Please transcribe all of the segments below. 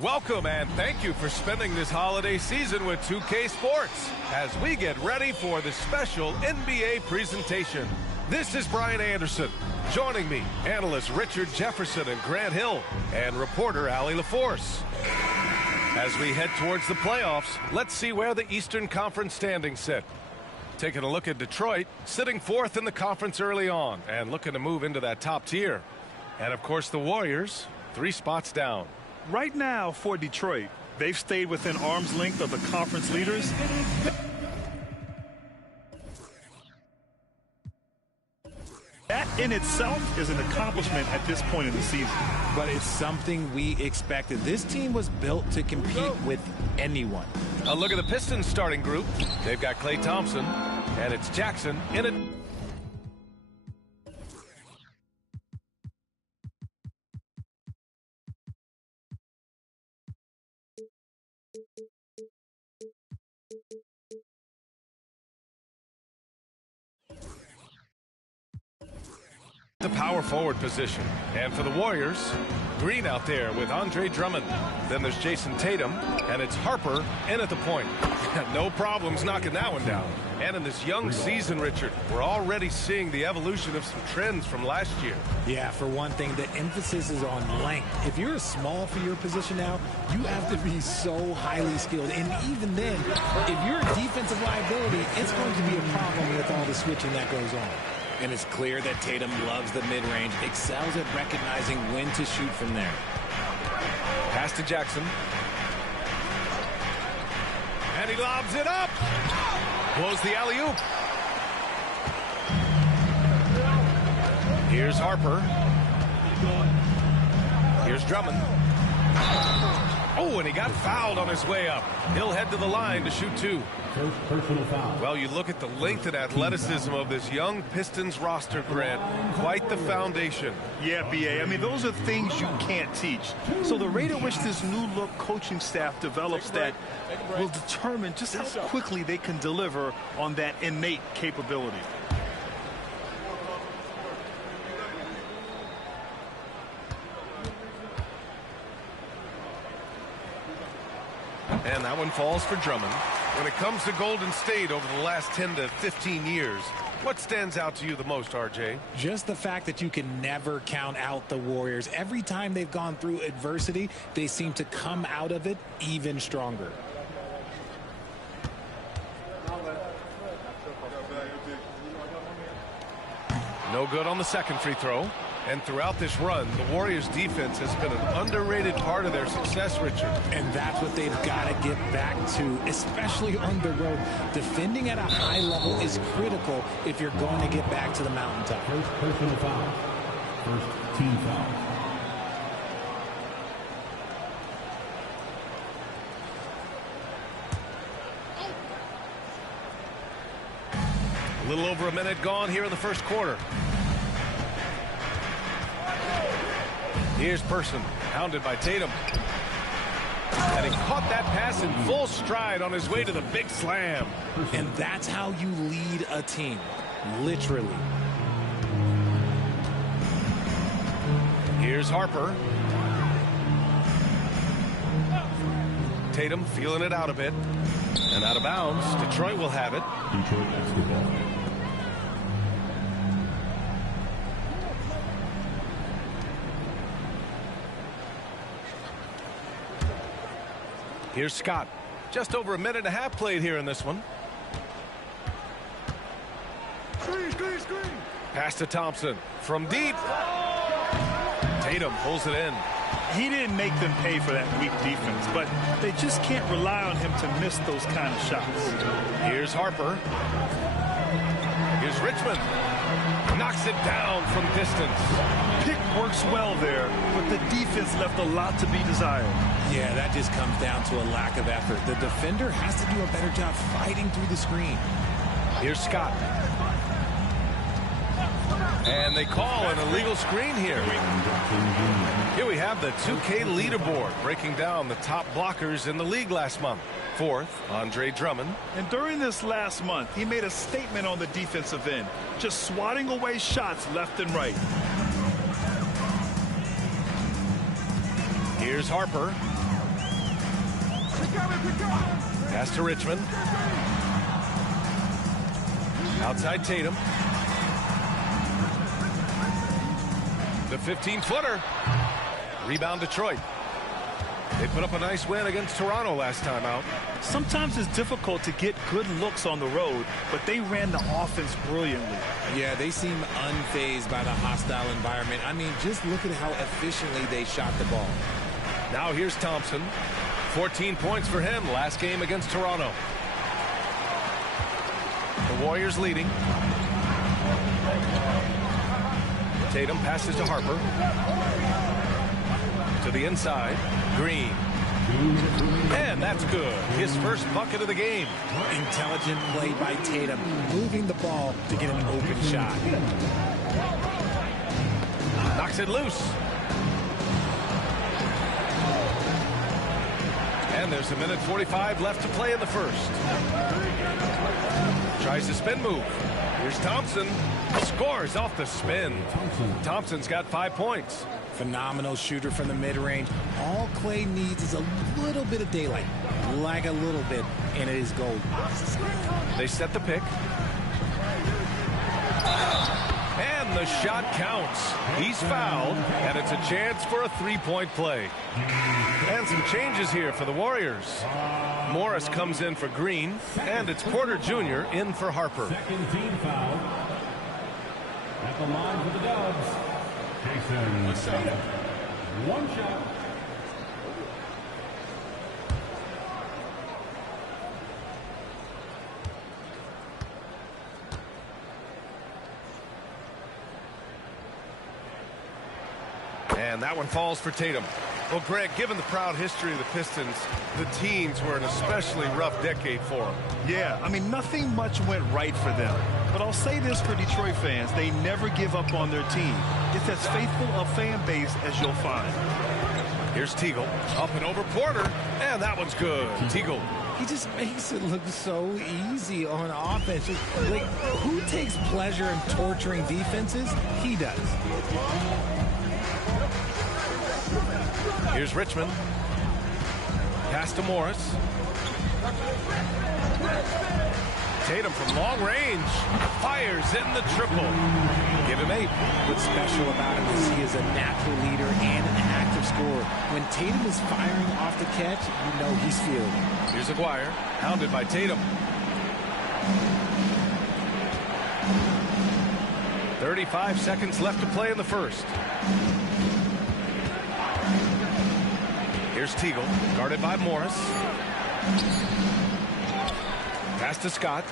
Welcome and thank you for spending this holiday season with 2K Sports as we get ready for the special NBA presentation. This is Brian Anderson. Joining me, analysts Richard Jefferson and Grant Hill, and reporter Allie LaForce. As we head towards the playoffs, let's see where the Eastern Conference standings sit. Taking a look at Detroit, sitting fourth in the conference early on and looking to move into that top tier. And of course the Warriors, 3 spots down. Right now for Detroit, they've stayed within arm's length of the conference leaders. That in itself is an accomplishment at this point in the season. But it's something we expected. This team was built to compete with anyone. A look at the Pistons starting group. They've got Klay Thompson, and it's Jackson in it. The power forward position. And for the Warriors, Green out there with Andre Drummond. Then there's Jason Tatum, and it's Harper in at the point. No problems knocking that one down. And in this young season, Richard, we're already seeing the evolution of some trends from last year. Yeah, for one thing, the emphasis is on length. If you're small for your position now, you have to be so highly skilled. And even then, if you're a defensive liability, it's going to be a problem with all the switching that goes on. And it's clear that Tatum loves the mid-range, excels at recognizing when to shoot from there. Pass to Jackson. And he lobs it up. Blows the alley-oop. Here's Harper. Here's Drummond. Oh, and he got fouled on his way up. He'll head to the line to shoot 2. First personal foul. Well, you look at the length and athleticism of this young Pistons roster, Grant. Quite the foundation. Yeah, B.A. I mean, those are things you can't teach. So the rate at which this new look coaching staff develops that will determine just how quickly they can deliver on that innate capability. And that one falls for Drummond. When it comes to Golden State over the last 10 to 15 years, what stands out to you the most, RJ? Just the fact that you can never count out the Warriors. Every time they've gone through adversity, they seem to come out of it even stronger. No good on the second free throw. And throughout this run, the Warriors' defense has been an underrated part of their success, Richard. And that's what they've got to get back to, especially on the road. Defending at a high level is critical if you're going to get back to the mountaintop. First personal foul. First team foul. A little over a minute gone here in the first quarter. Here's Person, hounded by Tatum. And he caught that pass in full stride on his way to the big slam. And that's how you lead a team, literally. Here's Harper. Tatum feeling it out a bit. And out of bounds, Detroit will have it. Detroit basketball. Here's Scott. Just over a minute and a half played here in this one. Screen. Pass to Thompson. From deep. Tatum pulls it in. He didn't make them pay for that weak defense, but they just can't rely on him to miss those kind of shots. Here's Harper. Here's Richmond. Knocks it down from distance. Pick works well there, but the defense left a lot to be desired. Yeah, that just comes down to a lack of effort. The defender has to do a better job fighting through the screen. Here's Scott. And they call an illegal screen here. Here we have the 2K leaderboard breaking down the top blockers in the league last month. Fourth, Andre Drummond. And during this last month, he made a statement on the defensive end, just swatting away shots left and right. Here's Harper. Pass to Richmond. Outside Tatum. The 15-footer. Rebound Detroit. They put up a nice win against Toronto last time out. Sometimes it's difficult to get good looks on the road, but they ran the offense brilliantly. Yeah, they seem unfazed by the hostile environment. I mean, just look at how efficiently they shot the ball. Now here's Thompson. 14 points for him last game against Toronto. The Warriors leading. Tatum passes to Harper. To the inside. Green. And that's good. His first bucket of the game. Intelligent play by Tatum, moving the ball to get an open shot. Knocks it loose. And there's a minute 45 left to play in the first. Tries the spin move. Here's Thompson. Scores off the spin. Thompson's got 5 points. Phenomenal shooter from the mid-range. All Clay needs is a little bit of daylight. Like a little bit, and it is gold. They set the pick. And the shot counts. He's fouled, and it's a chance for a three-point play. And some changes here for the Warriors. Morris comes in for Green, and it's Porter Jr. in for Harper. Second team foul. At the line for the Dubs. Jason. One shot. And that one falls for Tatum. Well, Greg, given the proud history of the Pistons, the teens were an especially rough decade for them. Yeah, I mean, nothing much went right for them. But I'll say this for Detroit fans, they never give up on their team. It's as faithful a fan base as you'll find. Here's Teagle, up and over Porter, and that one's good. Teagle. He just makes it look so easy on offense. Like, who takes pleasure in torturing defenses? He does. Here's Richmond. Pass to Morris. Tatum from long range. Fires in the triple. Give him 8. What's special about him is he is a natural leader and an active scorer. When Tatum is firing off the catch, you know he's feeling it. Here's Aguirre. Hounded by Tatum. 35 seconds left to play in the first. Here's Teagle, guarded by Morris. Pass to Scott.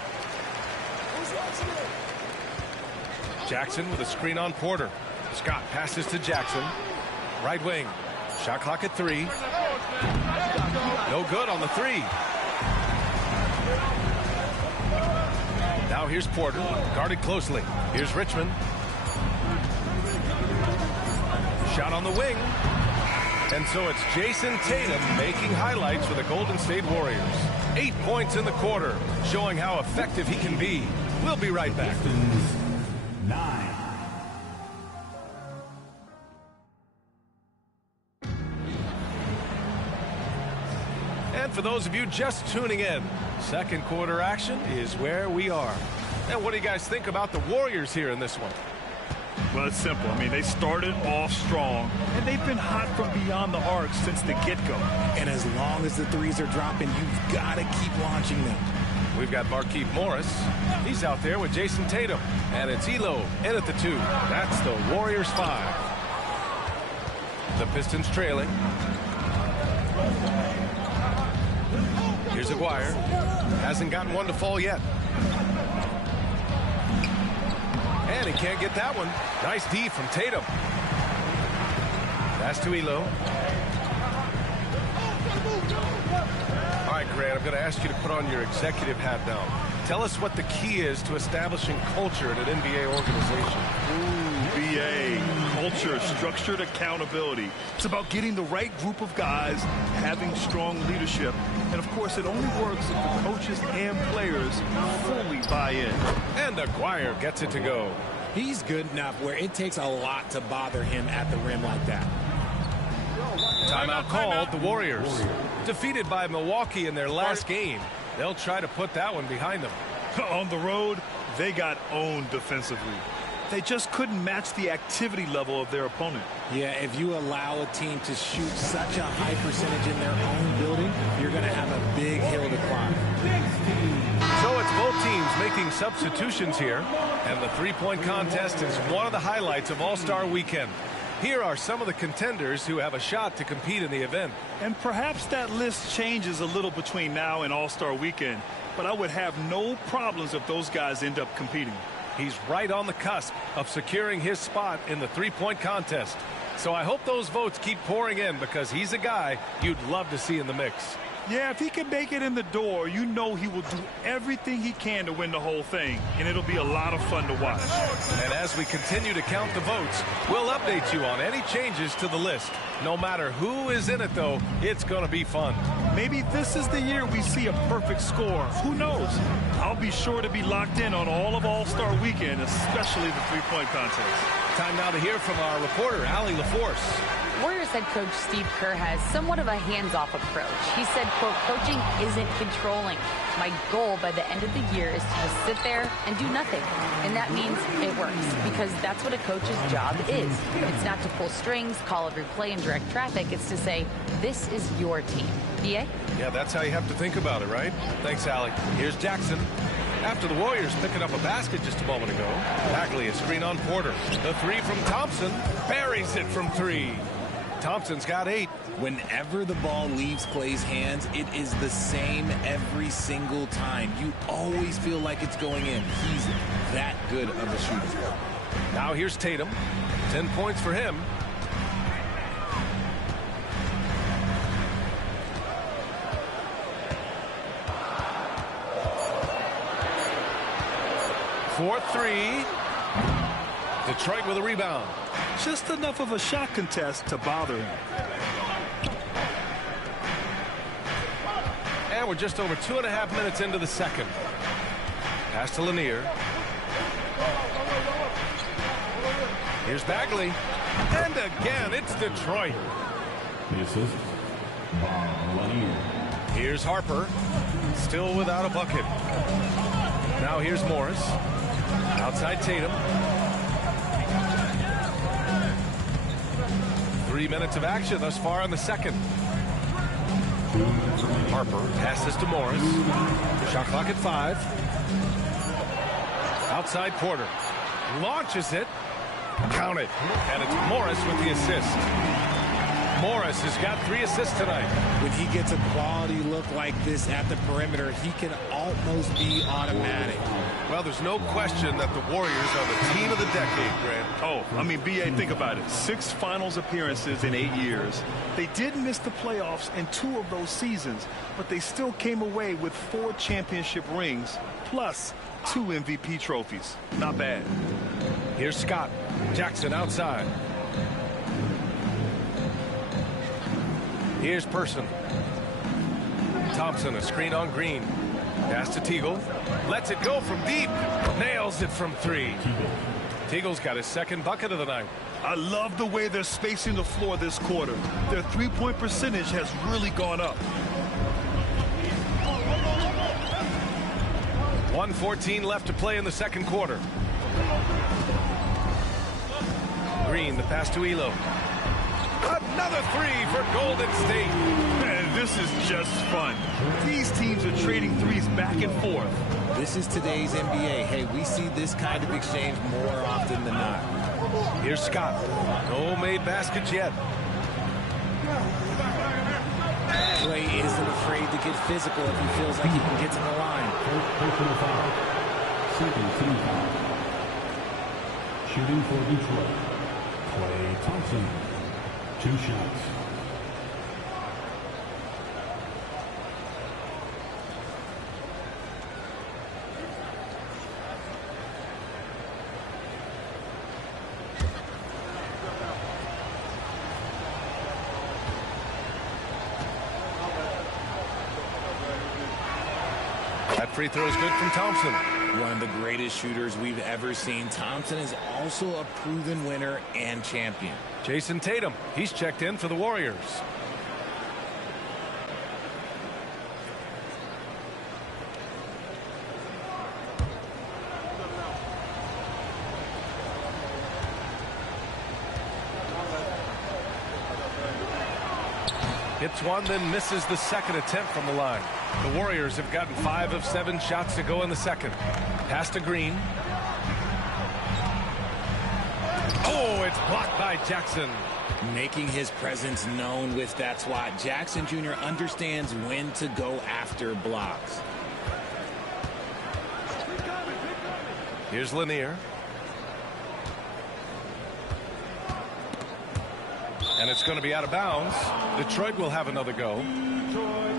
Jackson with a screen on Porter. Scott passes to Jackson. Right wing. Shot clock at 3. No good on the 3. Now here's Porter, guarded closely. Here's Richmond. Shot on the wing. And so it's Jason Tatum making highlights for the Golden State Warriors. 8 points in the quarter, showing how effective he can be. We'll be right back. 9. And for those of you just tuning in, second quarter action is where we are. And what do you guys think about the Warriors here in this one? Well, it's simple. I mean, they started off strong, and they've been hot from beyond the arc since the get-go. And as long as the threes are dropping, you've got to keep launching them. We've got Markieff Morris. He's out there with Jason Tatum. And it's Elo in at the 2. That's the Warriors 5. The Pistons trailing. Here's Aguirre. Hasn't gotten one to fall yet. And he can't get that one. Nice D from Tatum. Pass to Elo. All right, Grant, I'm going to ask you to put on your executive hat now. Tell us what the key is to establishing culture at an NBA organization. Ooh, BA, culture, structured accountability. It's about getting the right group of guys, having strong leadership. And, of course, it only works if the coaches and players fully buy in. And Aguirre gets it to go. He's good enough where it takes a lot to bother him at the rim like that. Timeout called, the Warriors. Defeated by Milwaukee in their last game, they'll try to put that one behind them. On the road, they got owned defensively. They just couldn't match the activity level of their opponent. Yeah, if you allow a team to shoot such a high percentage in their own building, you're going to have a big hill to climb. So it's both teams making substitutions here, and the three-point contest is one of the highlights of All-Star Weekend. Here are some of the contenders who have a shot to compete in the event. And perhaps that list changes a little between now and All-Star Weekend, but I would have no problems if those guys end up competing. He's right on the cusp of securing his spot in the three-point contest. So I hope those votes keep pouring in, because he's a guy you'd love to see in the mix. Yeah, if he can make it in the door, you know he will do everything he can to win the whole thing, and it'll be a lot of fun to watch. And as we continue to count the votes, we'll update you on any changes to the list. No matter who is in it, though, it's going to be fun. Maybe this is the year we see a perfect score. Who knows? I'll be sure to be locked in on all of All-Star Weekend, especially the three-point contest. Time now to hear from our reporter, Allie LaForce. Warriors head coach Steve Kerr has somewhat of a hands-off approach. He said, quote, coaching isn't controlling. My goal by the end of the year is to just sit there and do nothing. And that means it works, because that's what a coach's job is. It's not to pull strings, call every play, and direct traffic. It's to say, this is your team. BA? Yeah, that's how you have to think about it, right? Thanks, Allie. Here's Jackson. After the Warriors picking up a basket just a moment ago, Bagley a screen on Porter. The three from Thompson, buries it from three. Thompson's got 8. Whenever the ball leaves Clay's hands, it is the same every single time. You always feel like it's going in. He's that good of a shooter. Now here's Tatum. 10 points for him. Fourth three. Detroit with a rebound. Just enough of a shot contest to bother him. And we're just over 2.5 minutes into the second. Pass to Lanier. Here's Bagley. And again, it's Detroit. The assist, Bob Lanier. Here's Harper. Still without a bucket. Now here's Morris. Outside Tatum. 3 minutes of action thus far in the second. Harper passes to Morris. Shot clock at 5. Outside Porter. Launches it. Count it. And it's Morris with the assist. Morris has got 3 assists tonight. When he gets a quality look like this at the perimeter, he can almost be automatic. Well, there's no question that the Warriors are the team of the decade, Grant. Oh, I mean, BA, think about it. 6 finals appearances in 8 years. They did miss the playoffs in 2 of those seasons, but they still came away with 4 championship rings, plus 2 MVP trophies. Not bad. Here's Scott. Jackson outside. Here's Person. Thompson, a screen on Green. Pass to Teagle. Lets it go from deep. Nails it from 3. Teagle's got his second bucket of the night. I love the way they're spacing the floor this quarter. Their three-point percentage has really gone up. 1:14 left to play in the second quarter. Green, the pass to Elo. Another 3 for Golden State. Man, this is just fun. These teams are trading threes back and forth. This is today's NBA. Hey, we see this kind of exchange more often than not. Here's Scott. No made baskets yet. Clay isn't afraid to get physical if he feels like he can get to the line. Personal foul. Second team foul. Shooting for Detroit, Klay Thompson. 2 shots. That free throw is good from Thompson. One of the greatest shooters we've ever seen. Thompson is also a proven winner and champion. Jason Tatum, he's checked in for the Warriors. Hits one, then misses the second attempt from the line. The Warriors have gotten 5 of 7 shots to go in the second. Pass to Green. Oh, it's blocked by Jackson. Making his presence known with that swat. Jackson Jr. understands when to go after blocks. Here's Lanier. And it's going to be out of bounds. Detroit will have another go.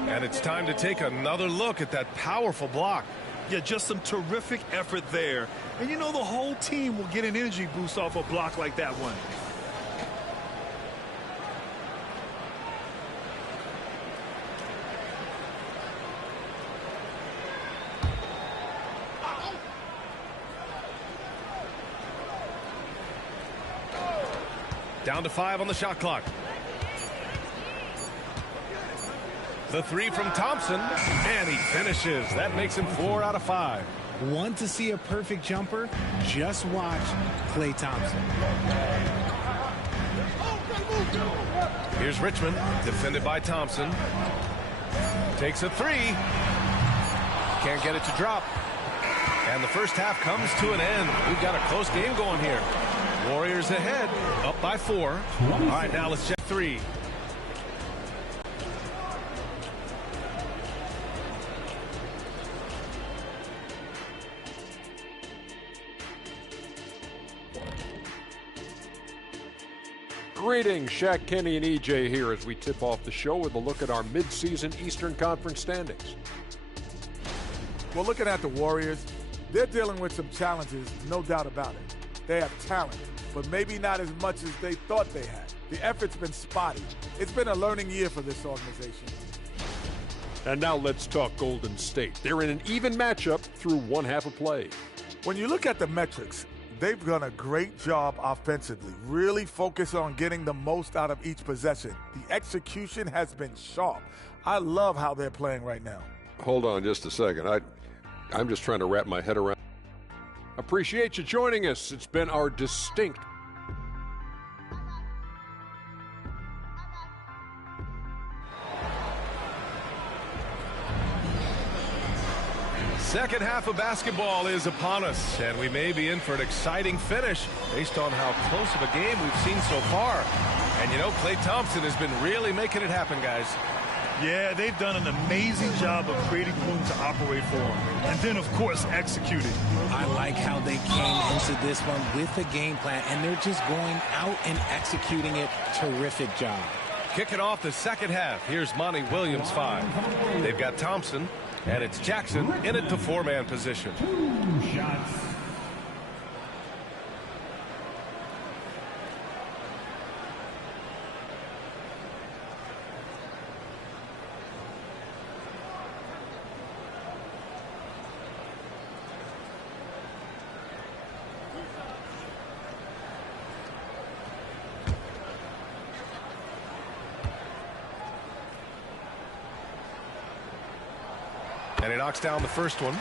And it's time to take another look at that powerful block. Yeah, just some terrific effort there. And you know, the whole team will get an energy boost off a block like that one. Down to 5 on the shot clock. The 3 from Thompson, and he finishes. That makes him 4 out of 5. Want to see a perfect jumper? Just watch Klay Thompson. Here's Richmond, defended by Thompson. Takes a 3. Can't get it to drop. And the first half comes to an end. We've got a close game going here. Warriors ahead, up by 4. All right, now let's check 3. Greetings, Shaq, Kenny, and EJ here as we tip off the show with a look at our midseason Eastern Conference standings. Well, looking at the Warriors, they're dealing with some challenges, no doubt about it. They have talent, but maybe not as much as they thought they had. The effort's been spotty. It's been a learning year for this organization. And now let's talk Golden State. They're in an even matchup through one half of play. When you look at the metrics, they've done a great job offensively, really focus on getting the most out of each possession. The execution has been sharp. I love how they're playing right now. Hold on just a second. I'm just trying to wrap my head around. Appreciate you joining us. It's been our distinct Second half of basketball is upon us, and we may be in for an exciting finish based on how close of a game we've seen so far. And you know, Klay Thompson has been really making it happen, guys. Yeah, they've done an amazing job of creating room to operate for him. And then, of course, executing. I like how they came into this one with a game plan, and they're just going out and executing it. Terrific job. Kicking off the second half, here's Monty Williams 5. They've got Thompson, and it's Jackson in it to 4-man position. 2 shots. And he knocks down the first one.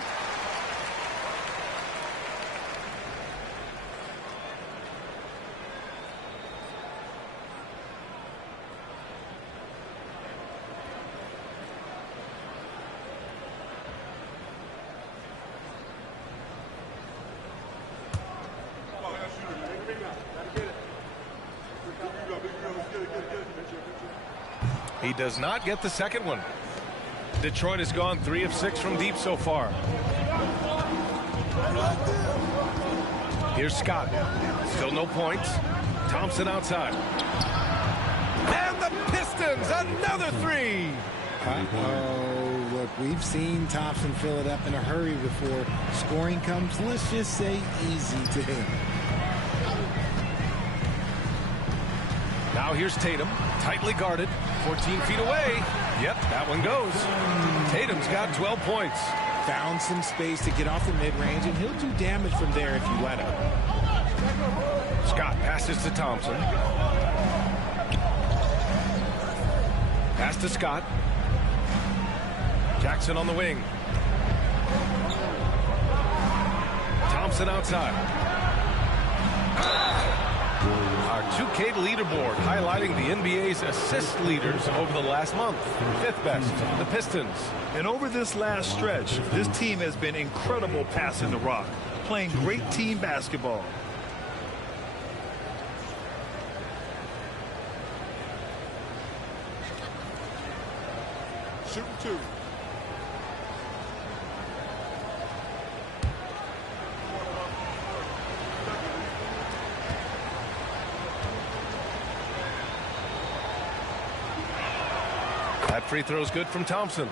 He does not get the second one. Detroit has gone 3 of 6 from deep so far. Here's Scott. Still no points. Thompson outside. And the Pistons, another 3. Uh-oh. Look, we've seen Thompson fill it up in a hurry before scoring comes, let's just say, easy to him. Now here's Tatum, tightly guarded, 14 feet away. Yep, that one goes. Tatum's got 12 points. Found some space to get off the mid-range, and he'll do damage from there if you let him. Scott passes to Thompson. Pass to Scott. Jackson on the wing. Thompson outside. Our 2K leaderboard highlighting the NBA's assist leaders over the last month. Fifth best, the Pistons. And over this last stretch, this team has been incredible passing the rock, playing great team basketball. Shooting 2. That free throw is good from Thompson.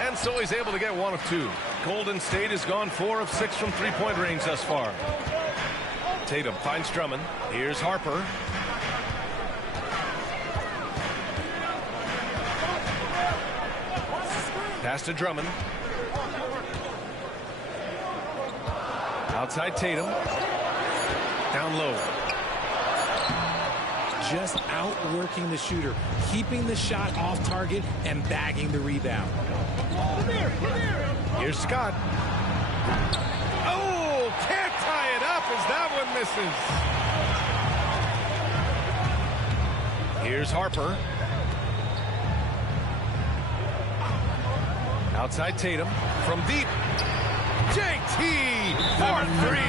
And so he's able to get 1 of 2. Golden State has gone 4 of 6 from three-point range thus far. Tatum finds Drummond. Here's Harper. Pass to Drummond. Outside Tatum. Down low. Just outworking the shooter, keeping the shot off target and bagging the rebound. Here's Scott. Oh, can't tie it up as that one misses. Here's Harper. Outside Tatum from deep. JT for 3.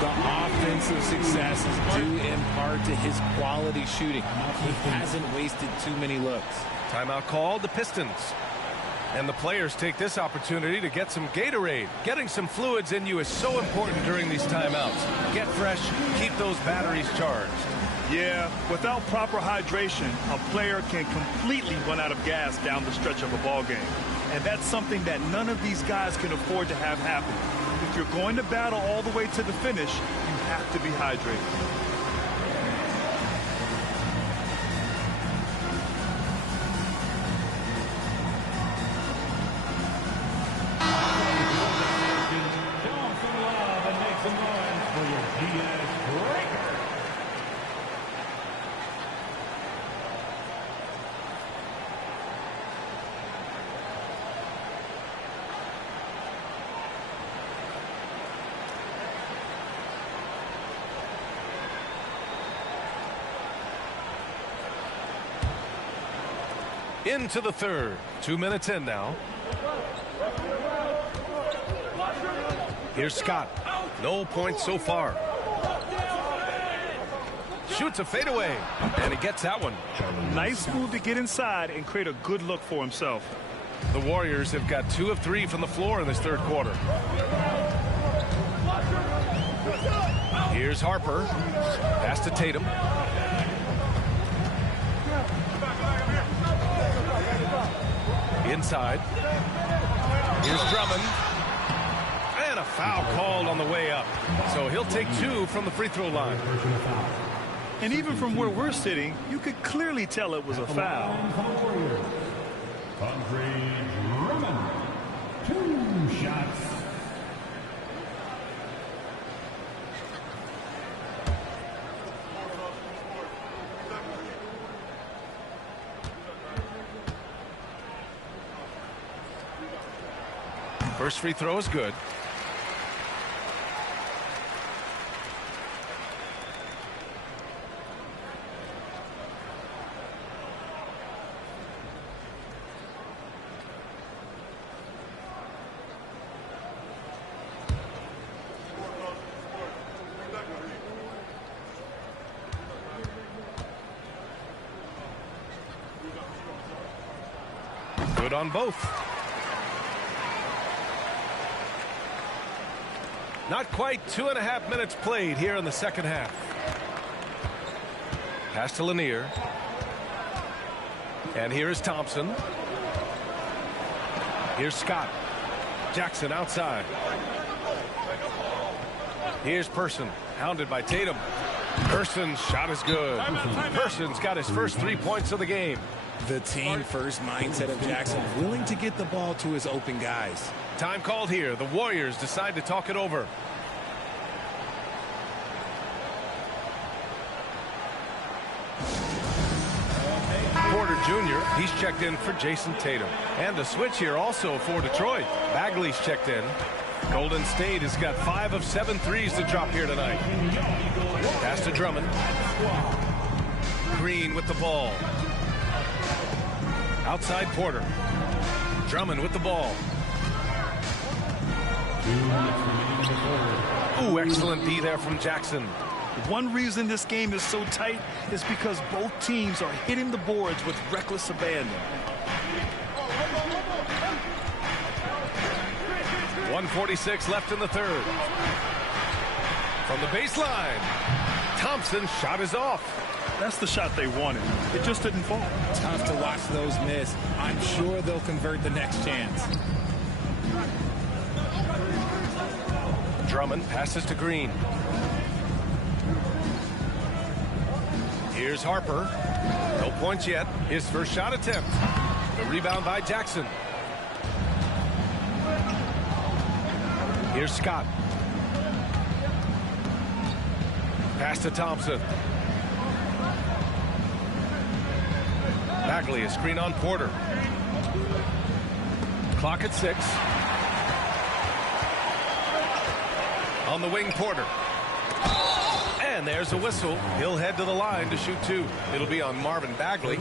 The offensive success is due in part to his quality shooting. He hasn't wasted too many looks. Timeout called, the Pistons. And the players take this opportunity to get some Gatorade. Getting some fluids in you is so important during these timeouts. Get fresh, keep those batteries charged. Yeah, without proper hydration, a player can completely run out of gas down the stretch of a ball game. And that's something that none of these guys can afford to have happen. If you're going to battle all the way to the finish, you have to be hydrated. Into the third. 2 minutes in now. Here's Scott. No points so far. Shoots a fadeaway, and he gets that one. Nice move to get inside and create a good look for himself. The Warriors have got 2 of 3 from the floor in this third quarter. Here's Harper. Pass to Tatum. Inside. Here's Drummond. And a foul called on the way up. So he'll take 2 from the free throw line. And even from where we're sitting, you could clearly tell it was a foul. Drummond, 2 shots. First free throw is good. Good on both. Not quite 2.5 minutes played here in the second half. Pass to Lanier. And here is Thompson. Here's Scott. Jackson outside. Here's Person, hounded by Tatum. Person's shot is good. Person's got his first 3 points of the game. The team-first mindset of Jackson, willing to get the ball to his open guys. Time called here. The Warriors decide to talk it over. Porter Jr., he's checked in for Jason Tatum. And a switch here also for Detroit. Bagley's checked in. Golden State has got 5 of 7 threes to drop here tonight. Pass to Drummond. Green with the ball. Outside Porter. Drummond with the ball. Ooh, excellent D there from Jackson. One reason this game is so tight is because both teams are hitting the boards with reckless abandon. 1:46 left in the third. From the baseline, Thompson's shot is off. That's the shot they wanted. It just didn't fall. Tough to watch those miss. I'm sure they'll convert the next chance. Drummond passes to Green. Here's Harper. No points yet. His first shot attempt. The rebound by Jackson. Here's Scott. Pass to Thompson. Bagley, a screen on Porter. Clock at 6. On the wing, Porter. And there's a whistle. He'll head to the line to shoot 2. It'll be on Marvin Bagley.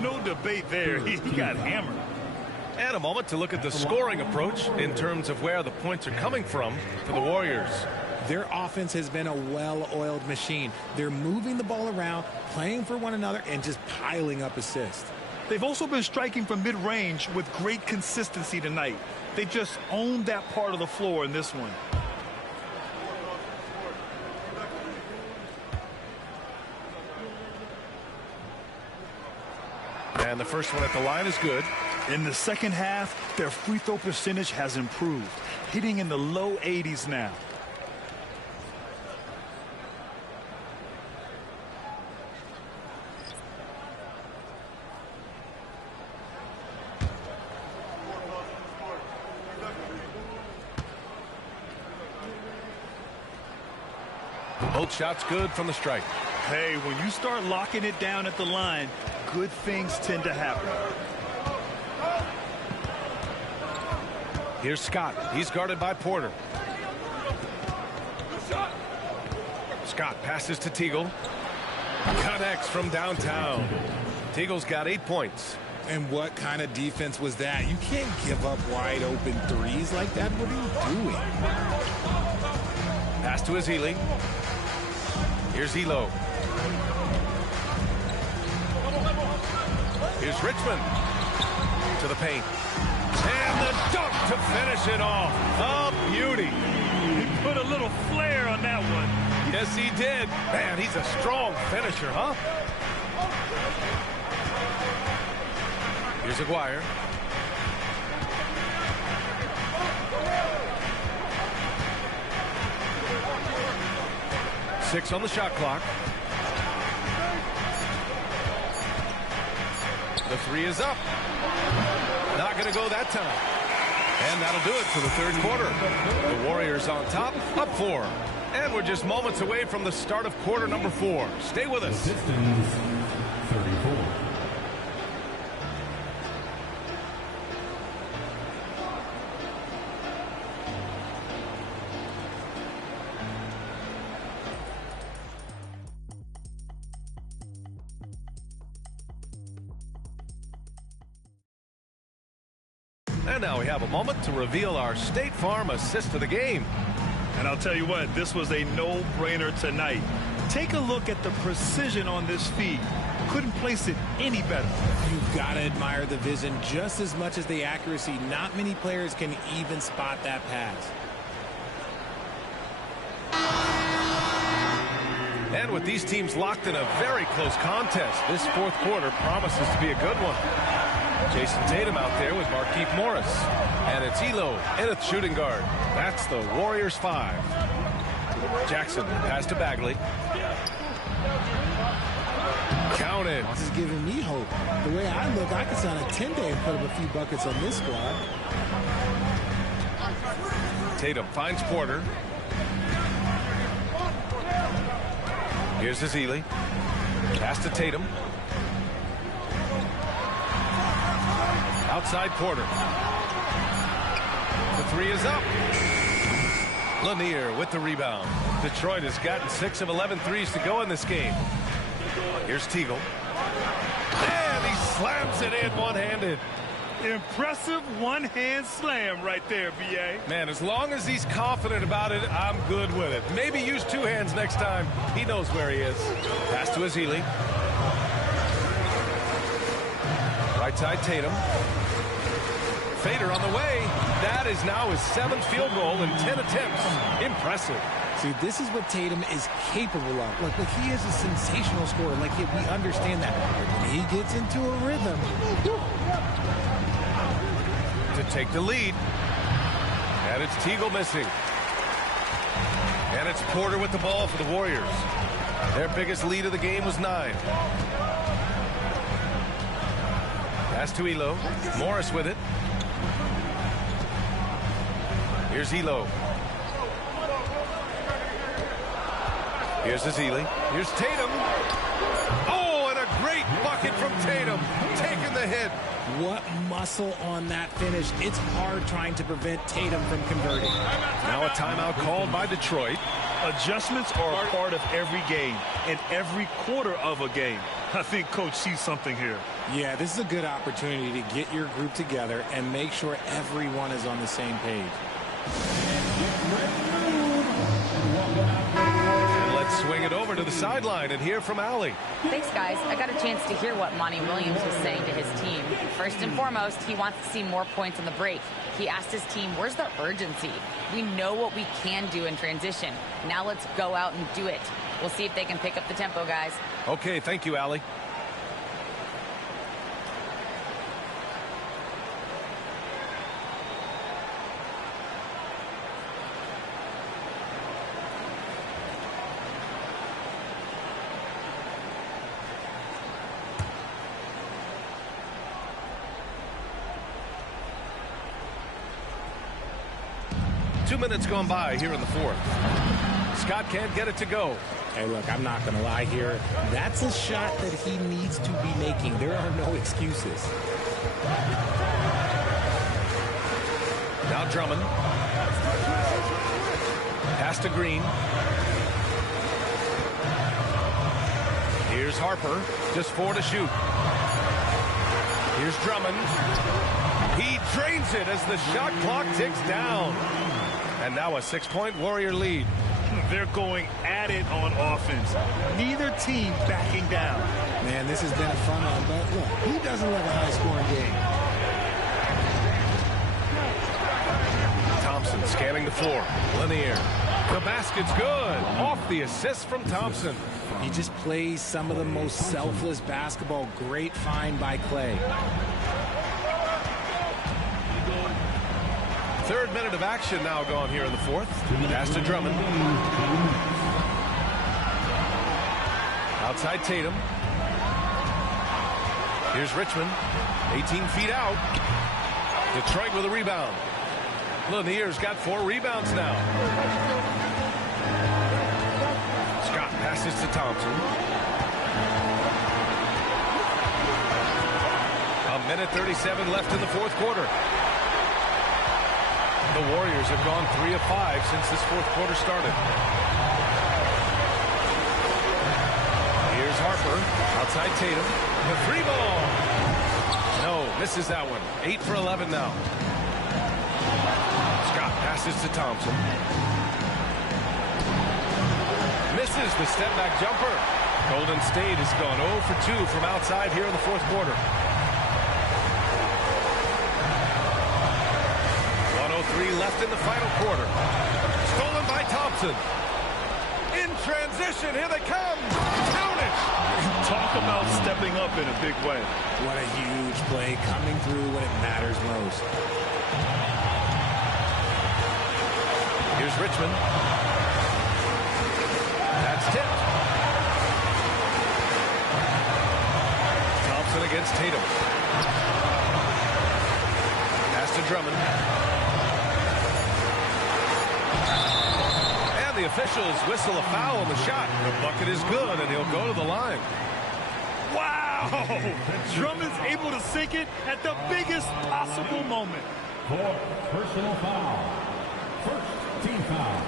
No debate there. He got hammered. And a moment to look at the scoring approach in terms of where the points are coming from for the Warriors. Their offense has been a well-oiled machine. They're moving the ball around, playing for one another, and just piling up assists. They've also been striking from mid-range with great consistency tonight. They just owned that part of the floor in this one. And the first one at the line is good. In the second half, their free throw percentage has improved, hitting in the low 80s now. Both shots good from the stripe. Hey, when you start locking it down at the line, good things tend to happen. Here's Scott. He's guarded by Porter. Scott passes to Teagle. Connects from downtown. Teagle's got 8 points. And what kind of defense was that? You can't give up wide open threes like that. What are you doing? Pass to Ezeli. Here's Elo. Here's Richmond to the paint. And the dunk to finish it off. A beauty. He put a little flair on that one. Yes, he did. Man, he's a strong finisher, huh? Here's Aguirre. Six on the shot clock. The three is up. Not going to go that time. And that'll do it for the third quarter. The Warriors on top, up 4. And we're just moments away from the start of quarter number 4. Stay with us. Pistons, 34. And now we have a moment to reveal our State Farm assist of the game. And I'll tell you what, this was a no-brainer tonight. Take a look at the precision on this feed. Couldn't place it any better. You've got to admire the vision just as much as the accuracy. Not many players can even spot that pass. And with these teams locked in a very close contest, this fourth quarter promises to be a good one. Jason Tatum out there with Markieff Morris. And it's Elo in at shooting guard. That's the Warriors 5. Jackson pass to Bagley. Count it. This is giving me hope. The way I look, I could sign a 10-day and put up a few buckets on this squad. Tatum finds Porter. Here's Ezeli. Pass to Tatum. Outside Porter. The three is up. Lanier with the rebound. Detroit has gotten 6 of 11 threes to go in this game. Here's Teagle. And he slams it in one-handed. Impressive one-hand slam right there, B.A. Man, as long as he's confident about it, I'm good with it. Maybe use 2 hands next time. He knows where he is. Pass to Ezeli. Right side Tatum. Fader on the way. That is now his 7th field goal in 10 attempts. Impressive. See, this is what Tatum is capable of. Look, he is a sensational scorer. Like, we understand that. But when he gets into a rhythm, to take the lead. And it's Teagle missing. And it's Porter with the ball for the Warriors. Their biggest lead of the game was 9. Pass to Elo. Morris with it. Here's Elo. Here's Ezeli. Here's Tatum. Oh, and a great bucket from Tatum. Taking the hit. what muscle on that finish. It's hard trying to prevent Tatum from converting. Now a timeout called by Detroit. Adjustments are a part of every game and every quarter of a game. I think Coach sees something here. Yeah, this is a good opportunity to get your group together and make sure everyone is on the same page. And let's swing it over to the sideline and hear from Allie. Thanks, guys. I got a chance to hear what Monty Williams was saying to his team. First and foremost, he wants to see more points on the break. He asked his team, where's the urgency? We know what we can do in transition. Now let's go out and do it. We'll see if they can pick up the tempo, guys. Okay, thank you, Allie. Two minutes gone by here in the fourth. Scott can't get it to go. Hey, look, I'm not going to lie here. That's a shot that he needs to be making. There are no excuses. Now Drummond. Pass to Green. Here's Harper. Just 4 to shoot. Here's Drummond. He drains it as the shot clock ticks down. And now a 6-point Warrior lead. They're going at it on offense. Neither team backing down. Man, this has been a fun one, but look, who doesn't love a high-scoring game? Thompson scanning the floor. Lanier. The basket's good. Off the assist from Thompson. He just plays some of the most selfless basketball. Great find by Clay. Third minute of action now gone here in the fourth. Pass to Drummond. Outside Tatum. Here's Richmond. 18 feet out. Detroit with a rebound. Lanier's got 4 rebounds now. Scott passes to Thompson. A minute 37 left in the fourth quarter. The Warriors have gone 3 of 5 since this fourth quarter started. Here's Harper. Outside Tatum. The 3-ball. No, misses that one. 8 for 11 now. Scott passes to Thompson. Misses the step-back jumper. Golden State has gone 0 for 2 from outside here in the fourth quarter. 3 left in the final quarter. Stolen by Thompson. In transition, here they come. Count it. Talk about stepping up in a big way. What a huge play coming through when it matters most. Here's Richmond. That's tipped. against Tatum. Pass to Drummond. And the officials whistle a foul on the shot. The bucket is good, and he'll go to the line. Wow! Drummond's able to sink it at the biggest possible moment. For personal foul. First team foul.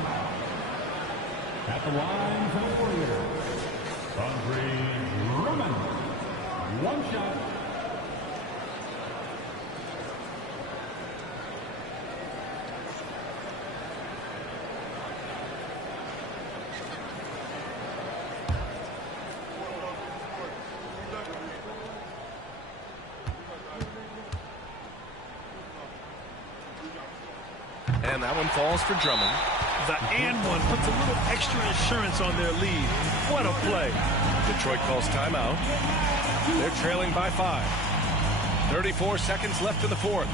At the line for the Warriors, Andre Drummond. One shot. And that one falls for Drummond. The and one puts a little extra insurance on their lead. What a play. Detroit calls timeout. They're trailing by 5. 34 seconds left in the fourth.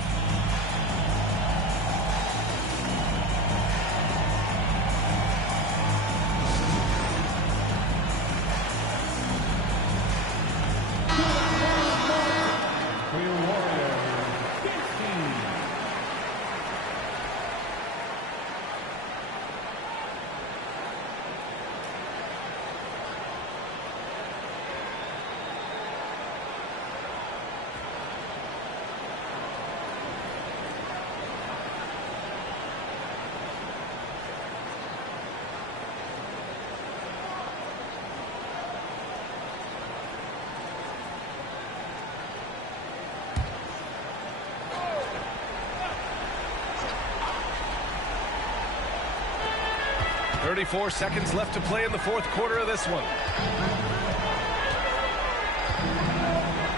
.34 seconds left to play in the fourth quarter of this one.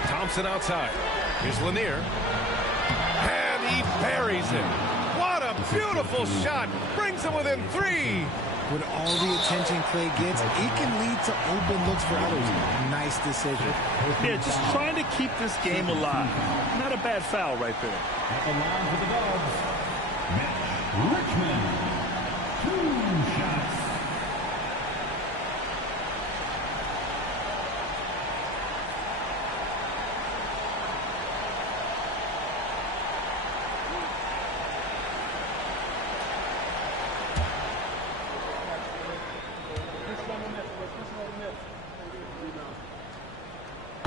Thompson outside. Here's Lanier. And he buries it. What a beautiful shot. Brings him within 3. With all the attention Clay gets, it can lead to open looks for others. Nice decision. Yeah, just trying to keep this game alive. Not a bad foul right there. At the line for the Dubs, Mitch Richmond. 2 shots.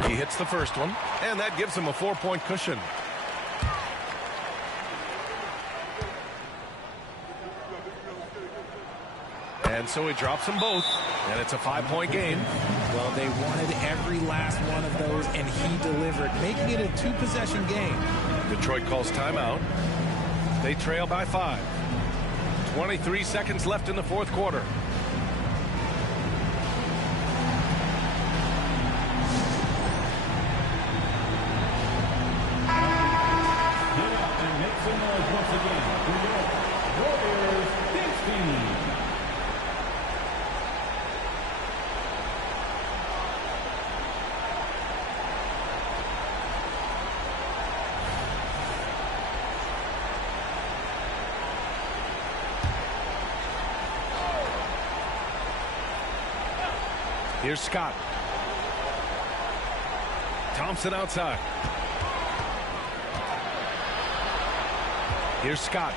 He hits the first one, and that gives him a 4-point cushion. And so he drops them both, and it's a 5-point game. Well, they wanted every last one of those, and he delivered, making it a 2-possession game. Detroit calls timeout. They trail by 5. 23 seconds left in the fourth quarter. Here's Scott. Thompson outside. Here's Scott.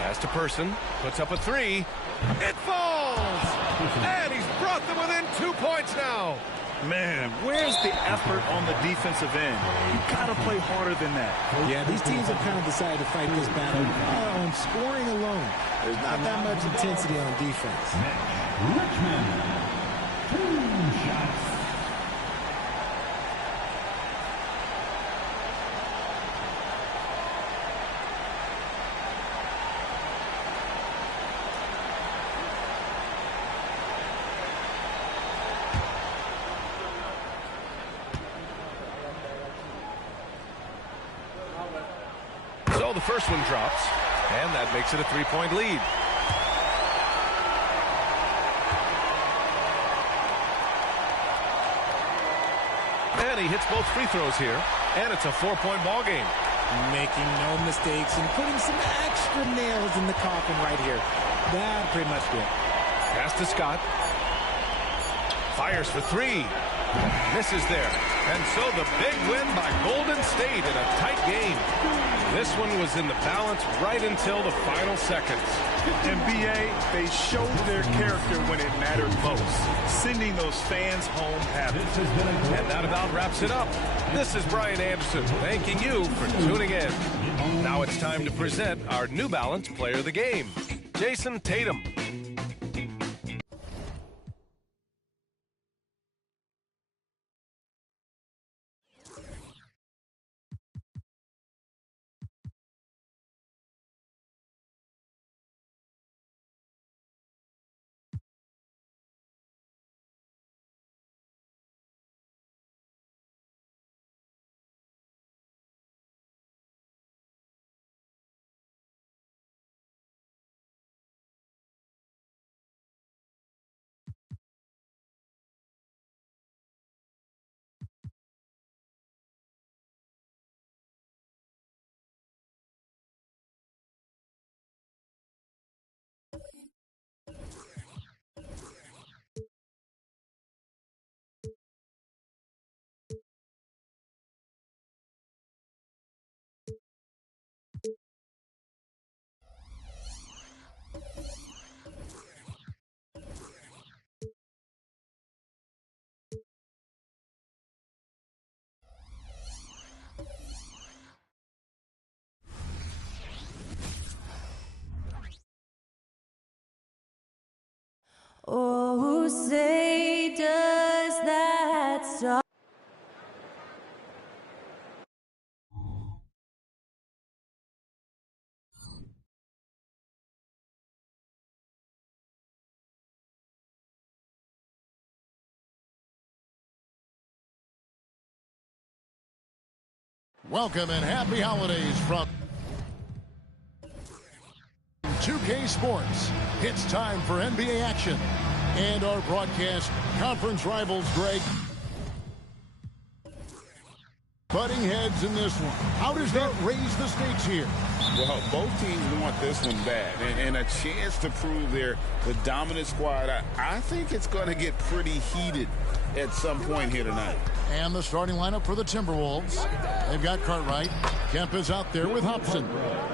Pass to Person. Puts up a 3. It falls! And he's brought them within 2 points now. Man, where's the effort on the defensive end? You got to play harder than that. Yeah, these teams have kind of decided to fight this battle on scoring alone. There's not that much intensity on defense. Richmond. 2 shots. So the first one drops, and that makes it a 3-point lead. And he hits both free throws here, and it's a 4-point ball game. Making no mistakes and putting some extra nails in the coffin right here. That pretty much did. Pass to Scott. Fires for 3. Misses there. And so the big win by Golden State in a tight game. This one was in the balance right until the final seconds. And BA, they showed their character when it mattered most, sending those fans home happy. And that about wraps it up. This is Brian Anderson thanking you for tuning in. Now it's time to present our New Balance Player of the Game, Jason Tatum. Oh, say does that song. Welcome and happy holidays from 2K Sports. It's time for NBA action. And our broadcast conference rivals, Greg. Butting heads in this one. How does that raise the stakes here? Well, both teams want this one bad. And a chance to prove they're the dominant squad. I think it's going to get pretty heated at some point here tonight. And the starting lineup for the Timberwolves. They've got Cartwright. Kemp is out there with Hobson.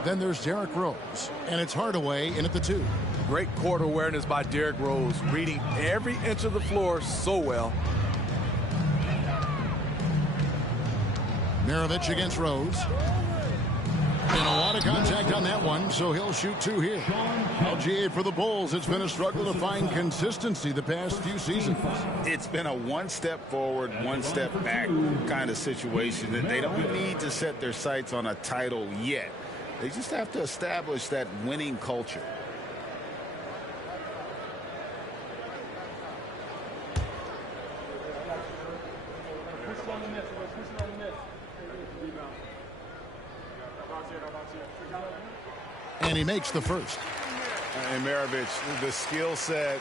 Then there's Derrick Rose. And it's Hardaway in at the 2. Great court awareness by Derrick Rose, reading every inch of the floor so well. Mirovic against Rose. And a lot of contact on that one, so he'll shoot 2 here. LGA for the Bulls. It's been a struggle to find consistency the past few seasons. It's been a one step forward, one step back kind of situation. They don't need to set their sights on a title yet. They just have to establish that winning culture. And he makes the first. And Mirovic, the skill set,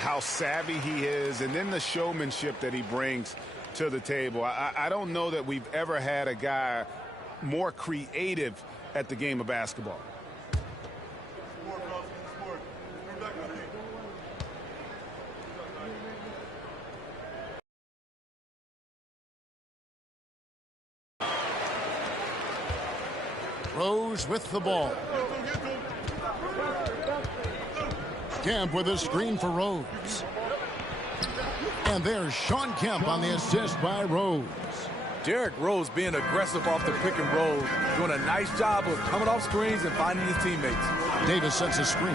how savvy he is, and then the showmanship that he brings to the table. I don't know that we've ever had a guy more creative at the game of basketball. Rose with the ball. Kemp with a screen for Rose. And there's Shawn Kemp on the assist by Rose. Derrick Rose being aggressive off the pick and roll, doing a nice job of coming off screens and finding his teammates. Davis sets a screen.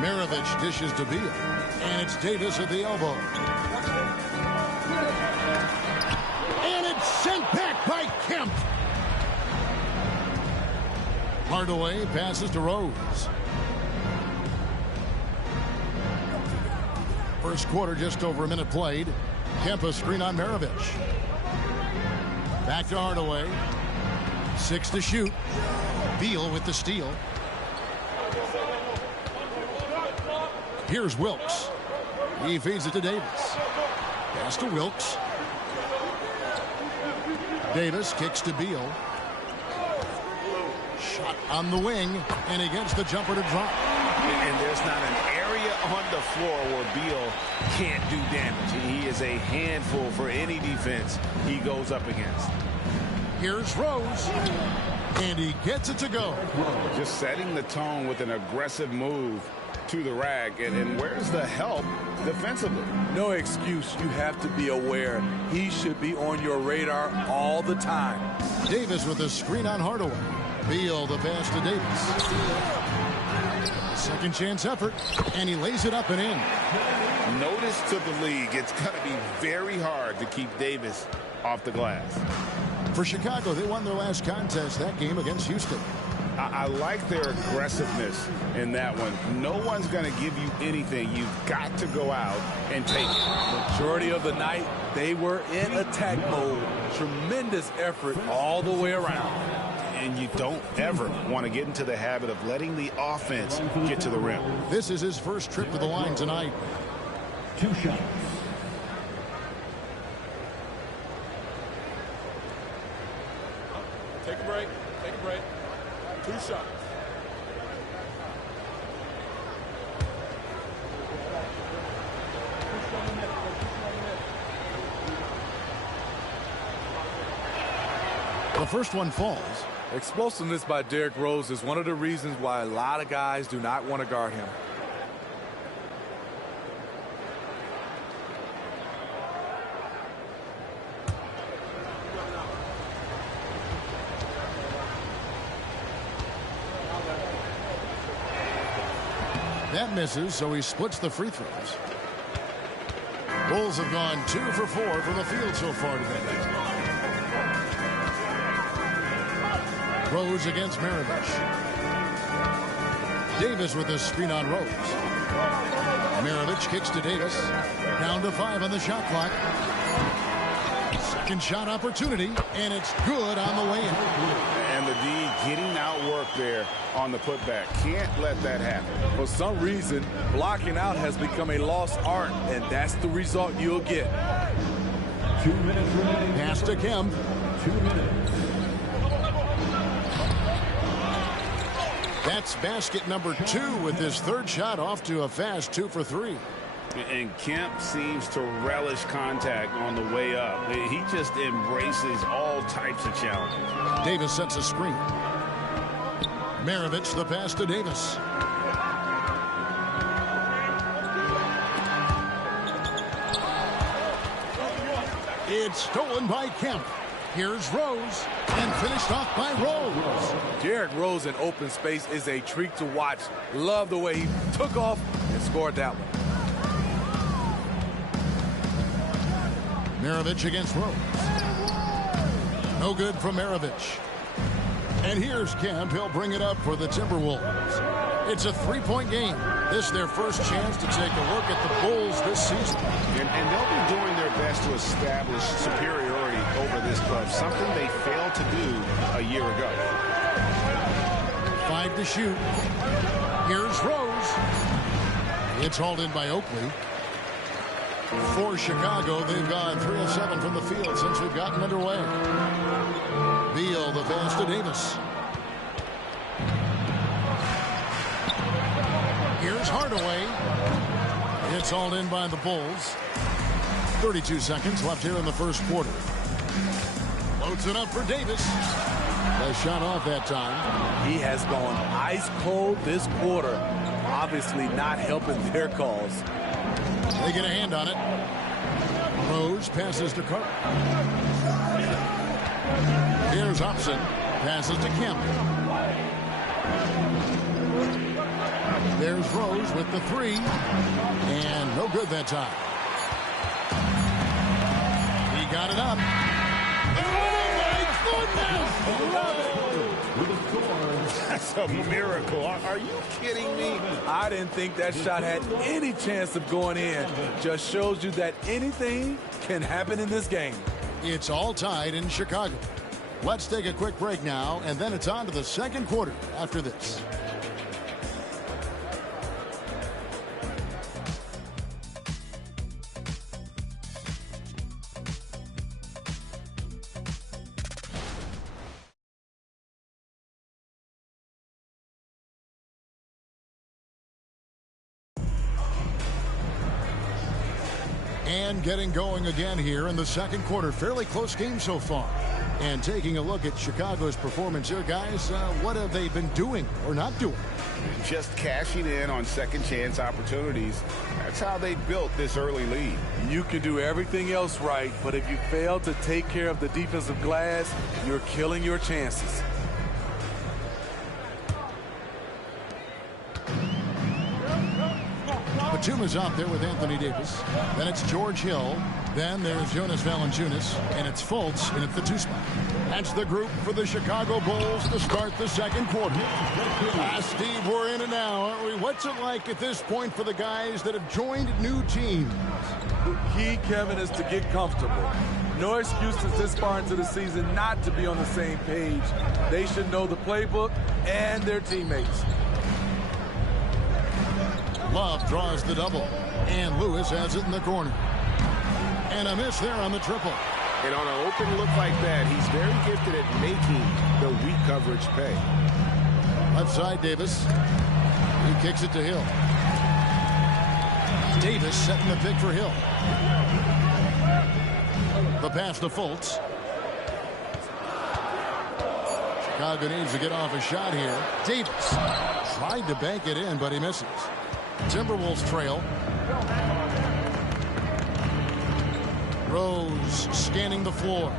Mirovic dishes to Beal. And it's Davis at the elbow. And it's sent back by Kemp. Hardaway passes to Rose. First quarter, just over a minute played. Kemp a screen on Mirovic. Back to Hardaway. 6 to shoot. Beal with the steal. Here's Wilkes. He feeds it to Davis. Pass to Wilkes. Davis kicks to Beal. Shot on the wing, and he gets the jumper to drop. And there's not an area on the floor where Beal can't do damage. He is a handful for any defense he goes up against. Here's Rose, and he gets it to go. Just setting the tone with an aggressive move to the rack. And where's the help defensively? No excuse. You have to be aware. He should be on your radar all the time. Davis with a screen on Hardaway. Beal the pass to Davis. Second chance effort, and he lays it up and in. Notice to the league, it's going to be very hard to keep Davis off the glass. For Chicago, they won their last contest that game against Houston. I like their aggressiveness in that one. No one's going to give you anything. You've got to go out and take it. Majority of the night, they were in attack mode. Tremendous effort all the way around. And you don't ever want to get into the habit of letting the offense get to the rim. This is his first trip to the line tonight. 2 shots. Take a break. Take a break. 2 shots. The first one falls. Explosiveness by Derrick Rose is one of the reasons why a lot of guys do not want to guard him. That misses, so he splits the free throws. Bulls have gone 2 for 4 from the field so far today. Rose against Maravich. Davis with a screen on Rose. Maravich kicks to Davis. Down to 5 on the shot clock. Second shot opportunity, and it's good on the way in. And the D getting outworked there on the putback. Can't let that happen. For some reason, blocking out has become a lost art, and that's the result you'll get. 2 minutes remaining. Pass to Kemp. 2 minutes. That's basket number 2 with his third shot off to a fast 2 for 3. And Kemp seems to relish contact on the way up. He just embraces all types of challenges. Davis sets a screen. Maravich the pass to Davis. It's stolen by Kemp. Here's Rose, and finished off by Rose. Derrick Rose in open space is a treat to watch. Love the way he took off and scored that one. Maravich against Rose. No good from Maravich. And here's Kemp. He'll bring it up for the Timberwolves. It's a 3-point game. This is their first chance to take a look at the Bulls this season. And they'll be doing their best to establish superiority over this club, something they failed to do a year ago. 5 to shoot. Here's Rose. It's hauled in by Oakley. For Chicago, they've gone 3 of 7 from the field since we've gotten underway. Beal the pass to Davis. Here's Hardaway. It's hauled in by the Bulls. 32 seconds left here in the first quarter. Loads it up for Davis. The shot off that time. He has gone ice cold this quarter. Obviously not helping their cause. They get a hand on it. Rose passes to Carter. Here's Hobson. Passes to Kemp. There's Rose with the 3. And no good that time. He got it up. Oh, my goodness! That's a miracle. Are you kidding me? I didn't think that shot had any chance of going in. Just shows you that anything can happen in this game. It's all tied in Chicago. Let's take a quick break now, and then it's on to the second quarter after this. And getting going again here in the second quarter. Fairly close game so far. And taking a look at Chicago's performance here, guys, what have they been doing or not doing? Just cashing in on second chance opportunities. That's how they built this early lead. You can do everything else right, but if you fail to take care of the defensive glass, you're killing your chances. Batuma's out there with Anthony Davis. Then it's George Hill. Then there's Jonas Valanciunas. And it's Fultz in at the 2 spot. That's the group for the Chicago Bulls to start the second quarter. Steve, we're in it now, aren't we? What's it like at this point for the guys that have joined new teams? The key, Kevin, is to get comfortable. No excuses this far into the season not to be on the same page. They should know the playbook and their teammates. Love draws the double. And Lewis has it in the corner. And a miss there on the triple. And on an open look like that, he's very gifted at making the weak coverage pay. Left side, Davis. He kicks it to Hill. Davis setting the pick for Hill. The pass to Fultz. Chicago needs to get off a shot here. Davis tried to bank it in, but he misses. Timberwolves trail. Rose scanning the floor.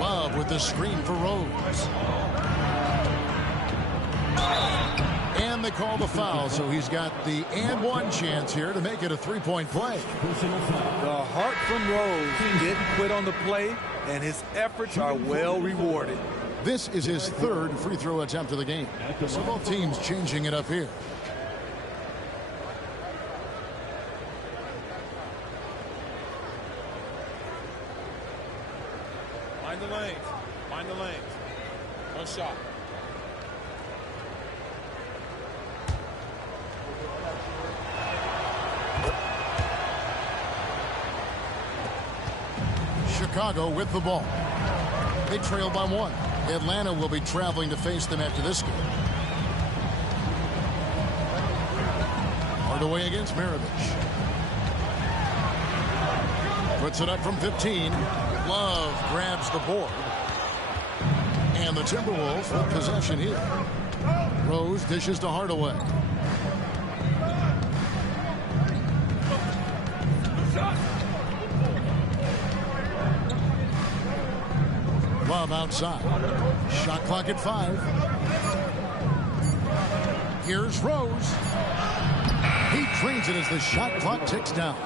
Love with the screen for Rose. And they call the foul, so he's got the and one chance here to make it a three-point play. The heart from Rose didn't quit on the play, and his efforts are well rewarded. This is his third free throw attempt of the game. So both teams changing it up here. Mind the lanes. Mind the lanes. One shot. Chicago with the ball. They trail by 1. Atlanta will be traveling to face them after this game. Hardaway against Maravich. Puts it up from 15. Love grabs the board. And the Timberwolves with possession here. Rose dishes to Hardaway. Love outside. Shot clock at 5. Here's Rose. He drains it as the shot clock ticks down.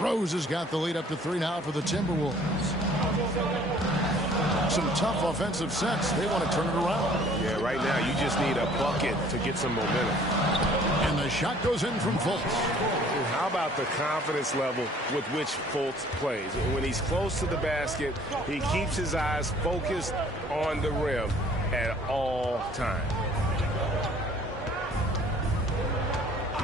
Rose has got the lead up to 3 now for the Timberwolves. Some tough offensive sets. They want to turn it around. Yeah, right now you just need a bucket to get some momentum. And the shot goes in from Fultz. How about the confidence level with which Fultz plays? When he's close to the basket, he keeps his eyes focused on the rim at all times.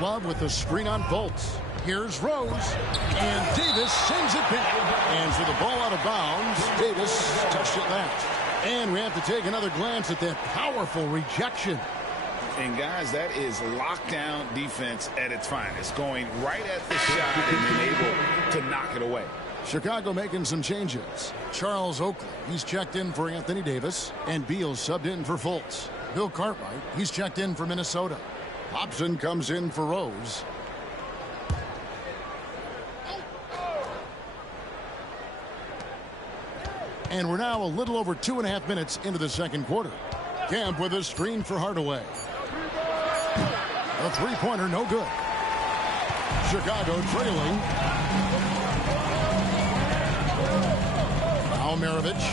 Love with the screen on Fultz. Here's Rose. And Davis sends it back. And for the ball out of bounds, Davis touched it last. And we have to take another glance at that powerful rejection. And guys, that is lockdown defense at its finest, going right at the shot and then able to knock it away. Chicago making some changes. Charles Oakley, he's checked in for Anthony Davis, and Beal subbed in for Fultz. Bill Cartwright, he's checked in for Minnesota. Hobson comes in for Rose. And we're now a little over 2.5 minutes into the second quarter. Camp with a screen for Hardaway. A three-pointer, no good. Chicago trailing. Now Maravich.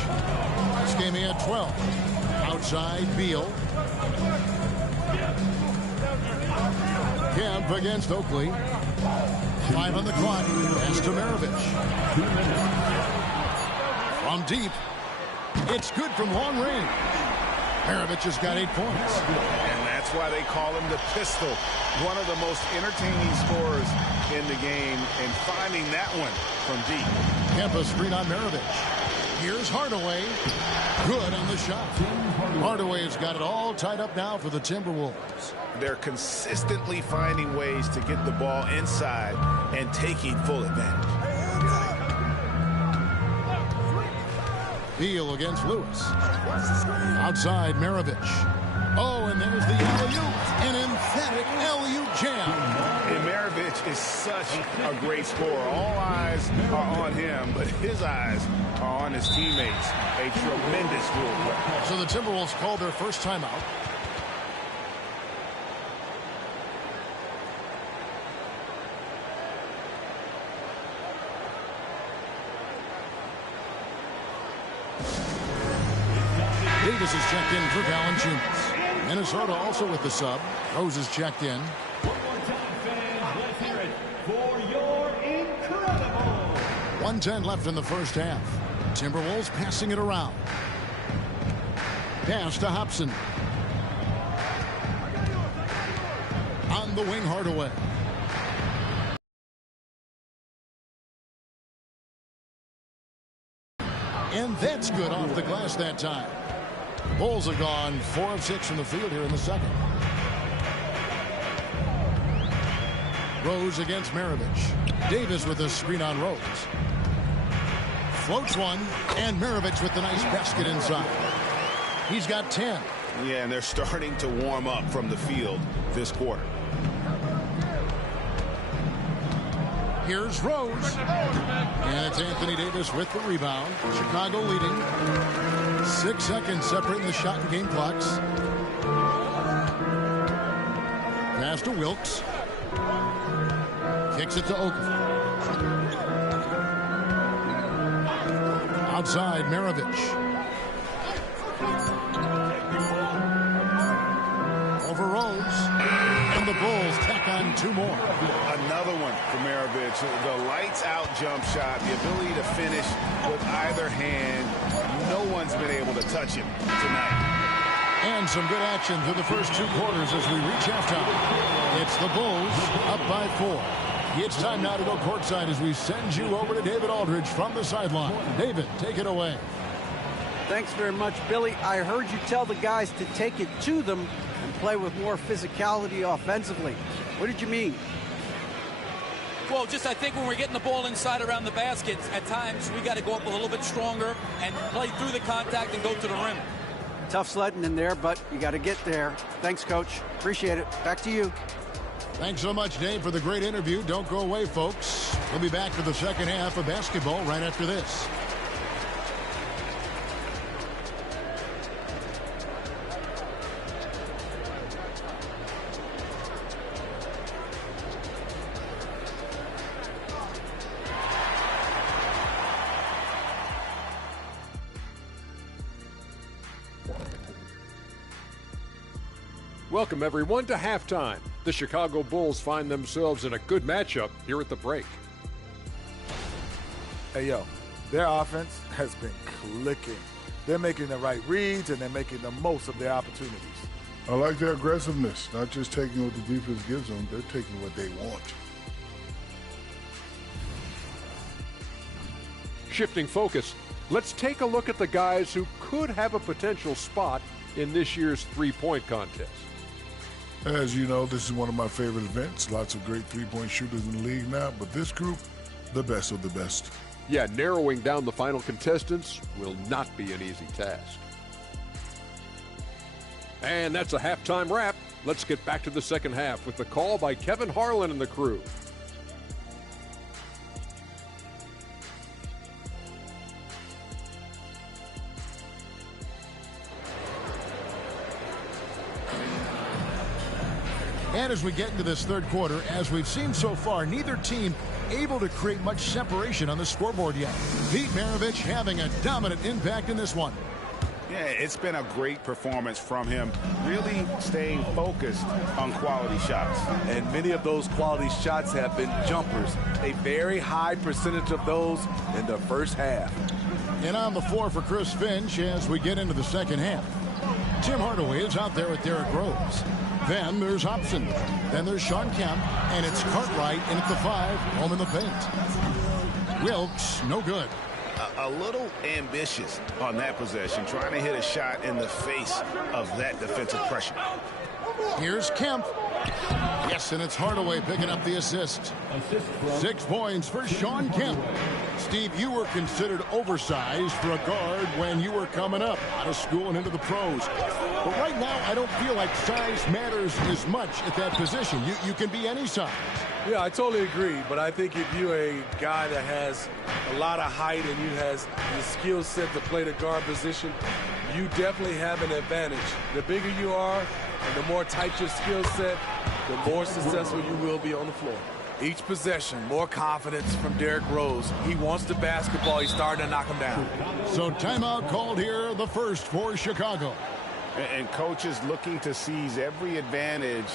Scamey at 12. Outside, Beal. Camp against Oakley. 5 on the clock. Pass to Maravich. From deep. It's good from long range. Maravich has got 8 points. And that's why they call him the pistol. One of the most entertaining scorers in the game, and finding that one from deep. Kempa screen on Maravich. Here's Hardaway. Good on the shot. Hardaway's got it all tied up now for the Timberwolves. They're consistently finding ways to get the ball inside and taking full advantage. Beal against Lewis. Outside, Maravich. Oh, and there's the alley-oop. An emphatic alley-oop jam. And Maravich is such a great scorer. All eyes are on him, but his eyes are on his teammates. A tremendous rule. So the Timberwolves called their first timeout. Davis is checked in for Valanciunas. Minnesota also with the sub. Rose is checked in. One more time, fans. Let's hear it for your incredible. 1:10 left in the first half. Timberwolves passing it around. Pass to Hobson. On the wing, Hardaway. And that's good off the glass that time. Bulls have gone 4 of 6 from the field here in the second. Rose against Maravich. Davis with a screen on Rose. Floats one, and Maravich with the nice basket inside. He's got 10. Yeah, and they're starting to warm up from the field this quarter. Here's Rose. And it's Anthony Davis with the rebound. Chicago leading. 6 seconds separating the shot and game clocks. Pass to Wilkes. Kicks it to Oakley. Outside, Maravich. Over Rose. And the Bulls tack on 2 more. Another one for Maravich. The lights out jump shot, the ability to finish with either hand. No one's been able to touch him tonight. And some good action through the first 2 quarters as we reach halftime. It's the Bulls up by 4. It's time now to go courtside as we send you over to David Aldridge from the sideline. David, take it away. Thanks very much, Billy. I heard you tell the guys to take it to them and play with more physicality offensively. What did you mean? Well, just I think when we're getting the ball inside around the basket, at times we got to go up a little bit stronger and play through the contact and go to the rim. Tough sledding in there, but you got to get there. Thanks, Coach. Appreciate it. Back to you. Thanks so much, Dave, for the great interview. Don't go away, folks. We'll be back for the second half of basketball right after this. Welcome, everyone, to halftime. The Chicago Bulls find themselves in a good matchup here at the break. Hey, yo, their offense has been clicking. They're making the right reads, and they're making the most of their opportunities. I like their aggressiveness, not just taking what the defense gives them, they're taking what they want. Shifting focus, let's take a look at the guys who could have a potential spot in this year's three-point contest. As you know, this is one of my favorite events. Lots of great three-point shooters in the league now, but this group, the best of the best. Yeah, narrowing down the final contestants will not be an easy task. And that's a halftime wrap. Let's get back to the second half with the call by Kevin Harlan and the crew. And as we get into this third quarter, as we've seen so far, neither team able to create much separation on the scoreboard yet. Pete Maravich having a dominant impact in this one. Yeah, it's been a great performance from him, really staying focused on quality shots. And many of those quality shots have been jumpers. A very high percentage of those in the first half. And on the floor for Chris Finch as we get into the second half. Tim Hardaway is out there with Derrick Rose. Then there's Hobson. Then there's Sean Kemp. And it's Cartwright in at the 5, home in the paint. Wilkes, no good. a little ambitious on that possession, trying to hit a shot in the face of that defensive pressure. Here's Kemp. Yes, and it's Hardaway picking up the assist. 6 points for Shawn Kemp. Steve, you were considered oversized for a guard when you were coming up out of school and into the pros. But right now, I don't feel like size matters as much at that position. You can be any size. Yeah, I totally agree. But I think if you're a guy that has a lot of height and you has the skill set to play the guard position, you definitely have an advantage. The bigger you are and the more tight your skill set, the more successful you will be on the floor. Each possession, more confidence from Derrick Rose. He wants the basketball. He's starting to knock him down. So timeout called here, the first for Chicago. And coaches looking to seize every advantage,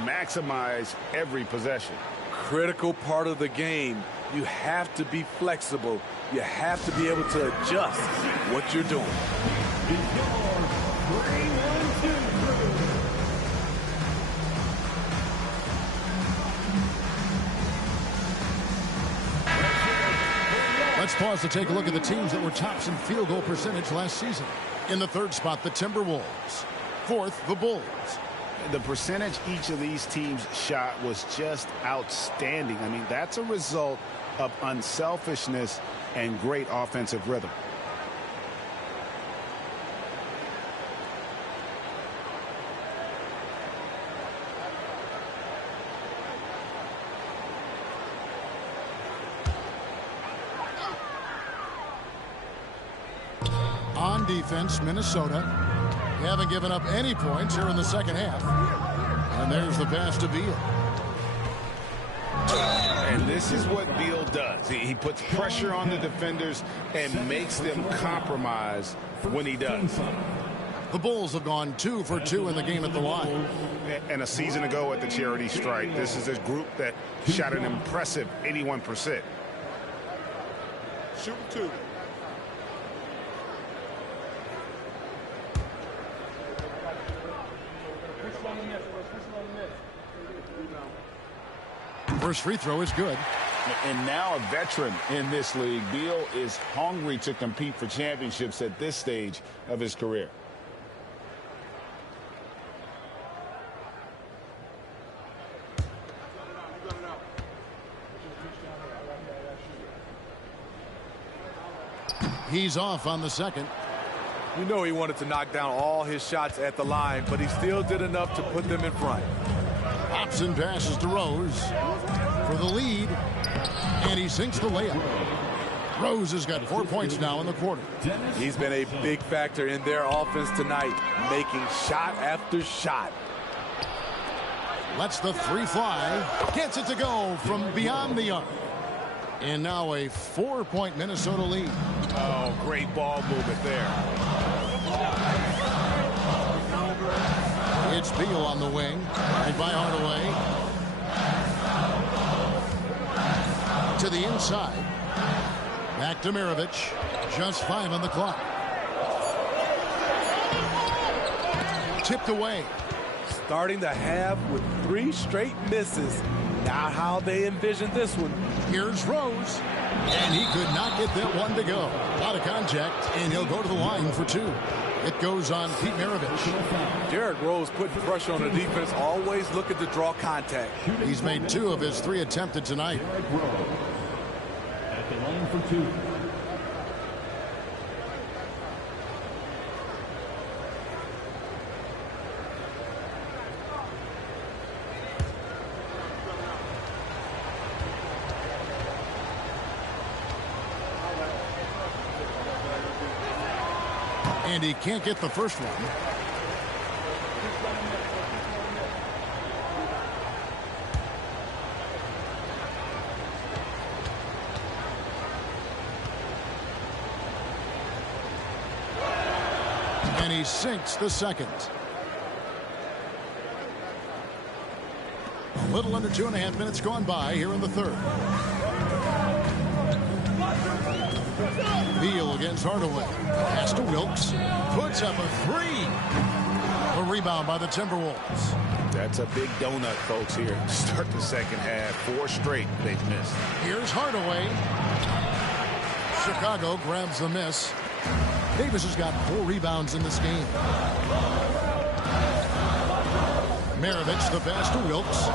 maximize every possession. Critical part of the game. You have to be flexible. You have to be able to adjust what you're doing. Let's pause to take a look at the teams that were tops in field goal percentage last season. In the 3rd spot, the Timberwolves. 4th, the Bulls. The percentage each of these teams shot was just outstanding. I mean, that's a result of unselfishness and great offensive rhythm. On defense, Minnesota. They haven't given up any points here in the second half. And there's the pass to Beal. And this is what Beal does. He puts pressure on the defenders and makes them compromise when he does. The Bulls have gone 2 for 2 in the game at the line. And a season ago at the charity strike, this is a group that shot an impressive 81%. Shoot 2. First free throw is good. And now a veteran in this league, Beal is hungry to compete for championships at this stage of his career. He's off on the second. You know he wanted to knock down all his shots at the line, but he still did enough to put them in front. Hobson passes to Rose for the lead, and he sinks the layup. Rose has got 4 points now in the quarter. He's been a big factor in their offense tonight, making shot after shot. Lets the 3 fly. Gets it to go from beyond the arc. And now a 4-point Minnesota lead. Oh, great ball movement there. It's Beal on the wing. Right by Hardaway. To the inside. Back to Mirovic. Just 5 on the clock. Tipped away. Starting the half with 3 straight misses. Not how they envisioned this one. Here's Rose. And he could not get that one to go. A lot of contact, and he'll go to the line for 2. It goes on Pete Maravich. Derrick Rose putting pressure on the defense, always looking to draw contact. He's made 2 of his 3 attempted tonight. At the line for 2. And he can't get the first one. And he sinks the second. A little under 2.5 minutes gone by here in the third. Beal against Hardaway. Pass to Wilkes. Puts up a 3. A rebound by the Timberwolves. That's a big donut, folks, here. Start the second half. 4 straight they've missed. Here's Hardaway. Chicago grabs the miss. Davis has got 4 rebounds in this game. Maravich the pass to Wilkes.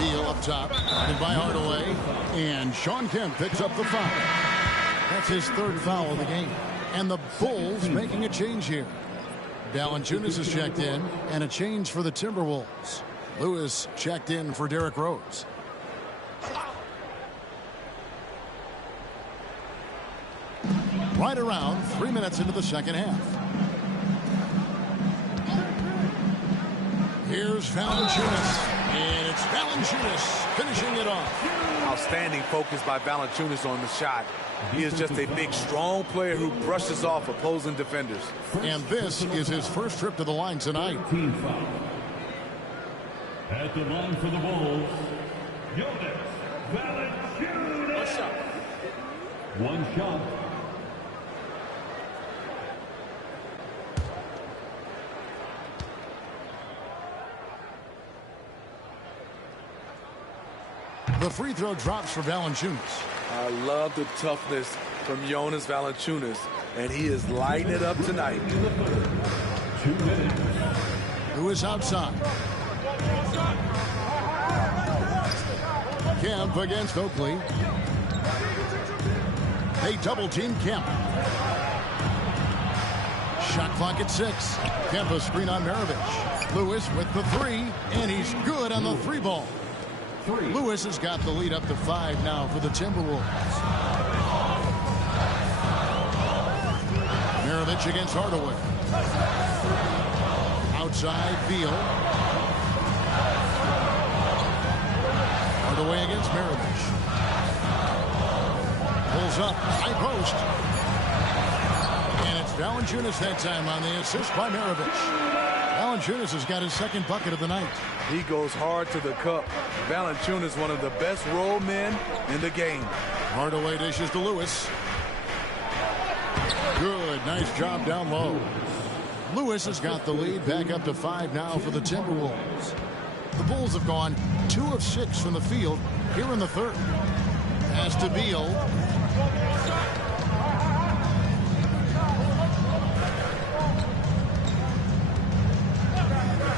Beal up top, and by Hardaway. And Sean Kemp picks up the foul. That's his 3rd foul of the game. And the Bulls making a change here. Valanciunas is checked in, and a change for the Timberwolves. Lewis checked in for Derrick Rose. Right around 3 minutes into the second half. Here's Valanciunas, and it's Valanciunas finishing it off. Outstanding focus by Valanciunas on the shot. He is just a big, strong player who brushes off opposing defenders. And this is his first trip to the line tonight. At the line for the Bulls, Jonas Valanciunas. One shot. The free throw drops for Valanciunas. I love the toughness from Jonas Valanciunas, and he is lighting it up tonight. 2 minutes. Who is outside? Kemp against Oakley. They double team Kemp. Shot clock at 6. Kemp a screen on Maravich. Lewis with the 3, and he's good on the 3 ball. Lewis has got the lead up to 5 now for the Timberwolves. Maravich against Hardaway. Outside Beal. Hardaway against Maravich. Pulls up, high post. And it's Valanciunas that time on the assist by Maravich. Valanciunas has got his 2nd bucket of the night. He goes hard to the cup. Valanciunas, one of the best roll men in the game. Hardaway dishes to Lewis. Good, nice job down low. Lewis has got the lead back up to 5 now for the Timberwolves. The Bulls have gone 2 of 6 from the field here in the 3rd. Pass to Beal.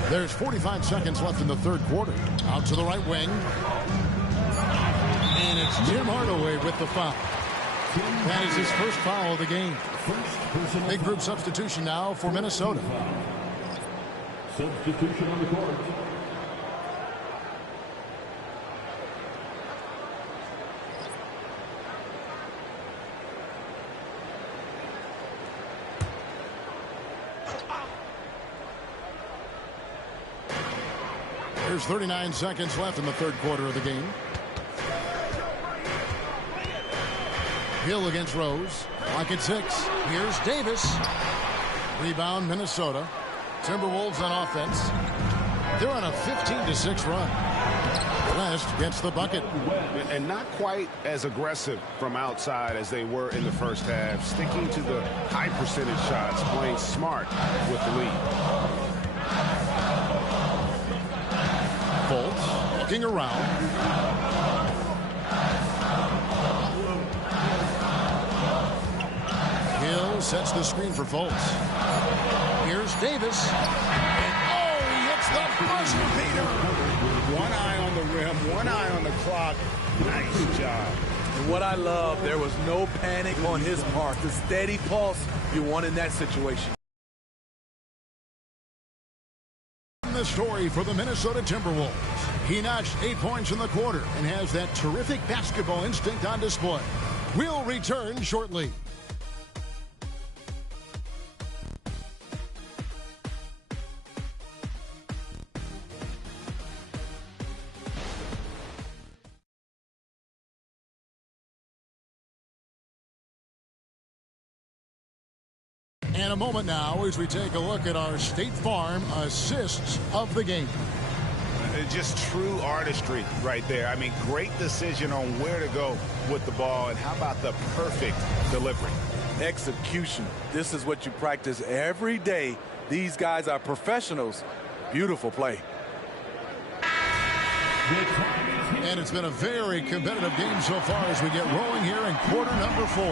There's 45 seconds left in the 3rd quarter. Out to the right wing. And it's Tim Hardaway with the foul. That is his 1st foul of the game. Big group substitution now for Minnesota. Substitution on the court. There's 39 seconds left in the 3rd quarter of the game. Hill against Rose. Clock at 6. Here's Davis. Rebound Minnesota. Timberwolves on offense. They're on a 15-6 run. West gets the bucket. And not quite as aggressive from outside as they were in the first half. Sticking to the high percentage shots. Playing smart with the lead. Fultz looking around. Hill sets the screen for Fultz. Here's Davis. And oh, he hits the buzzer beater. One eye on the rim, one eye on the clock. Nice job. And what I love, there was no panic on his part. The steady pulse you want in that situation. The story for the Minnesota Timberwolves. He notched 8 points in the quarter and has that terrific basketball instinct on display. We'll return shortly. And a moment now as we take a look at our State Farm assists of the game. Just true artistry right there. I mean, great decision on where to go with the ball, and how about the perfect delivery? Execution. This is what you practice every day. These guys are professionals. Beautiful play. And it's been a very competitive game so far as we get rolling here in quarter number 4.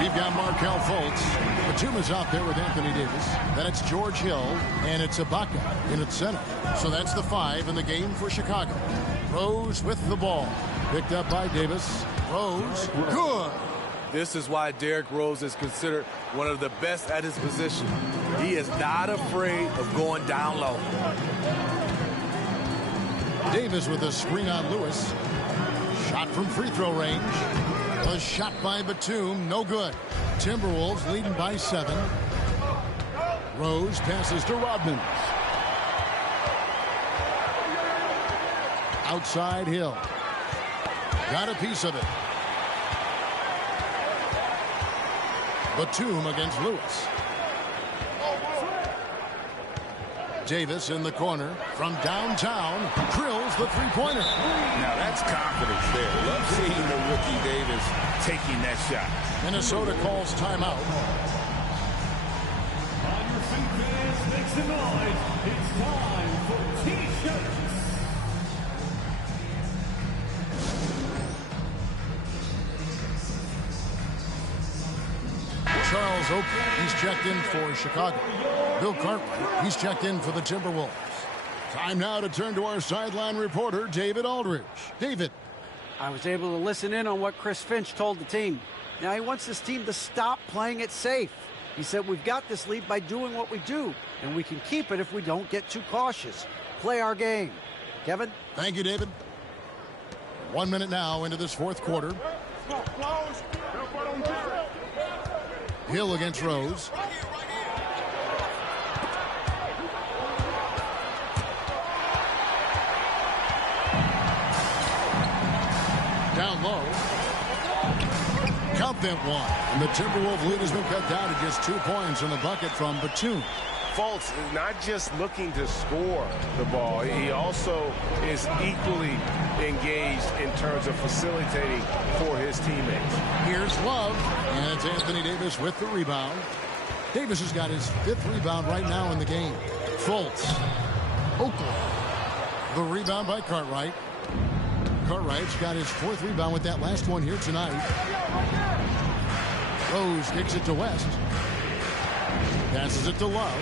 We've got Markelle Fultz. Batum is out there with Anthony Davis. Then it's George Hill, and it's Ibaka in at center. So that's the 5 in the game for Chicago. Rose with the ball. Picked up by Davis. Rose, good. This is why Derrick Rose is considered one of the best at his position. He is not afraid of going down low. Davis with a screen on Lewis. Shot from free throw range. A shot by Batum, no good. Timberwolves leading by 7. Rose passes to Rodman. Outside Hill. Got a piece of it. Batum against Lewis. Davis in the corner from downtown drills the three-pointer. Now that's confidence there. Love seeing the rookie Davis taking that shot. Minnesota calls timeout. On your feet, fans, make some noise. It's time for T-shirts. Charles Oakley, he's checked in for Chicago. Bill Cartwright, he's checked in for the Timberwolves. Time now to turn to our sideline reporter, David Aldridge. David. I was able to listen in on what Chris Finch told the team. Now he wants this team to stop playing it safe. He said we've got this lead by doing what we do, and we can keep it if we don't get too cautious. Play our game. Kevin? Thank you, David. 1 minute now into this fourth quarter. Hill against Rose. Down low. Count that one. And the Timberwolves lead has been cut down to just 2 points in the bucket from Batum. Fultz is not just looking to score the ball. He also is equally engaged in terms of facilitating for his teammates. Here's Love, and it's Anthony Davis with the rebound. Davis has got his 5th rebound right now in the game. Fultz. Oakley. The rebound by Cartwright. Cartwright's got his 4th rebound with that last one here tonight. Rose kicks it to West. Passes it to Love.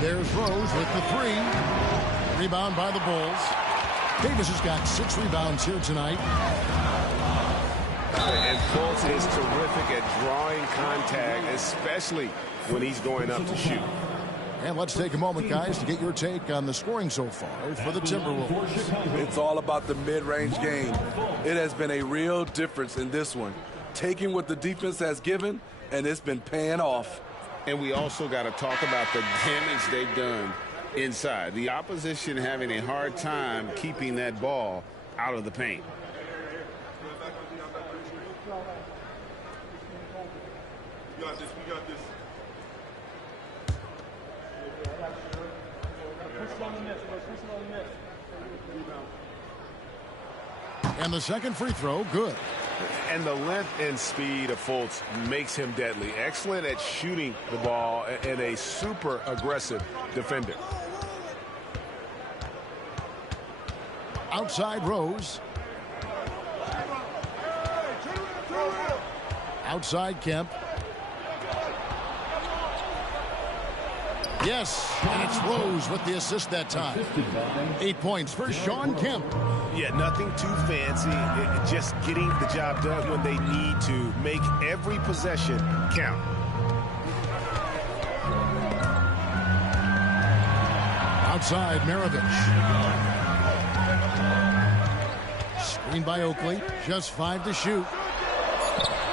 There's Rose with the 3. Rebound by the Bulls. Davis has got 6 rebounds here tonight. And Fultz is terrific at drawing contact, especially when he's going up to shoot. And let's take a moment, guys, to get your take on the scoring so far for the Timberwolves. It's all about the mid-range game. It has been a real difference in this one. Taking what the defense has given, and it's been paying off. And we also got to talk about the damage they've done inside. The opposition having a hard time keeping that ball out of the paint. We got this. We got this. And the second free throw, good. And the length and speed of Fultz makes him deadly. Excellent at shooting the ball and a super aggressive defender. Outside Rose. Outside Kemp. Yes, and it's Rose with the assist that time. 8 points for Shawn Kemp. Yeah, nothing too fancy. Just getting the job done when they need to. Make every possession count. Outside Maravich. Screen by Oakley. Just 5 to shoot.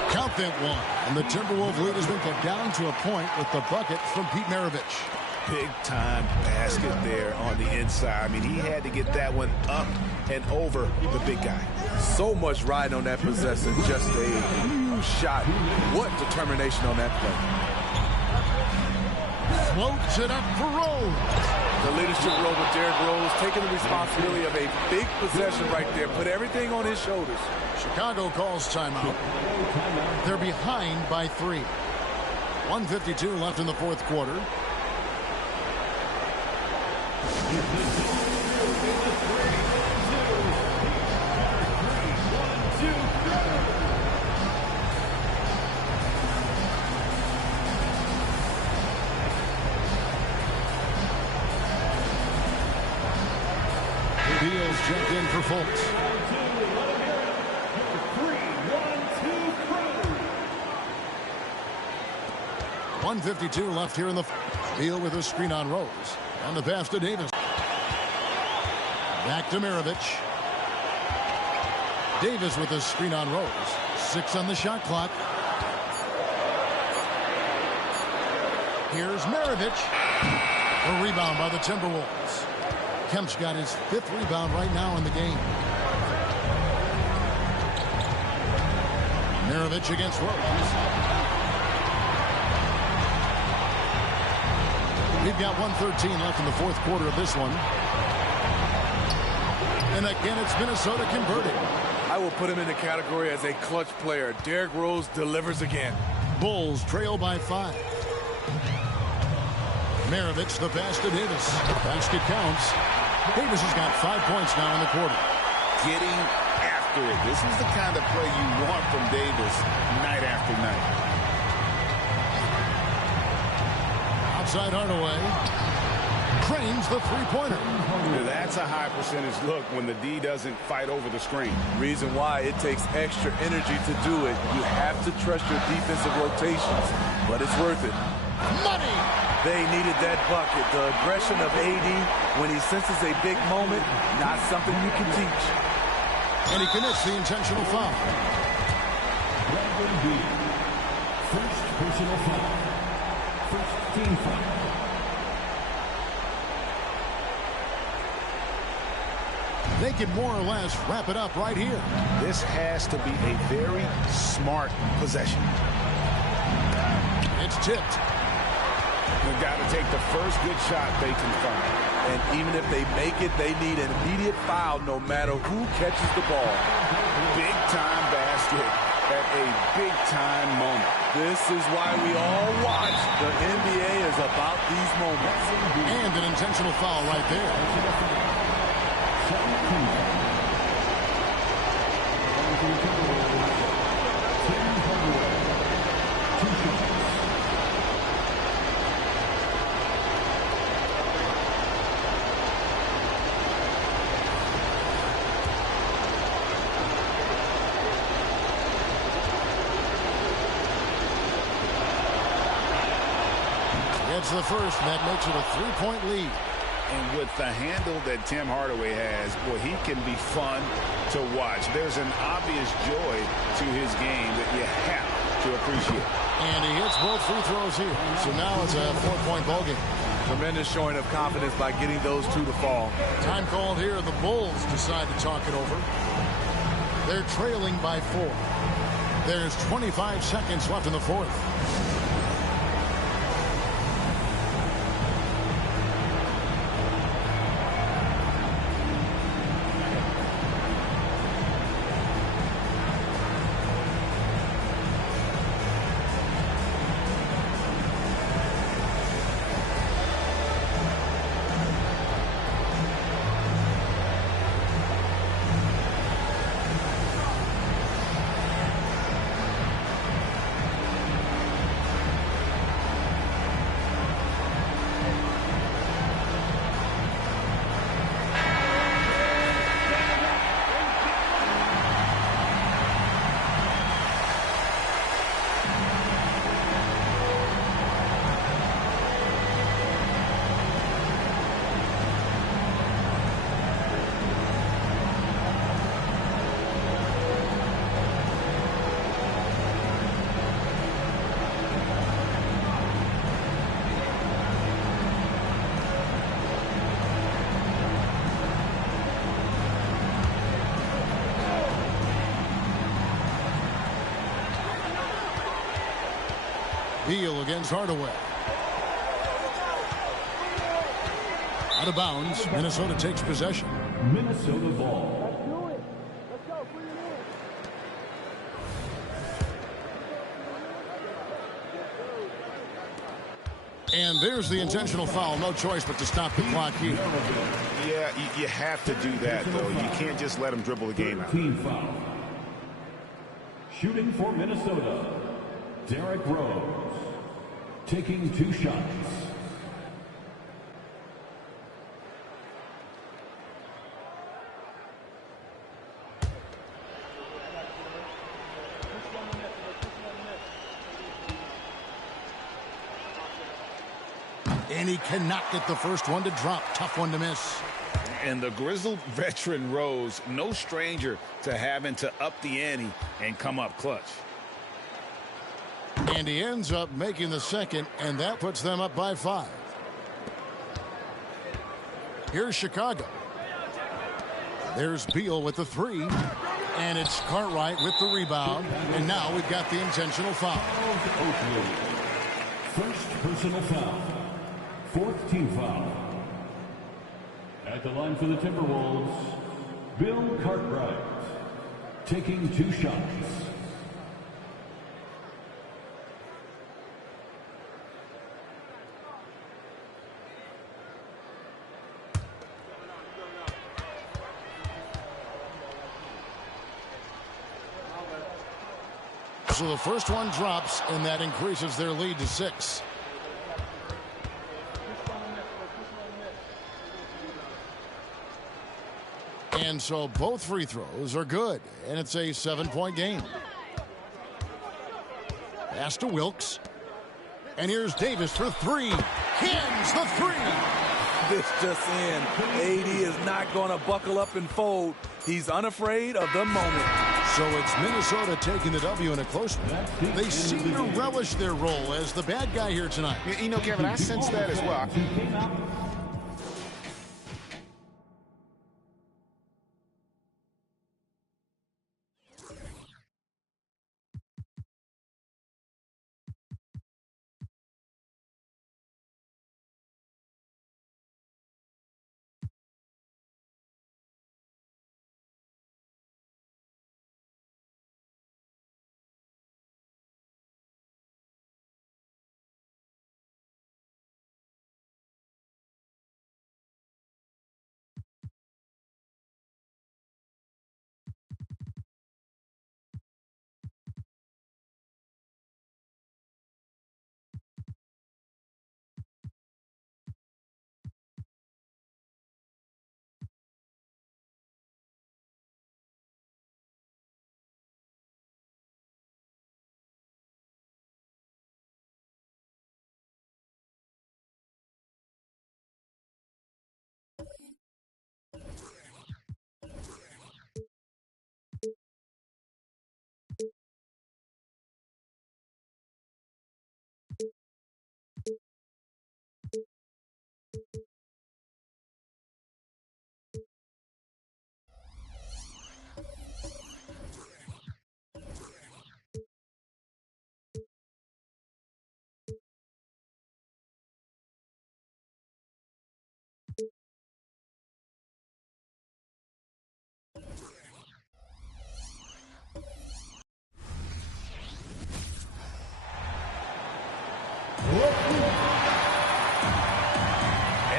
Count that one. And the Timberwolves lead has been cut down to a point with the bucket from Pete Maravich. Big-time basket there on the inside. I mean, he had to get that one up and over the big guy. So much riding on that possession. Just a huge shot. What determination on that play. Floats it up for Rose. The leadership role with Derrick Rose, taking the responsibility of a big possession right there. Put everything on his shoulders. Chicago calls timeout. They're behind by 3. 1:52 left in the fourth quarter. Beals checked in for Fultz. 1:52 left here in the Beal with a screen on Rose. And the pass to Davis. Back to Maravich. Davis with a screen on Rose. 6 on the shot clock. Here's Maravich. A rebound by the Timberwolves. Kemp's got his 5th rebound right now in the game. Maravich against Rose. We've got 1:13 left in the 4th quarter of this one. And again, it's Minnesota converting. I will put him in the category as a clutch player. Derrick Rose delivers again. Bulls trail by 5. Maravich, the pass to Davis. Basket counts. Davis has got 5 points now in the quarter. Getting after it. This is the kind of play you want from Davis night after night. Outside Hardaway. Cranes the three-pointer. That's a high percentage look when the D doesn't fight over the screen. Reason why it takes extra energy to do it. You have to trust your defensive rotations, but it's worth it. Money! They needed that bucket. The aggression of AD when he senses a big moment, not something you can teach. And he commits the intentional foul. First personal foul. First team foul. They can more or less wrap it up right here. This has to be a very smart possession. It's tipped. They've got to take the first good shot they can find. And even if they make it, they need an immediate foul no matter who catches the ball. Big-time basket at a big-time moment. This is why we all watch. The NBA is about these moments. And an intentional foul right there. It's the first, and that makes it a 3-point lead. And with the handle that Tim Hardaway has, boy, he can be fun to watch. There's an obvious joy to his game that you have to appreciate. And he hits both free throws here. So now it's a 4-point ball game. Tremendous showing of confidence by getting those two to fall. Time called here. The Bulls decide to talk it over. They're trailing by 4. There's 25 seconds left in the 4th. Beal against Hardaway. Out of bounds. Minnesota takes possession. Minnesota ball. And there's the intentional foul. No choice but to stop the clock here. Yeah, you have to do that, though. You can't just let him dribble the game out. Team foul. Shooting for Minnesota, Derrick Rose. Taking 2 shots. And he cannot get the first one to drop. Tough one to miss. And the grizzled veteran Rose, no stranger to having to up the ante and come up clutch. And he ends up making the second, and that puts them up by 5. Here's Chicago. There's Beal with the 3. And it's Cartwright with the rebound. And now we've got the intentional foul. First personal foul. 4th team foul. At the line for the Timberwolves, Bill Cartwright. Taking 2 shots. So the first one drops, and that increases their lead to 6. And so both free throws are good, and it's a 7-point game. Pass to Wilkes. And here's Davis for 3. Hins the 3. This just in. AD is not going to buckle up and fold. He's unafraid of the moment. So it's Minnesota taking the W in a close one. They seem to relish their role as the bad guy here tonight. You know, Kevin, I sense that as well.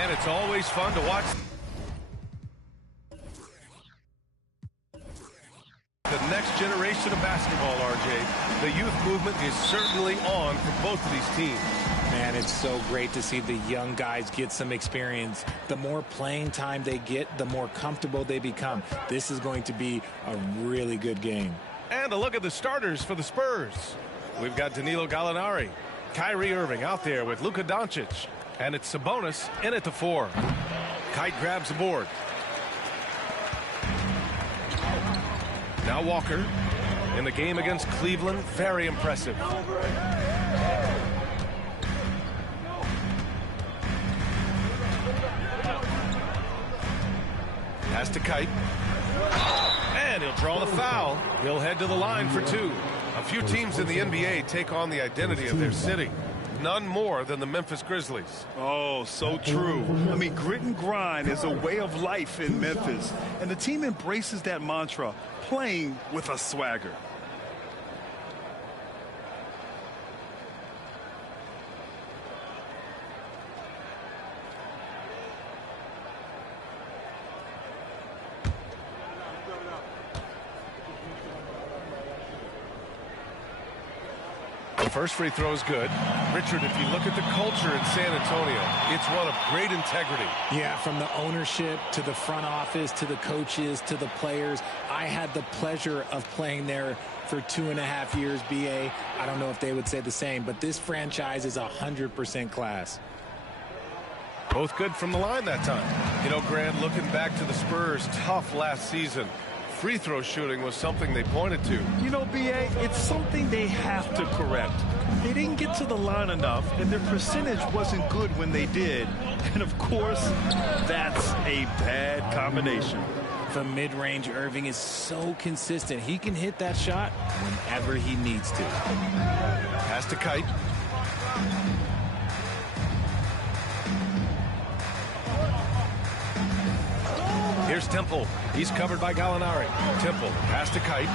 And it's always fun to watch the next generation of basketball, RJ. The youth movement is certainly on for both of these teams. Man, it's so great to see the young guys get some experience. The more playing time they get, the more comfortable they become. This is going to be a really good game. And a look at the starters for the Spurs. We've got Danilo Gallinari, Kyrie Irving out there with Luka Doncic. And it's Sabonis in at the 4. Kite grabs the board. Now Walker in the game against Cleveland. Very impressive. Pass to Kite. And he'll draw the foul. He'll head to the line for 2. A few teams in the NBA take on the identity of their city. None more than the Memphis Grizzlies. Oh, so true. I mean, grit and grind is a way of life in Memphis. And the team embraces that mantra, playing with a swagger. The first free throw is good. Richard, if you look at the culture in San Antonio, it's one of great integrity. Yeah, from the ownership to the front office to the coaches to the players. I had the pleasure of playing there for 2.5 years, BA. I don't know if they would say the same, but this franchise is 100% class. Both good from the line that time. You know, Grant, looking back to the Spurs' tough last season, free throw shooting was something they pointed to. You know, BA, it's something they have to correct. They didn't get to the line enough, and their percentage wasn't good when they did. And, of course, that's a bad combination. From mid-range, Irving is so consistent. He can hit that shot whenever he needs to. Pass to Kite. Here's Temple. He's covered by Gallinari. Temple, pass to Kite.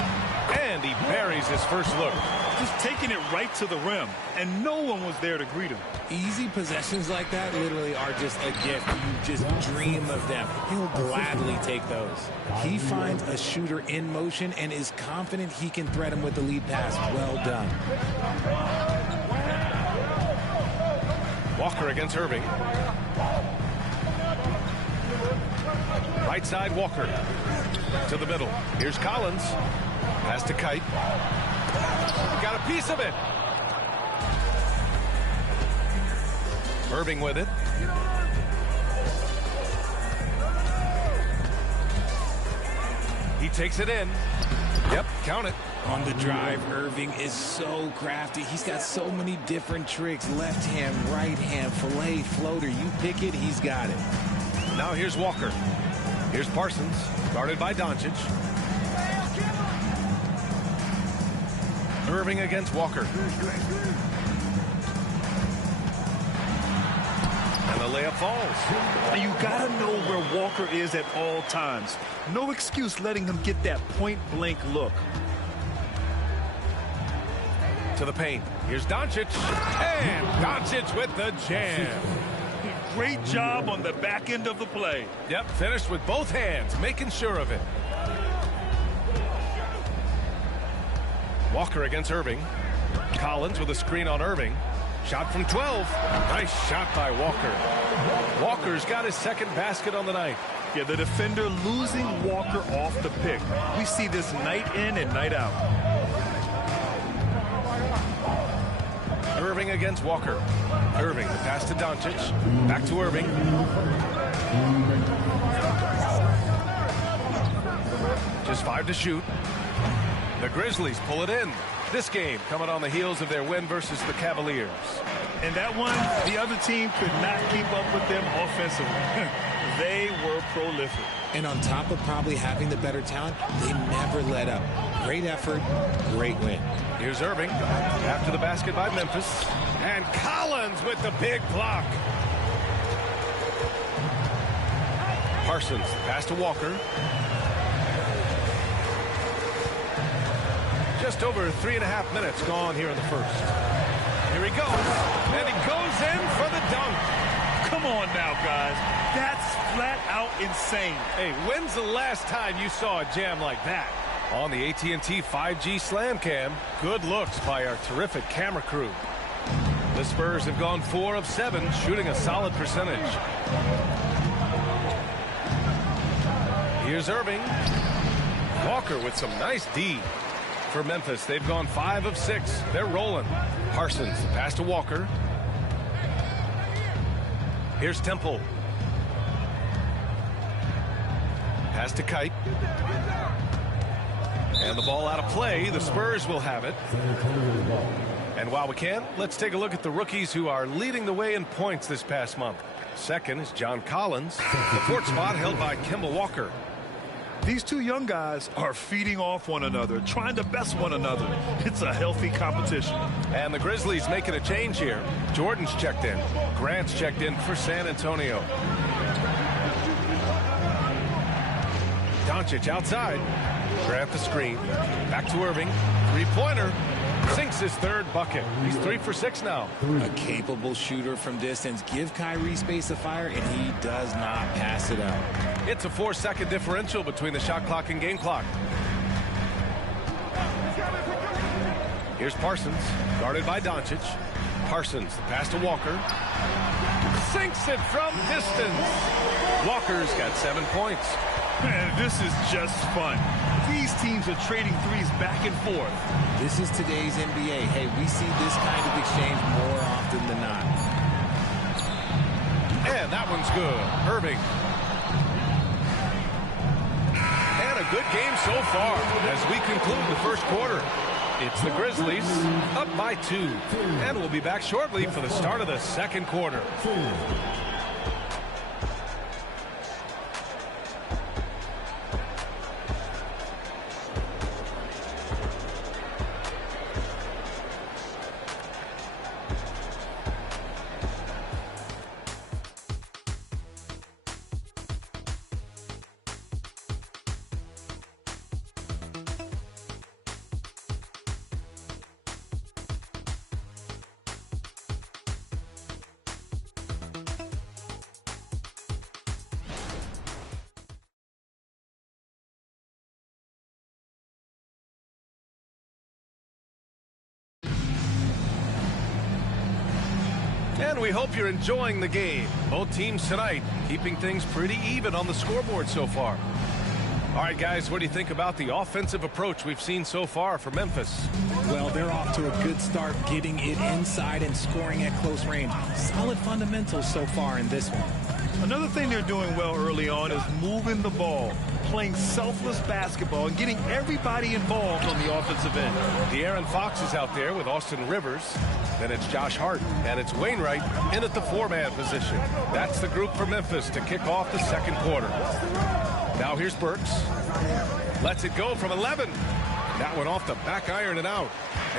And he buries his first look. Just taking it right to the rim, and no one was there to greet him. Easy possessions like that literally are just a gift. You just dream of them. He'll gladly take those. He finds a shooter in motion and is confident he can thread him with the lead pass. Well done. Walker against Irving. Right side, Walker. To the middle. Here's Collins. Pass to Kite. Got a piece of it. Irving with it. He takes it in. Yep, count it. On the drive, Irving is so crafty. He's got so many different tricks. Left hand, right hand, fillet, floater. You pick it, he's got it. Now here's Walker. Here's Parsons, guarded by Doncic. Irving against Walker. And the layup falls. You got to know where Walker is at all times. No excuse letting him get that point-blank look. To the paint. Here's Doncic. And Doncic with the jam. Great job on the back end of the play. Yep, finished with both hands, making sure of it. Walker against Irving. Collins with a screen on Irving. Shot from 12. Nice shot by Walker. Walker's got his second basket on the night. Yeah, the defender losing Walker off the pick. We see this night in and night out. Irving against Walker. Irving, the pass to Doncic. Back to Irving. Just 5 to shoot. The Grizzlies pull it in. This game coming on the heels of their win versus the Cavaliers. And that one, the other team could not keep up with them offensively. They were prolific. And on top of probably having the better talent, they never let up. Great effort, great win. Here's Irving after the basket by Memphis. And Collins with the big block. Parsons, pass to Walker. Just over 3.5 minutes gone here in the first. Here he goes. And he goes in for the dunk. Come on now, guys. That's flat out insane. Hey, when's the last time you saw a jam like that? On the AT&T 5G Slam Cam, good looks by our terrific camera crew. The Spurs have gone 4 of 7, shooting a solid percentage. Here's Irving. Walker with some nice D. For Memphis, they've gone 5 of 6. They're rolling. Parsons, pass to Walker. Here's Temple. Pass to Kite. And the ball out of play. The Spurs will have it. And while we can, let's take a look at the rookies who are leading the way in points this past month. Second is John Collins. The fourth spot held by Kemba Walker. These two young guys are feeding off one another, trying to best one another. It's a healthy competition. And the Grizzlies making a change here. Jordan's checked in. Grant's checked in for San Antonio. Doncic outside. Grant the screen. Back to Irving. Three-pointer. Sinks his third bucket. He's 3 for 6 now. A capable shooter from distance. Give Kyrie space to fire, and he does not pass it out. It's a 4-second differential between the shot clock and game clock. Here's Parsons, guarded by Doncic. Parsons, the pass to Walker. Sinks it from distance. Walker's got 7 points. Man, this is just fun. These teams are trading threes back and forth. This is today's NBA. Hey, we see this kind of exchange more often than not. And that one's good. Irving. And a good game so far as we conclude the first quarter. It's the Grizzlies up by 2. And we'll be back shortly for the start of the second quarter. And we hope you're enjoying the game. Both teams tonight keeping things pretty even on the scoreboard so far. All right, guys, what do you think about the offensive approach we've seen so far for Memphis? Well, they're off to a good start getting it inside and scoring at close range. Solid fundamentals so far in this one. Another thing they're doing well early on is moving the ball, playing selfless basketball, and getting everybody involved on the offensive end. De'Aaron Fox is out there with Austin Rivers. Then it's Josh Hart, and it's Wainwright in at the 4-man position. That's the group for Memphis to kick off the second quarter. Now here's Burks. Lets it go from 11. That one off the back iron and out.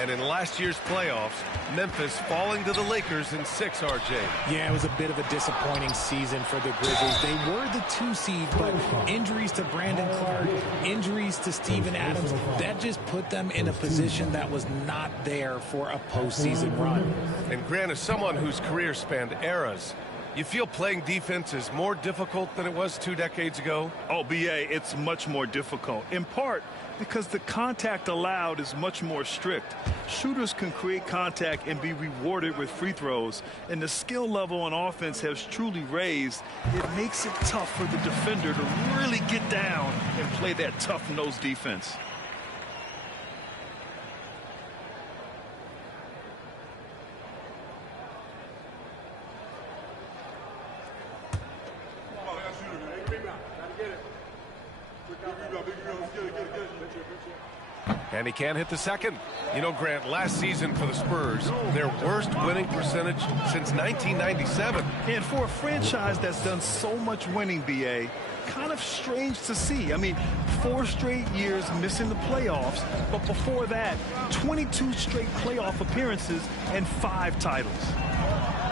And in last year's playoffs, Memphis falling to the Lakers in 6, RJ. Yeah, it was a bit of a disappointing season for the Grizzlies. They were the 2 seed, but injuries to Brandon Clark, injuries to Steven Adams, that just put them in a position that was not there for a postseason run. And Grant, as someone whose career spanned eras, you feel playing defense is more difficult than it was 2 decades ago? Oh, BA, it's much more difficult, in part because the contact allowed is much more strict. Shooters can create contact and be rewarded with free throws, and the skill level on offense has truly raised. It makes it tough for the defender to really get down and play that tough-nosed defense. And he can't hit the second. You know, Grant, last season for the Spurs, their worst winning percentage since 1997. And for a franchise that's done so much winning, BA, kind of strange to see. I mean, 4 straight years missing the playoffs, but before that, 22 straight playoff appearances and 5 titles.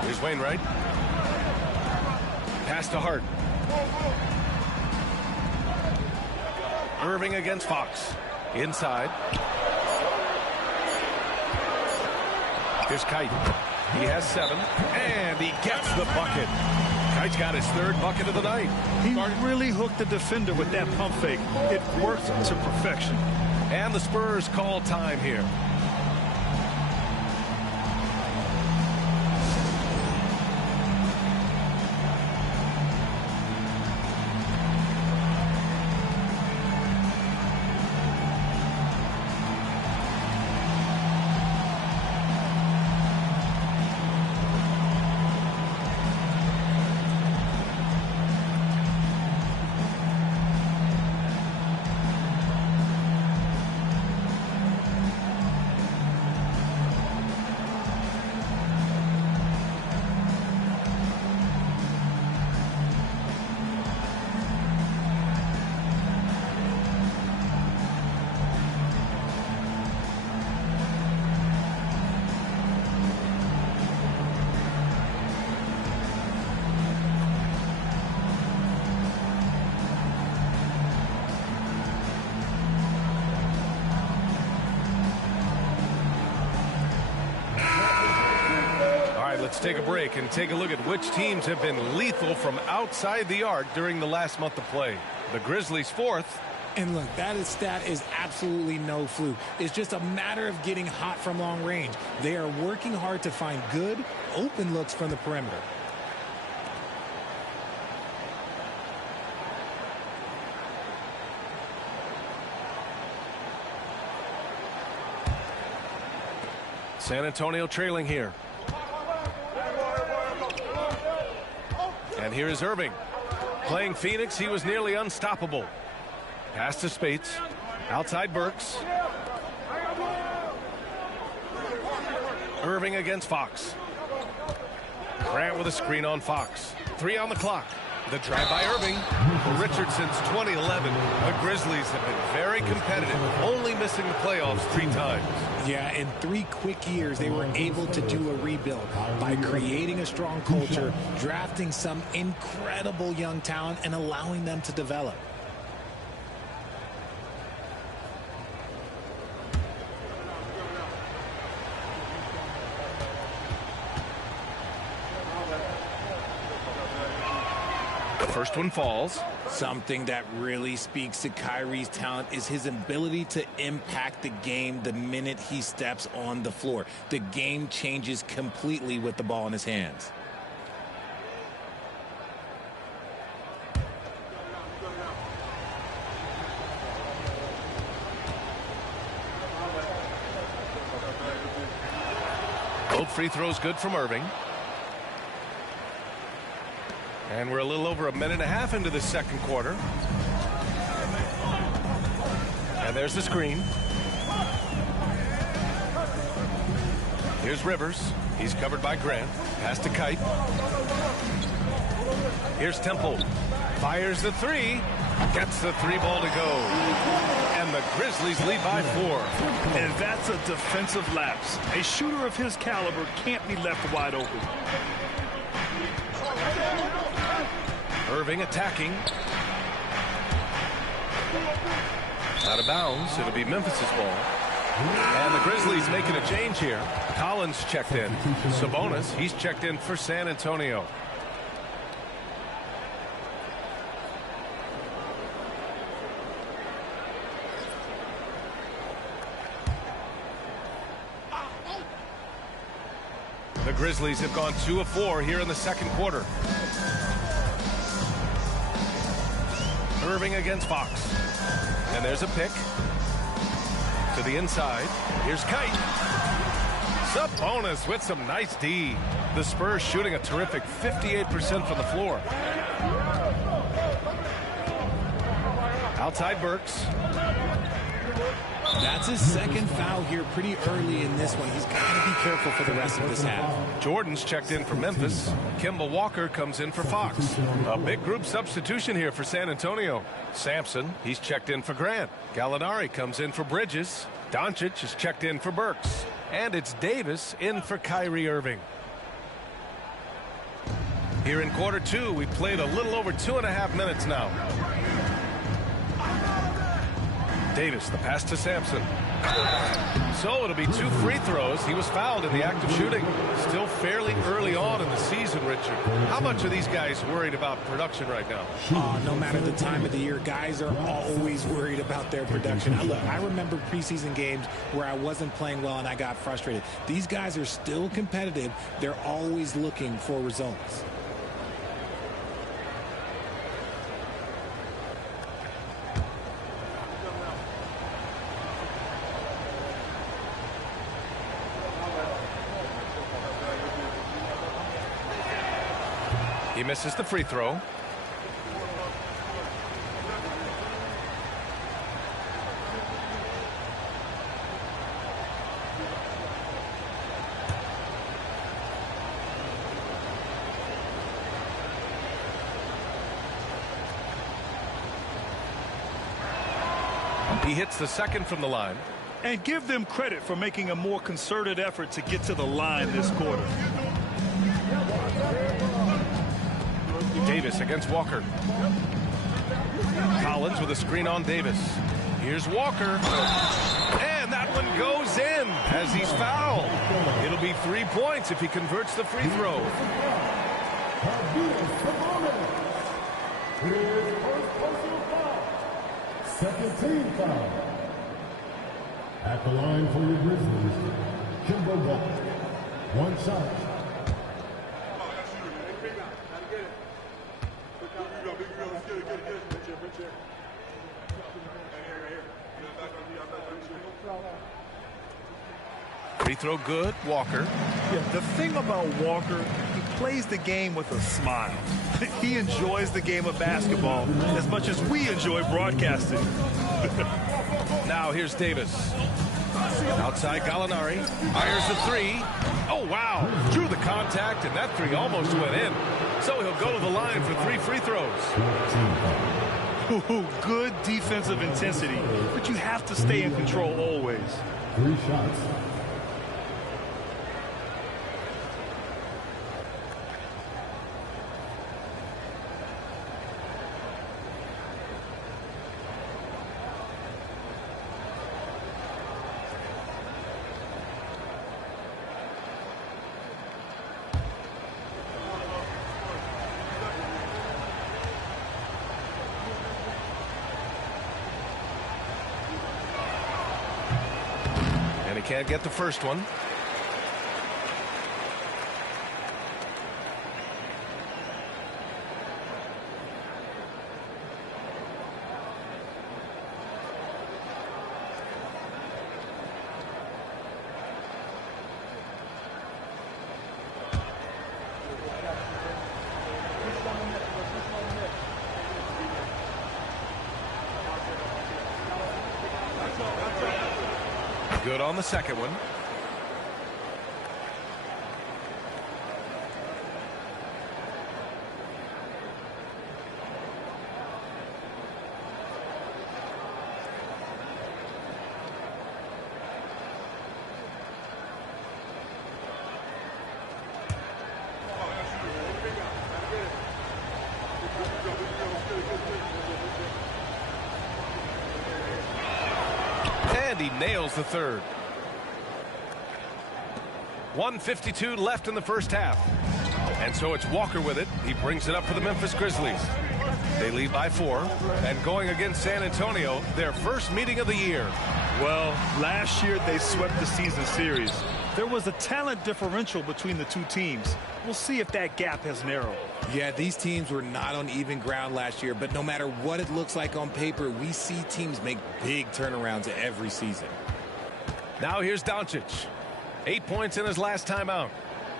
Here's Wainwright. Pass to Hart. Irving against Fox. Inside. Here's Kite. He has 7, and he gets the bucket. Kite's got his 3rd bucket of the night. He really hooked the defender with that pump fake. It worked to perfection. And the Spurs call time here. Let's take a break and take a look at which teams have been lethal from outside the arc during the last month of play. The Grizzlies 4th, And look, stat is absolutely no fluke. It's just a matter of getting hot from long range. They are working hard to find good, open looks from the perimeter. San Antonio trailing here. And here is Irving. Playing Phoenix, he was nearly unstoppable. Pass to Spates. Outside Burks. Irving against Fox. Grant with a screen on Fox. 3 on the clock. The drive by Irving. For Richard since 2011, the Grizzlies have been very competitive, only missing the playoffs 3 times. Yeah, in 3 quick years, they were able to do a rebuild by creating a strong culture, drafting some incredible young talent, and allowing them to develop. First one falls. Something that really speaks to Kyrie's talent is his ability to impact the game the minute he steps on the floor. The game changes completely with the ball in his hands. Both free throws good from Irving. And we're a little over a minute and a half into the second quarter. And there's the screen. Here's Rivers. He's covered by Grant. Pass to Kite. Here's Temple. Fires the 3. Gets the 3 ball to go. And the Grizzlies lead by 4. And that's a defensive lapse. A shooter of his caliber can't be left wide open. Irving attacking. Out of bounds. It'll be Memphis's ball. And the Grizzlies making a change here. Collins checked in. Sabonis, he's checked in for San Antonio. The Grizzlies have gone 2 of 4 here in the second quarter. Irving against Fox. And there's a pick. To the inside. Here's Kite. Sabonis with some nice D. The Spurs shooting a terrific 58% from the floor. Outside Burks. That's his second foul here pretty early in this one. He's got to be careful for the rest of this half. Jordan's checked in for Memphis. Kemba Walker comes in for Fox. A big group substitution here for San Antonio. Sampson, he's checked in for Grant. Gallinari comes in for Bridges. Doncic is checked in for Burks. And it's Davis in for Kyrie Irving. Here in quarter 2, we played a little over 2.5 minutes now. Davis, the pass to Sampson. So it'll be 2 free throws. He was fouled in the act of shooting. Still fairly early on in the season, Richard. How much are these guys worried about production right now? No matter the time of the year, guys are always worried about their production. Look, I remember preseason games where I wasn't playing well and I got frustrated. These guys are still competitive. They're always looking for results. He misses the free throw. He hits the second from the line. And give them credit for making a more concerted effort to get to the line this quarter. Davis against Walker. Collins with a screen on Davis. Here's Walker. And that one goes in as he's fouled. It'll be 3 points if he converts the free throw. Second team foul. At the line for your Grizzlies, Kimber Walker. One shot. Free throw good, Walker. Yeah, the thing about Walker, he plays the game with a smile. He enjoys the game of basketball as much as we enjoy broadcasting. Now here's Davis. Outside Gallinari. Fires the three. Oh, wow. Drew the contact, and that three almost went in. So he'll go to the line for 3 free throws. Ooh, good defensive intensity, but you have to stay in control always. 3 shots. Can't get the first one. Good on the second one. And he nails the third. 1:52 left in the first half. And so it's Walker with it. He brings it up for the Memphis Grizzlies. They lead by 4. And going against San Antonio, their first meeting of the year. Well, last year they swept the season series. There was a talent differential between the two teams. We'll see if that gap has narrowed. Yeah, these teams were not on even ground last year, but no matter what it looks like on paper, we see teams make big turnarounds every season. Now here's Doncic. 8 points in his last time out.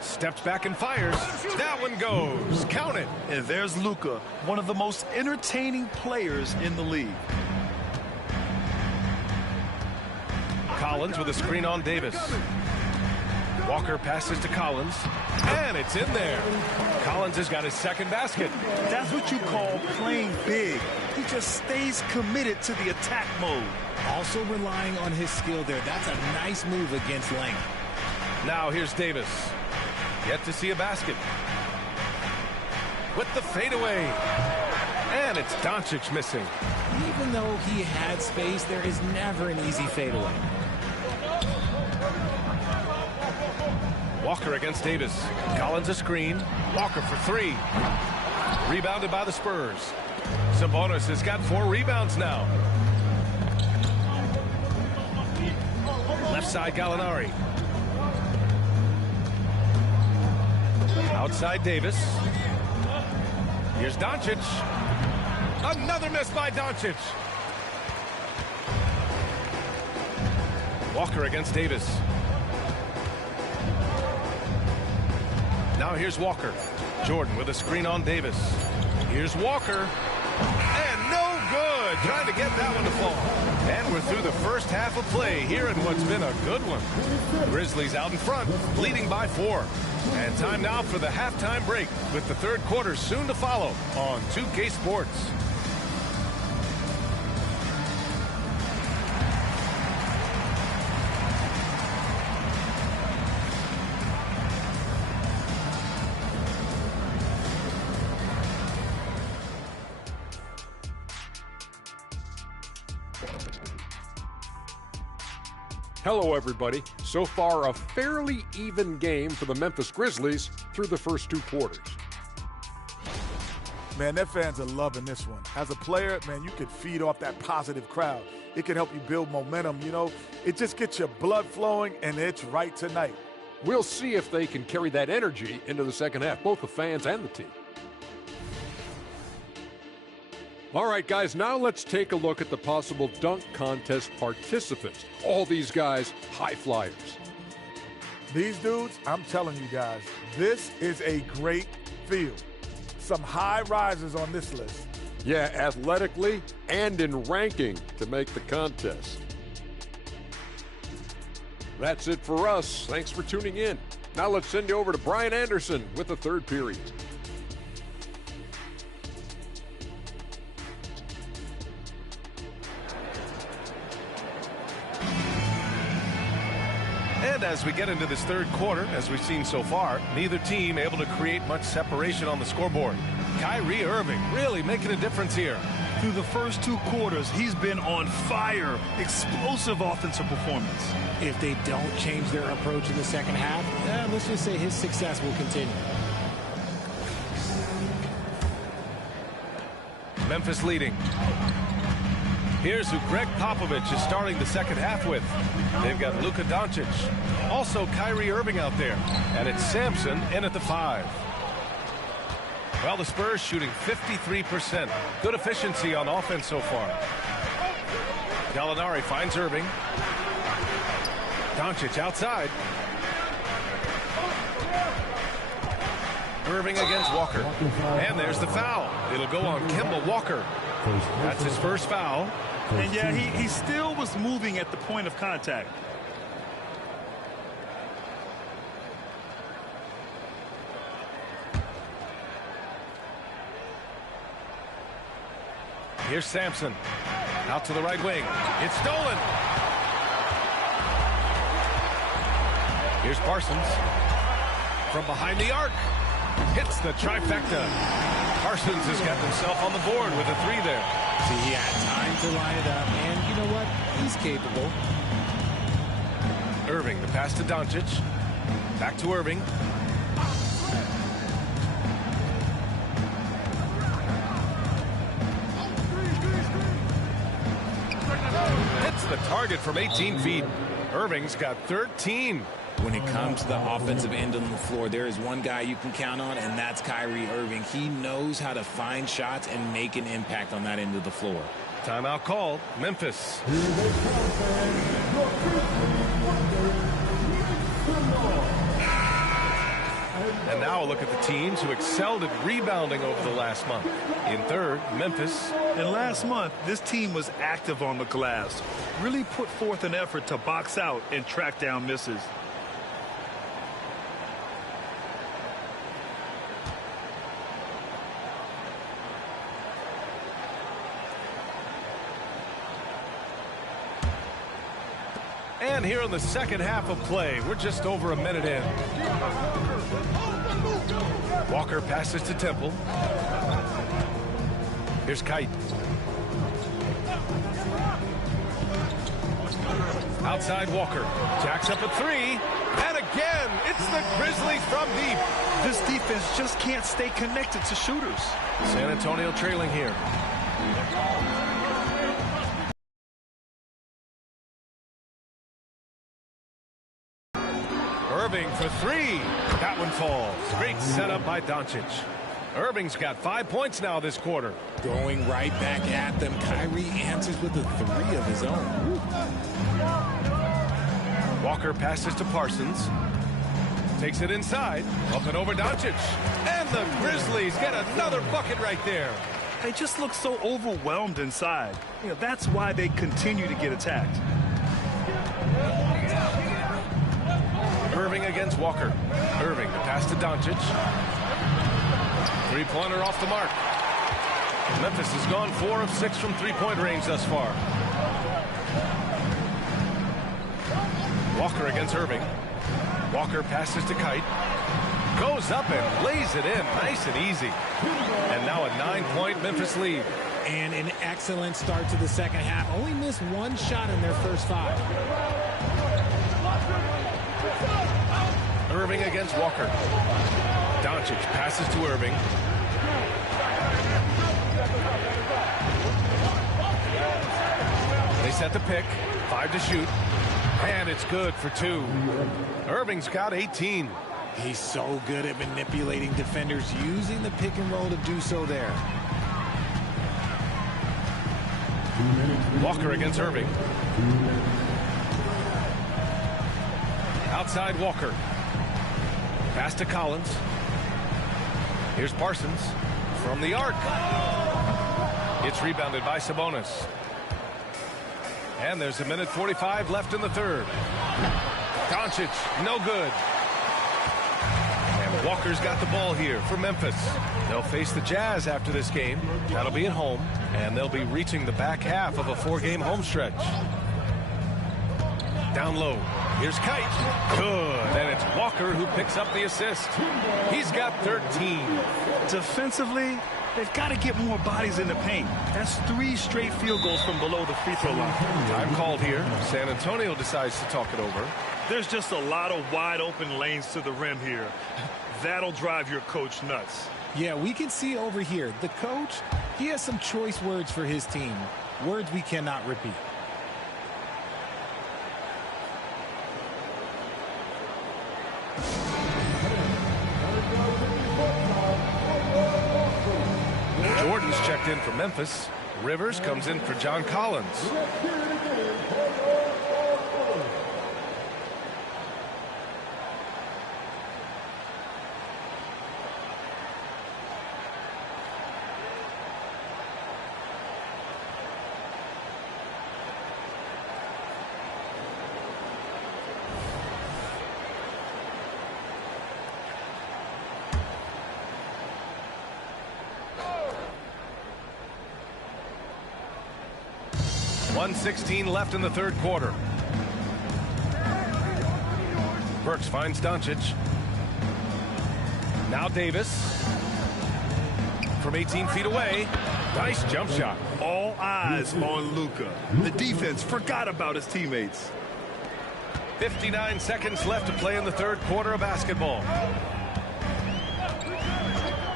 Steps back and fires. That one goes. Count it. And there's Luka, one of the most entertaining players in the league. Collins with a screen on Davis. Walker passes to Collins, and it's in there. Collins has got his second basket. That's what you call playing big. He just stays committed to the attack mode. Also relying on his skill there. That's a nice move against length. Now here's Davis. Yet to see a basket. With the fadeaway. And it's Doncic missing. Even though he had space, there is never an easy fadeaway. Walker against Davis. Collins a screen. Walker for 3. Rebounded by the Spurs. Sabonis has got 4 rebounds now. Left side Gallinari. Outside Davis. Here's Doncic. Another miss by Doncic. Walker against Davis. Now here's Walker. Jordan with a screen on Davis. Here's Walker. And no good. Trying to get that one to fall. And we're through the first half of play here in what's been a good one. Grizzlies out in front, leading by 4. And time now for the halftime break with the third quarter soon to follow on 2K Sports. Hello, everybody. So far, a fairly even game for the Memphis Grizzlies through the first 2 quarters. Man, their fans are loving this one. As a player, man, you could feed off that positive crowd. It can help you build momentum, you know. It just gets your blood flowing, and it's right tonight. We'll see if they can carry that energy into the second half, both the fans and the team. All right, guys, now let's take a look at the possible dunk contest participants. All these guys, high flyers. These dudes, I'm telling you guys, this is a great field. Some high risers on this list. Yeah, athletically and in ranking to make the contest. That's it for us. Thanks for tuning in. Now let's send you over to Brian Anderson with the third period. And as we get into this third quarter, as we've seen so far, neither team able to create much separation on the scoreboard. Kyrie Irving really making a difference here. Through the first 2 quarters, he's been on fire. Explosive offensive performance. If they don't change their approach in the second half, let's just say his success will continue. Memphis leading. Here's who Greg Popovich is starting the second half with. They've got Luka Doncic. Also Kyrie Irving out there. And it's Sampson in at the 5. Well, the Spurs shooting 53%. Good efficiency on offense so far. Gallinari finds Irving. Doncic outside. Irving against Walker. And there's the foul. It'll go on Kemba Walker. That's his first foul. And yeah, he still was moving at the point of contact. Here's Sampson. Out to the right wing. It's stolen. Here's Parsons. From behind the arc. Hits the trifecta. Parsons has got himself on the board with a 3 there. See, he had time to line it up, and you know what? He's capable. Irving, the pass to Doncic. Back to Irving. Hits the target from 18 feet. Irving's got 13. When it comes to the offensive end on the floor, there is one guy you can count on, and that's Kyrie Irving. He knows how to find shots and make an impact on that end of the floor. Timeout called. Memphis. And now a look at the teams who excelled at rebounding over the last month. In third, Memphis. And last month, this team was active on the glass. Really put forth an effort to box out and track down misses. And here in the second half of play, we're just over a minute in. Walker passes to Temple. Here's Kite. Outside Walker. Jacks up a 3. And again, it's the Grizzlies from deep. This defense just can't stay connected to shooters. San Antonio trailing here. Irving for 3. That one falls. Great setup by Doncic. Irving's got 5 points now this quarter. Going right back at them. Kyrie answers with a 3 of his own. Walker passes to Parsons. Takes it inside. Up and over Doncic. And the Grizzlies get another bucket right there. They just look so overwhelmed inside. You know, that's why they continue to get attacked. Irving against Walker. Irving, the pass to Doncic. 3-pointer off the mark. Memphis has gone 4 of 6 from 3-point range thus far. Walker against Irving. Walker passes to Kite. Goes up and lays it in nice and easy. And now a 9-point Memphis lead. And an excellent start to the second half. Only missed 1 shot in their first 5. Irving against Walker. Doncic passes to Irving. They set the pick. 5 to shoot. And it's good for 2. Irving's got 18. He's so good at manipulating defenders, using the pick and roll to do so there. Walker against Irving. Outside Walker. Pass to Collins. Here's Parsons from the arc. It's rebounded by Sabonis. And there's 1:45 left in the third. Doncic, no good. And Walker's got the ball here for Memphis. They'll face the Jazz after this game. That'll be at home. And they'll be reaching the back half of a 4-game home stretch. Down low. Here's Kite. Good. And it's Walker who picks up the assist. He's got 13. Defensively, they've got to get more bodies in the paint. That's 3 straight field goals from below the free throw line. Time called here. San Antonio decides to talk it over. There's just a lot of wide open lanes to the rim here. That'll drive your coach nuts. Yeah, we can see over here. The coach, he has some choice words for his team. Words we cannot repeat. Jordan's checked in for Memphis. Rivers comes in for John Collins. .16 left in the third quarter. Burks finds Doncic. Now Davis. From 18 feet away. Nice jump shot. All eyes on Luka. The defense forgot about his teammates. 59 seconds left to play in the third quarter of basketball.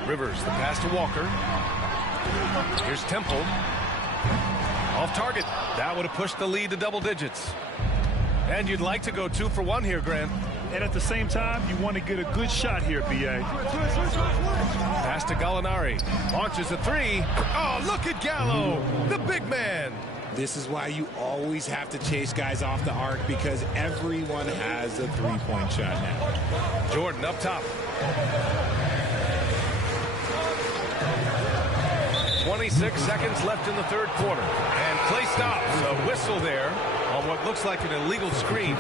Rivers, the pass to Walker. Here's Temple. Off target. That would have pushed the lead to double digits. And you'd like to go 2 for 1 here, Grant. And at the same time, you want to get a good shot here, B.A. Pass to Gallinari. Launches a 3. Oh, look at Gallo, the big man. This is why you always have to chase guys off the arc, because everyone has a three-point shot now. Jordan up top. 26 seconds left in the third quarter. And play stops. A whistle there on what looks like an illegal screen.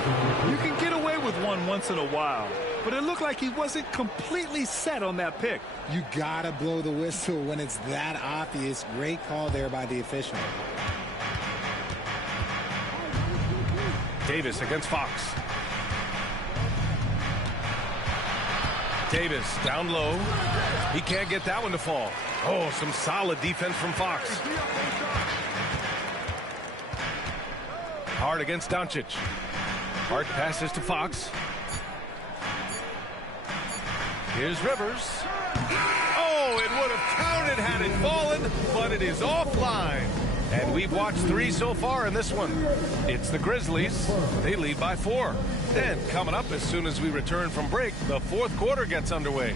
You can get away with one once in a while, but it looked like he wasn't completely set on that pick. You gotta blow the whistle when it's that obvious. Great call there by the official. Davis against Fox. Davis down low. He can't get that one to fall. Oh, some solid defense from Fox. Hard against Doncic. Hard passes to Fox. Here's Rivers. Oh, it would have counted had it fallen, but it is offline. And we've watched 3 so far in this one. It's the Grizzlies. They lead by 4. Then coming up as soon as we return from break, the fourth quarter gets underway.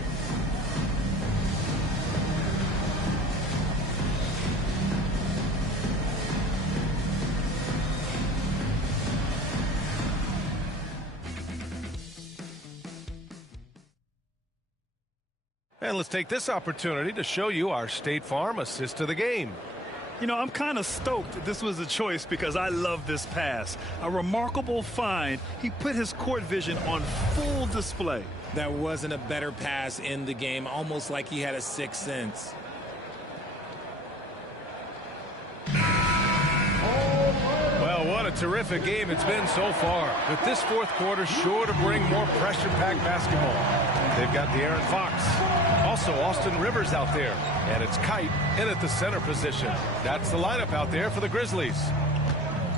And let's take this opportunity to show you our State Farm assist to the game. You know, I'm kind of stoked that this was a choice because I love this pass. A remarkable find. He put his court vision on full display. That wasn't a better pass in the game, almost like he had a sixth sense. Well, what a terrific game it's been so far. With this fourth quarter sure to bring more pressure-packed basketball. They've got De'Aaron Fox. Also, Austin Rivers out there. And it's Kite in at the center position. That's the lineup out there for the Grizzlies.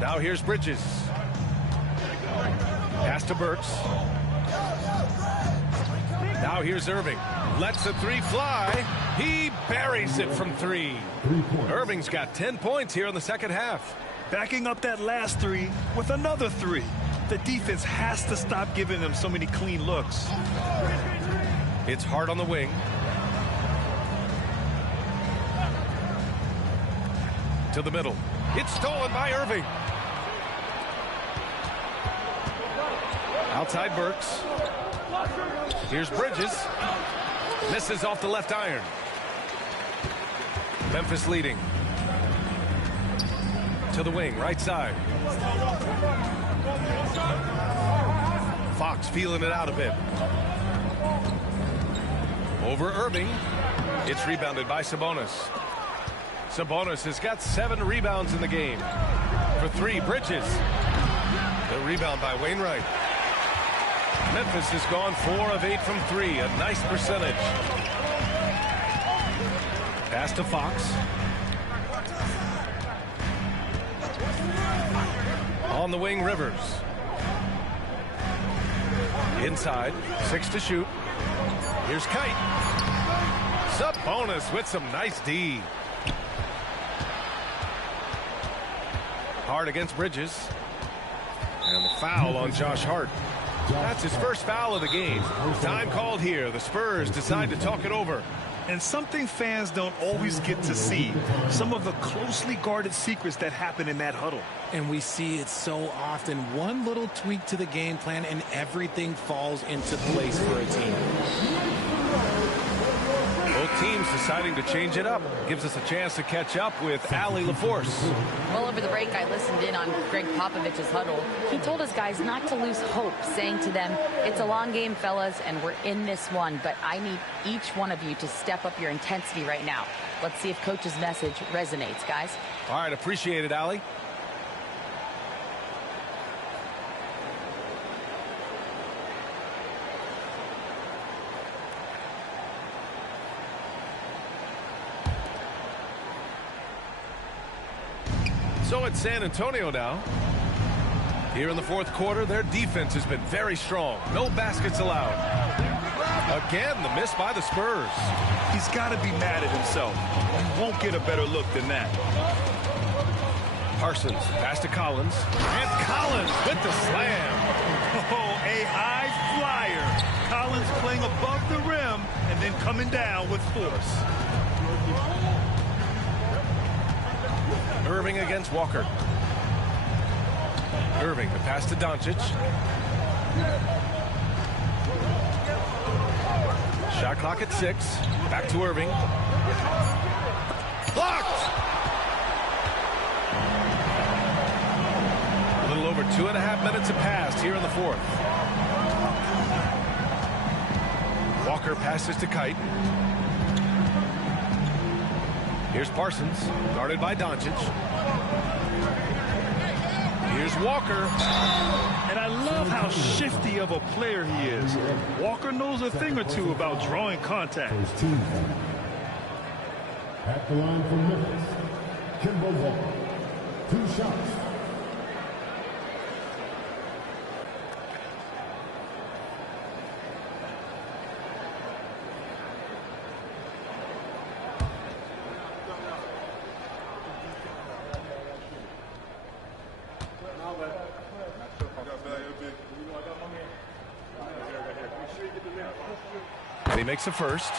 Now here's Bridges. Pass to Burks. Now here's Irving. Lets the three fly. He buries it from three. Irving's got 10 points here in the second half. Backing up that last three with another three. The defense has to stop giving them so many clean looks. It's Hart on the wing. To the middle. It's stolen by Irving. Outside Burks. Here's Bridges. Misses off the left iron. Memphis leading. To the wing, right side. Fox feeling it out a bit. Over Irving. It's rebounded by Sabonis. Sabonis has got 7 rebounds in the game. For 3, Bridges. The rebound by Wainwright. Memphis has gone 4 of 8 from 3. A nice percentage. Pass to Fox. On the wing, Rivers. Inside. 6 to shoot. Here's Kite. Sabonis with some nice D. Hart against Bridges. And the foul on Josh Hart. That's his first foul of the game. Time called here. The Spurs decide to talk it over. And something fans don't always get to see. Some of the closely guarded secrets that happen in that huddle. And we see it so often. One little tweak to the game plan and everything falls into place for a team. Both teams deciding to change it up. Gives us a chance to catch up with Allie LaForce. Well, over the break, I listened in on Greg Popovich's huddle. He told his guys not to lose hope, saying to them, it's a long game, fellas, and we're in this one, but I need each one of you to step up your intensity right now. Let's see if Coach's message resonates, guys. All right, appreciate it, Allie. So it's San Antonio now. Here in the fourth quarter, their defense has been very strong. No baskets allowed. Again, the miss by the Spurs. He's got to be mad at himself. He won't get a better look than that. Parsons, pass to Collins. And Collins with the slam. Oh, a high flyer. Collins playing above the rim and then coming down with force. Irving against Walker. Irving, the pass to Doncic. Shot clock at 6. Back to Irving. Blocked! A little over 2.5 minutes have passed here in the fourth. Walker passes to Kite. Here's Parsons, guarded by Doncic. Here's Walker. And I love how shifty of a player he is. Walker knows a thing or two about drawing contact. At the line for Memphis, Kemba Walker. 2 shots. And he makes the first.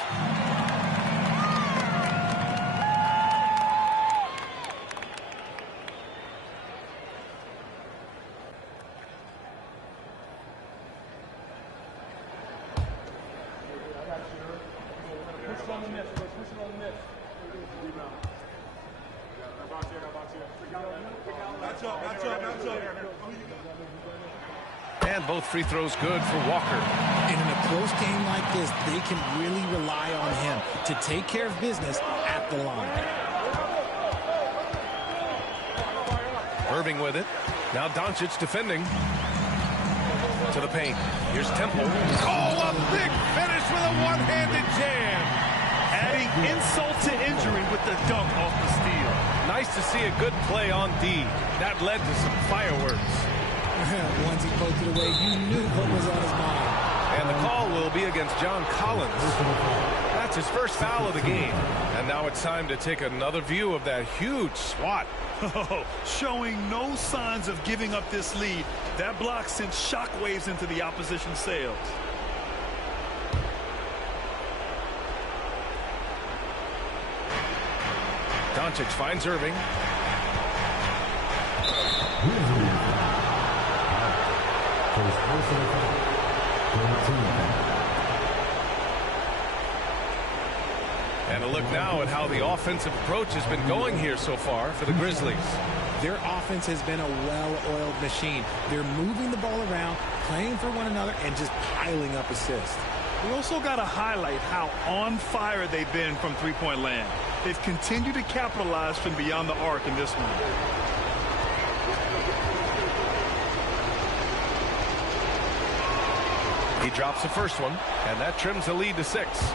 And both free throws good for Walker. And in a close game like this, they can really rely on him to take care of business at the line. Irving with it. Now Doncic defending. To the paint. Here's Temple. Oh, a big finish with a one-handed jam. Adding insult to injury with the dunk off the steal. Nice to see a good play on D. That led to some fireworks. Once he poked it away, you knew what was on his mind. And the call will be against John Collins. That's his first foul of the game. And now it's time to take another view of that huge swat. Showing no signs of giving up this lead. That block sent shockwaves into the opposition sails. Doncic finds Irving. And a look now at how the offensive approach has been going here so far for the Grizzlies. Their offense has been a well-oiled machine. They're moving the ball around, playing for one another, and just piling up assists. We also got to highlight how on fire they've been from three-point land. They've continued to capitalize from beyond the arc in this one. He drops the first one, and that trims the lead to 6.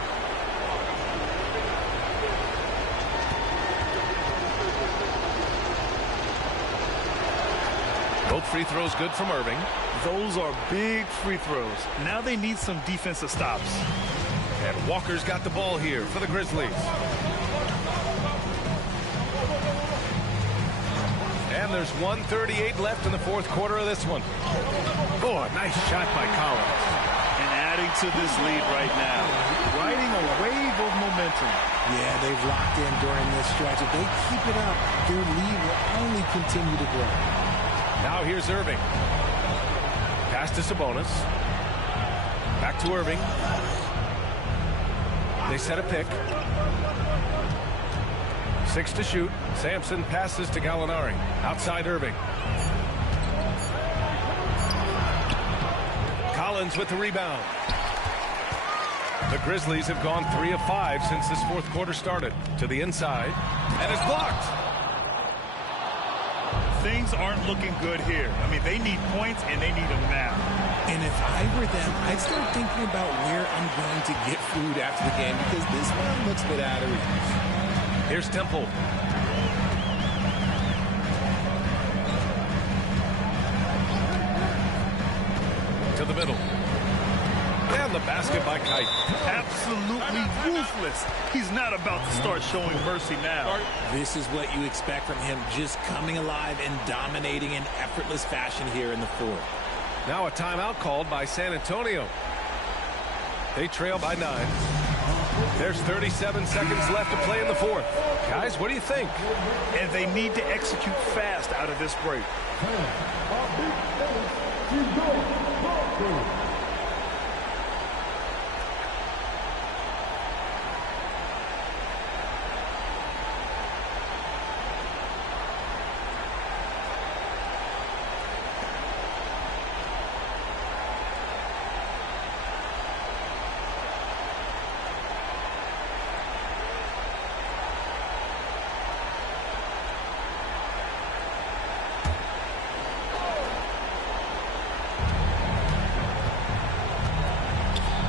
Both free throws good from Irving. Those are big free throws. Now they need some defensive stops. And Walker's got the ball here for the Grizzlies. And there's 1:38 left in the fourth quarter of this one. Oh, a nice shot by Collins. And adding to this lead right now. Riding a wave of momentum. Yeah, they've locked in during this stretch. If they keep it up, their lead will only continue to grow. Now here's Irving. Pass to Sabonis. Back to Irving. They set a pick. 6 to shoot. Sampson passes to Gallinari. Outside Irving. Collins with the rebound. The Grizzlies have gone 3 of 5 since this fourth quarter started. To the inside. And it's blocked. Things aren't looking good here. I mean, they need points and they need them now. And if I were them, I'd start thinking about where I'm going to get food after the game because this one looks a bit out of reach. Here's Temple. To the middle. And the basket by Kite. Absolutely ruthless. He's not about to start showing mercy now. This is what you expect from him, just coming alive and dominating in effortless fashion here in the fourth. Now a timeout called by San Antonio. They trail by 9. There's 37 seconds left to play in the fourth. Guys, what do you think? And they need to execute fast out of this break.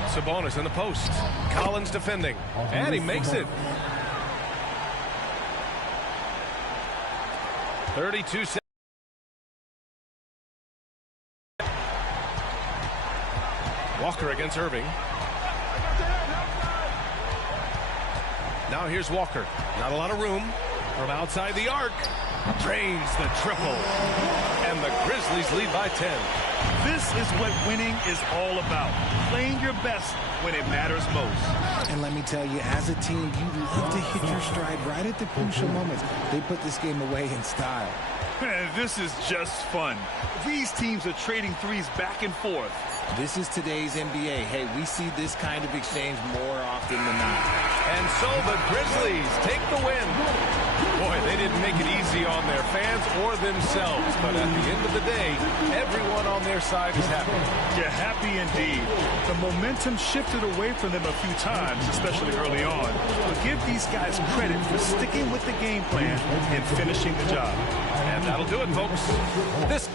Sabonis in the post. Collins defending. And he makes it. 32 seconds. Walker against Irving. Now here's Walker. Not a lot of room. From outside the arc. Drains the triple. And the Grizzlies lead by 10. This is what winning is all about. Playing your best when it matters most. And let me tell you, as a team, you love to hit your stride right at the crucial moments. They put this game away in style. This is just fun. These teams are trading threes back and forth. This is today's NBA. Hey, we see this kind of exchange more often than not. And so the Grizzlies take the win. Boy, they didn't make it easy on their fans or themselves. But at the end of the day, everyone on their side is happy. Yeah, happy indeed. The momentum shifted away from them a few times, especially early on. But give these guys credit for sticking with the game plan and finishing the job. And that'll do it, folks. This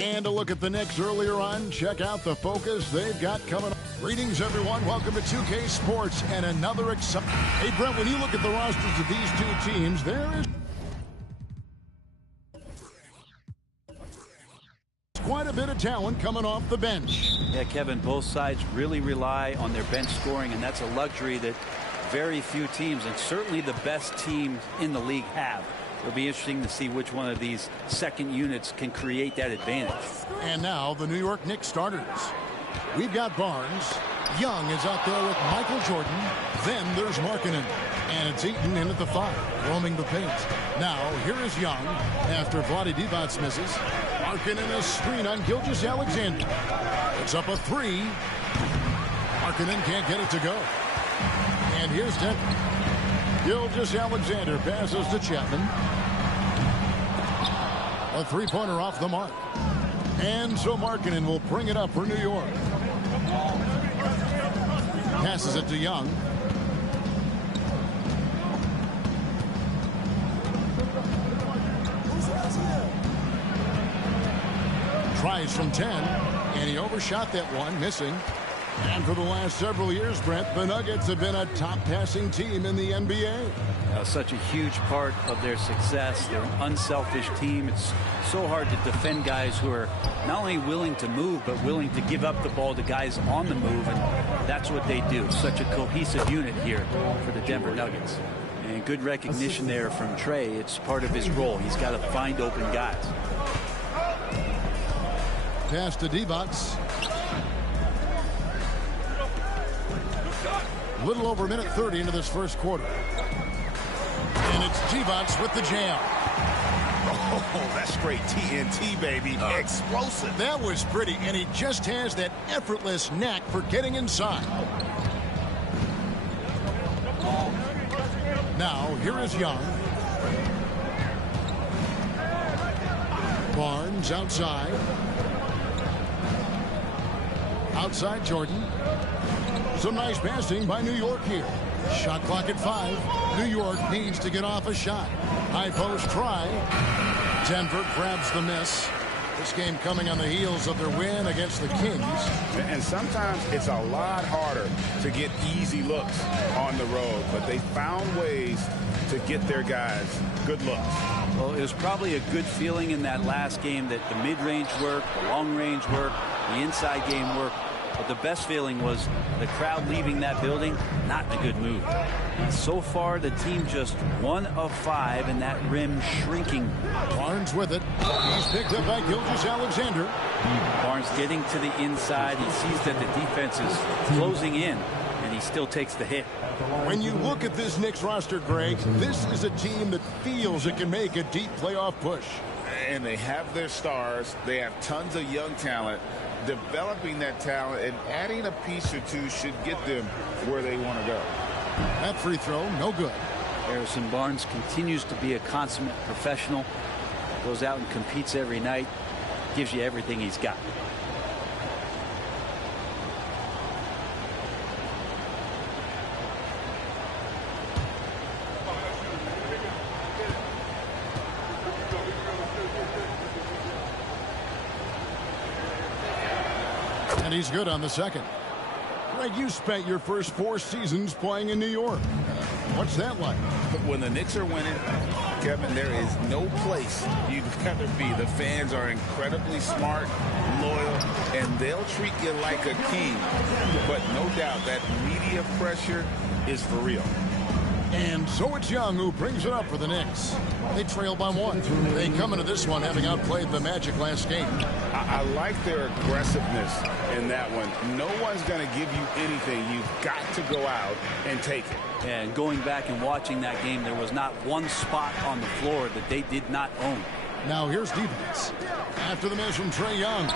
And a look at the Knicks earlier on. Check out the focus they've got coming up. Greetings, everyone. Welcome to 2K Sports and another exciting. Hey, Brent, when you look at the rosters of these two teams, there is quite a bit of talent coming off the bench. Yeah, Kevin, both sides really rely on their bench scoring, and that's a luxury that very few teams, and certainly the best teams in the league, have. It'll be interesting to see which one of these second units can create that advantage. And now the New York Knicks starters. We've got Barnes. Young is out there with Michael Jordan. Then there's Markkanen. And it's Eaton in at the 5, roaming the paint. Now, here is Young after Vlade Divac misses. Markkanen a screen on Gilgeous-Alexander. It's up a 3. Markkanen can't get it to go. And here's Denver. Gilgeous-Alexander passes to Chapman. A three-pointer off the mark. And so Markkanen will bring it up for New York. Passes it to Young. Tries from 10, and he overshot that one, missing. And for the last several years, Brent, the Nuggets have been a top passing team in the NBA. Such a huge part of their success. They're an unselfish team. It's so hard to defend guys who are not only willing to move, but willing to give up the ball to guys on the move, and that's what they do. Such a cohesive unit here for the Denver Nuggets. And good recognition there from Trey. It's part of his role. He's got to find open guys. Pass to Divac. A little over a minute 30 into this first quarter. And it's Divac with the jam. Oh, that's straight TNT, baby. Explosive. That was pretty, and he just has that effortless knack for getting inside. Now, here is Young. Barnes outside. Outside Jordan. Some nice passing by New York here. Shot clock at 5. New York needs to get off a shot. High post try. Denver grabs the miss. This game coming on the heels of their win against the Kings. And sometimes it's a lot harder to get easy looks on the road, but they found ways to get their guys good looks. Well, it was probably a good feeling in that last game that the mid-range work, the long-range work, the inside game work. But the best feeling was the crowd leaving that building, not in a good mood. And so far, the team just 1 of 5, and that rim shrinking. Barnes with it. He's picked up by Gilgeous-Alexander. Barnes getting to the inside. He sees that the defense is closing in, and he still takes the hit. When you look at this Knicks roster, Greg, this is a team that feels it can make a deep playoff push. And they have their stars. They have tons of young talent. Developing that talent and adding a piece or two should get them where they want to go. That free throw, no good. Harrison Barnes continues to be a consummate professional. Goes out and competes every night. Gives you everything he's got. And he's good on the second. Greg, you spent your first 4 seasons playing in New York. What's that like? When the Knicks are winning, Kevin, there is no place you'd rather be. The fans are incredibly smart, loyal, and they'll treat you like a king. But no doubt that media pressure is for real. And so it's Young who brings it up for the Knicks. They trail by 1. They come into this one having outplayed the Magic last game. I like their aggressiveness in that one. No one's going to give you anything. You've got to go out and take it. And going back and watching that game, there was not one spot on the floor that they did not own. Now here's defense. After the miss from Trae Young.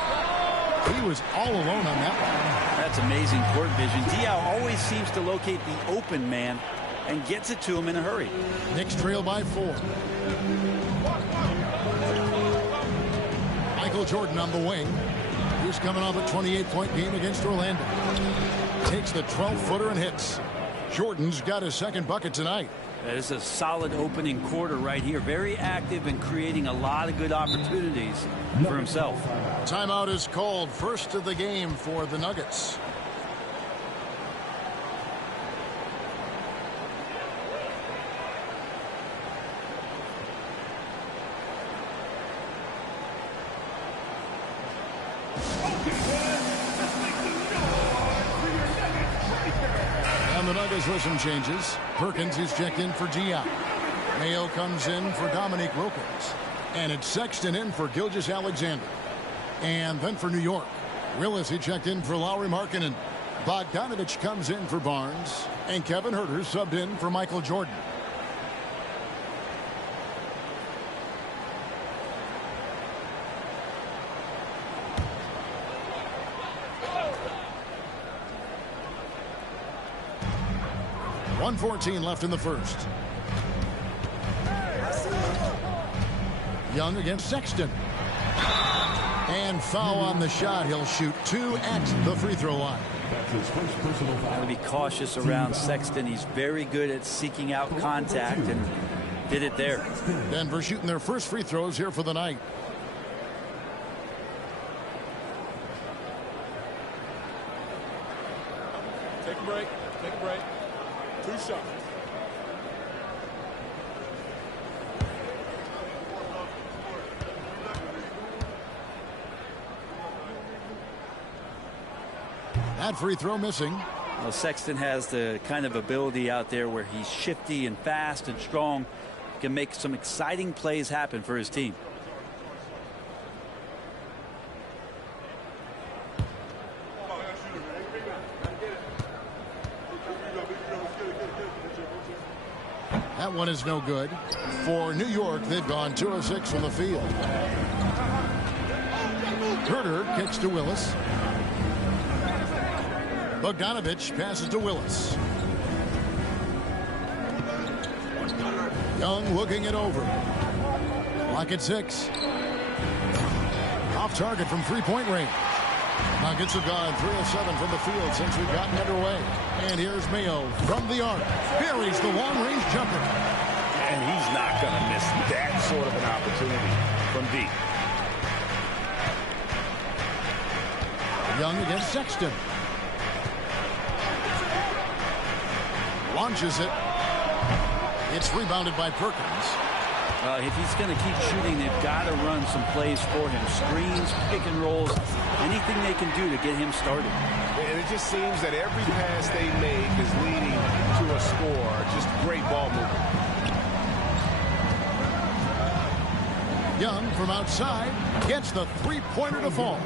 He was all alone on that one. That's amazing court vision. Diaw always seems to locate the open man and gets it to him in a hurry. Knicks trail by 4. Michael Jordan on the wing. He's coming off a 28-point game against Orlando. Takes the 12-footer and hits. Jordan's got his second bucket tonight. That is a solid opening quarter right here. Very active and creating a lot of good opportunities for himself. Timeout is called. First of the game for the Nuggets. And the Nuggets with some changes. Perkins is checked in for Diop. Mayo comes in for Dominique Wilkins. And it's Sexton in for Gilgeous-Alexander. And then for New York, Willis, he checked in for Lauri Markkanen. Bogdanovich comes in for Barnes. And Kevin Huerter subbed in for Michael Jordan. .114 left in the first. Young against Sexton. And foul on the shot. He'll shoot 2 at the free throw line. Got to be cautious around Sexton. He's very good at seeking out contact and did it there. Denver shooting their first free throws here for the night. Take a break. Take a break. 2 shots. That free throw missing. Well, Sexton has the kind of ability out there where he's shifty and fast and strong. Can make some exciting plays happen for his team. That one is no good. For New York, they've gone 2 of 6 from the field. Huerter kicks to Willis. Bogdanovich passes to Willis. Young looking it over. Clock at 6. Off target from three-point range. Nuggets have gone 3 of 7 from the field since we've gotten underway. And here's Mayo from the arc. Buries the long-range jumper. And he's not going to miss that sort of an opportunity from deep. Young against Sexton. Launches it. It's rebounded by Perkins. If he's going to keep shooting, they've got to run some plays for him. Screens, pick and rolls, anything they can do to get him started. And it just seems that every pass they make is leading to a score. Just great ball movement. Young from outside gets the three-pointer to fall.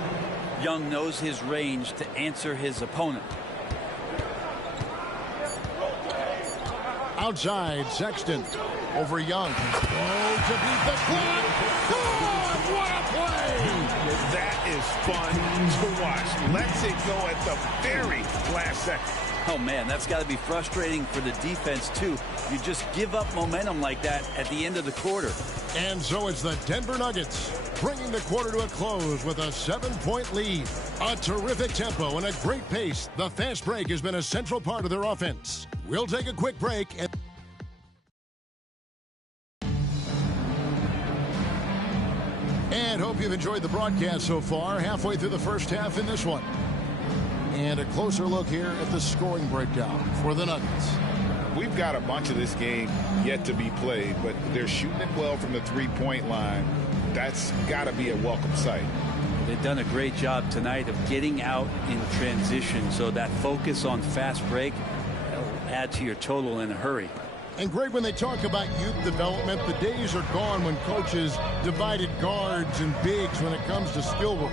Young knows his range to answer his opponent. Outside, Sexton over Young. Oh, to beat the clock. God, what a play! That is fun to watch. Lets it go at the very last second. Oh, man, that's got to be frustrating for the defense, too. You just give up momentum like that at the end of the quarter. And so it's the Denver Nuggets bringing the quarter to a close with a 7-point lead. A terrific tempo and a great pace. The fast break has been a central part of their offense. We'll take a quick break. And hope you've enjoyed the broadcast so far. Halfway through the first half in this one. And a closer look here at the scoring breakdown for the Nuggets. We've got a bunch of this game yet to be played, but they're shooting it well from the three-point line. That's got to be a welcome sight. They've done a great job tonight of getting out in transition, so that focus on fast break will add to your total in a hurry. And great when they talk about youth development. The days are gone when coaches divided guards and bigs when it comes to skill work.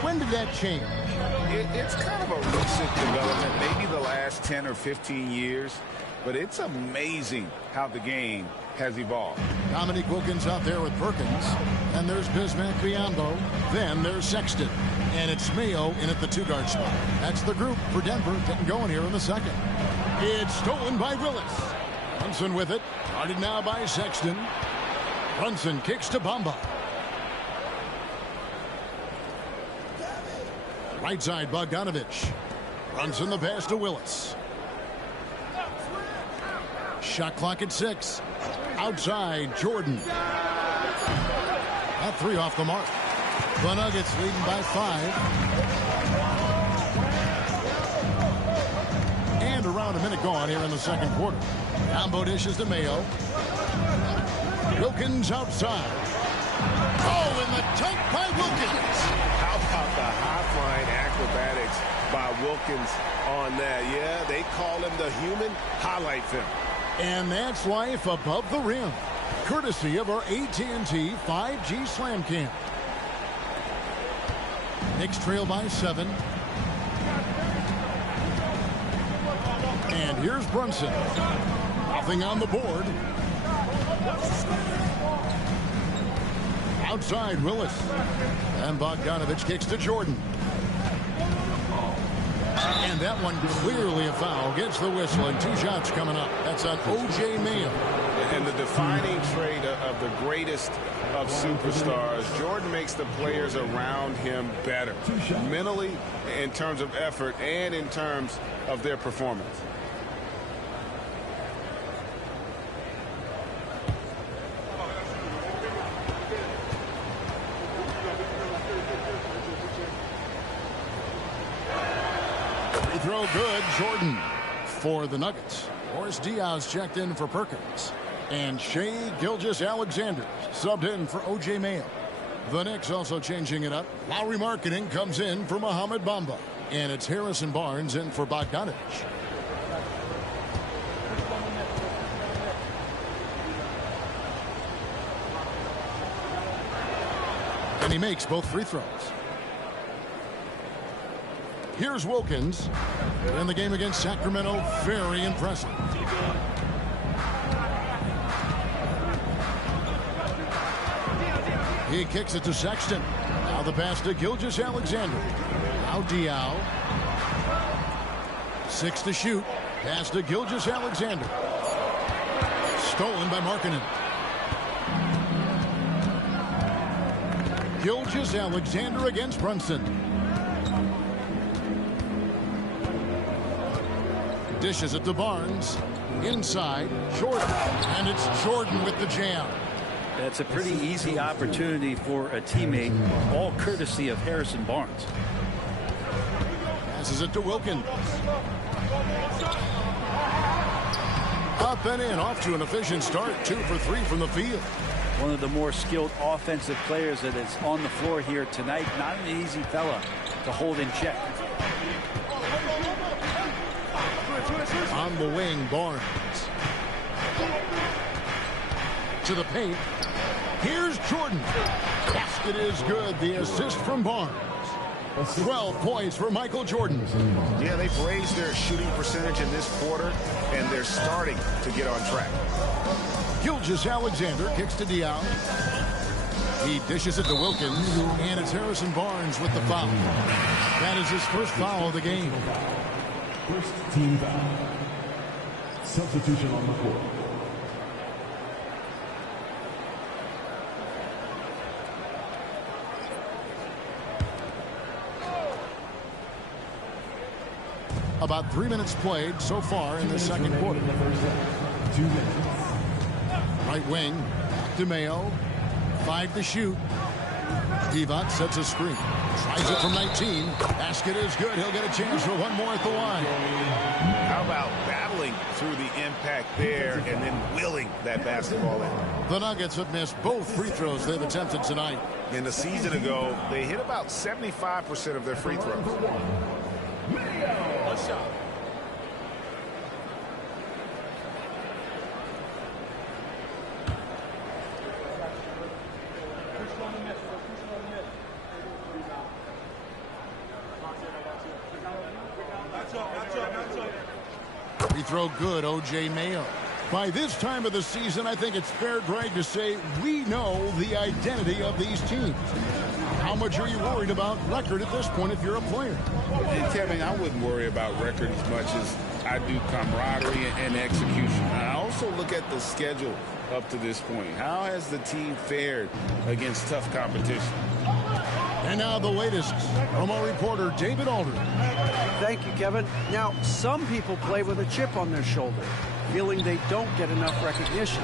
When did that change? It's kind of a recent development, maybe the last 10 or 15 years, but it's amazing how the game has evolved. Dominique Wilkins out there with Perkins, and there's Bismack Biyombo. Then there's Sexton, and it's Mayo in at the 2-guard spot. That's the group for Denver getting going here in the second. It's stolen by Willis. Brunson with it, guarded now by Sexton. Brunson kicks to Bamba. Right side, Bogdanovich. Brunson the pass to Willis. Shot clock at 6. Outside, Jordan. That 3 off the mark. The Nuggets leading by 5. And around a minute gone here in the second quarter. Combo dishes to Mayo. Wilkins outside. Oh, in the tank by Wilkins. How about the high-flying acrobatics by Wilkins on that? Yeah, they call him the human highlight film. And that's life above the rim. Courtesy of our AT&T 5G Slam Cam. Knicks trail by 7. And here's Brunson. Nothing on the board. Outside, Willis. And Bogdanovich kicks to Jordan. And that one clearly a foul. Gets the whistle, and 2 shots coming up. That's on O.J. Mayo. And the defining trait of the greatest of superstars, Jordan makes the players around him better. Mentally, in terms of effort, and in terms of their performance. Free throw good, Jordan for the Nuggets. Boris Diaz checked in for Perkins. And Shai Gilgeous-Alexander subbed in for O.J. Mayo. The Knicks also changing it up. Lowry Marketing comes in for Mohamed Bamba. And it's Harrison Barnes in for Bogdanovich. And he makes both free throws. Here's Wilkins. In the game against Sacramento, very impressive. He kicks it to Sexton. Now the pass to Gilgeous-Alexander. Now Diaw. 6 to shoot. Pass to Gilgeous-Alexander. Stolen by Markkanen. Gilgeous-Alexander against Brunson. Dishes it to Barnes. Inside, Jordan. And it's Jordan with the jam. That's a pretty easy opportunity for a teammate, all courtesy of Harrison Barnes. Passes it to Wilkins. Up and in, off to an efficient start. 2 for 3 from the field. One of the more skilled offensive players that is on the floor here tonight. Not an easy fella to hold in check. On the wing, Barnes. To the paint. Here's Jordan. Basket is good. The assist from Barnes. 12 points for Michael Jordan. Yeah, they've raised their shooting percentage in this quarter, and they're starting to get on track. Gilgeous-Alexander kicks to Diaw. He dishes it to Wilkins, and it's Harrison Barnes with the foul. That is his first foul of the game. First team foul. Substitution on the court. About 3 minutes played so far in the second quarter. 2 minutes. Right wing, back to Mayo. 5 to shoot. Divac sets a screen. Tries it from 19. Basket is good. He'll get a chance for one more at the line. How about battling through the impact there and then willing that basketball in? The Nuggets have missed both free throws they've attempted tonight. In the season ago, they hit about 75% of their free throws. One shot. Free throw good, O.J. Mayo. By this time of the season, I think it's fair, Greg, to say we know the identity of these teams. How much are you worried about record at this point if you're a player? And Kevin, I wouldn't worry about record as much as I do camaraderie and execution. I also look at the schedule up to this point. How has the team fared against tough competition? And now the latest from our reporter, David Aldridge. Thank you, Kevin. Now, some people play with a chip on their shoulder. feeling they don't get enough recognition.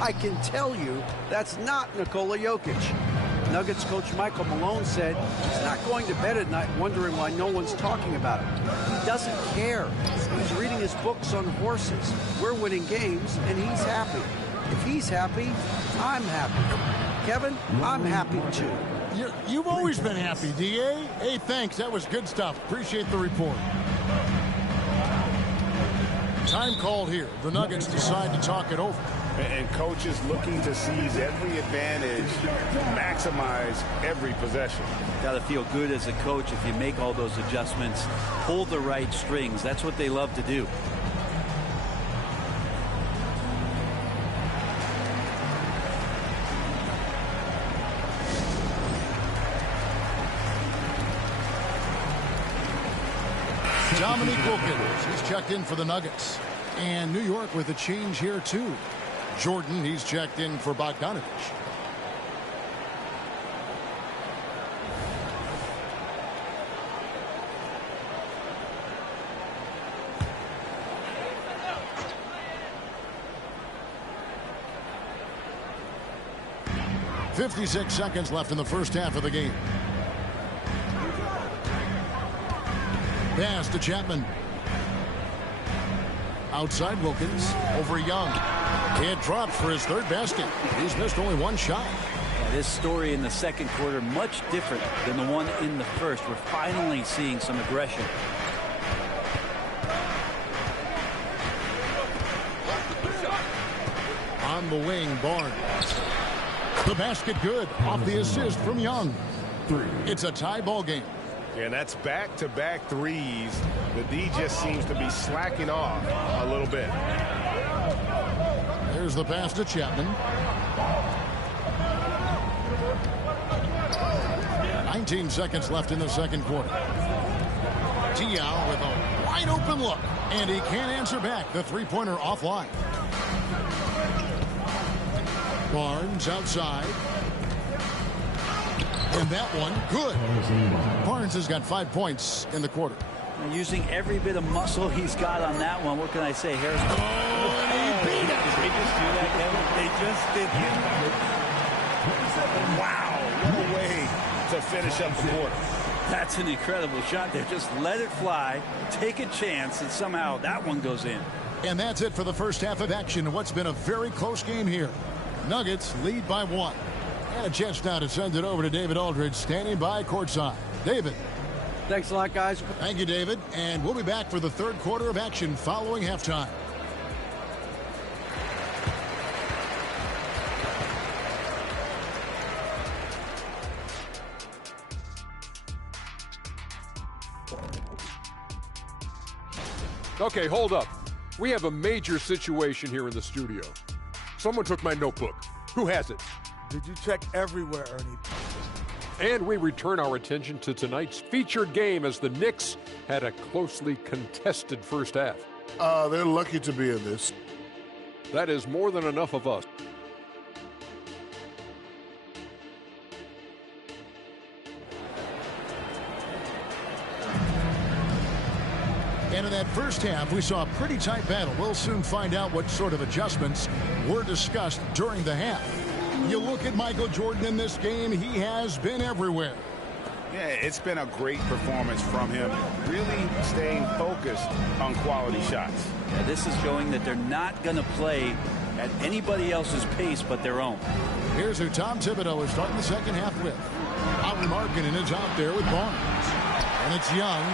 I can tell you that's not Nikola Jokic. Nuggets coach Michael Malone said he's not going to bed at night wondering why no one's talking about him. He doesn't care. He's reading his books on horses. We're winning games, and he's happy. If he's happy, I'm happy. Kevin, I'm happy too. You've always been happy, D.A. Hey, thanks. That was good stuff. Appreciate the report. Time called here. The Nuggets decide to talk it over. And coach is looking to seize every advantage, maximize every possession. Got to feel good as a coach if you make all those adjustments, pull the right strings. That's what they love to do. Dominique Wilkins, he's checked in for the Nuggets. And New York with a change here, too. Jordan, he's checked in for Bogdanovich. "56 seconds left in the first half of the game. Pass to Chapman. Outside Wilkins. Over Young. It drops for his third basket. He's missed only one shot. This story in the second quarter much different than the one in the first. We're finally seeing some aggression. On the wing, Barnes. The basket good. Off the assist from Young. It's a tie ball game. And that's back-to-back threes. The D just seems to be slacking off a little bit. There's the pass to Chapman. 19 seconds left in the second quarter. Diaw with a wide open look. And he can't answer back. The three-pointer offline. Barnes outside. And that one, good. Barnes has got 5 points in the quarter. And using every bit of muscle he's got on that one. What can I say? Harris. Oh, and he beat it. Did they just do that, Kevin? They just did that. Wow, what a way to finish up the quarter. That's an incredible shot there. Just let it fly, take a chance, and somehow that one goes in. And that's it for the first half of action in what's been a very close game here. Nuggets lead by 1. And a chance now to send it over to David Aldridge, standing by courtside. David. Thanks a lot, guys. Thank you, David. And we'll be back for the third quarter of action following halftime. Okay, hold up. We have a major situation here in the studio. Someone took my notebook. Who has it? Did you check everywhere, Ernie? And we return our attention to tonight's featured game as the Knicks had a closely contested first half. They're lucky to be in this. That is more than enough of us. And in that first half, we saw a pretty tight battle. We'll soon find out what sort of adjustments were discussed during the half. You look at Michael Jordan in this game, he has been everywhere. Yeah, it's been a great performance from him, really staying focused on quality shots. Yeah, this is showing that they're not going to play at anybody else's pace but their own. Here's who Tom Thibodeau is starting the second half with. Howie Markkanen is out there with Barnes. And it's Young.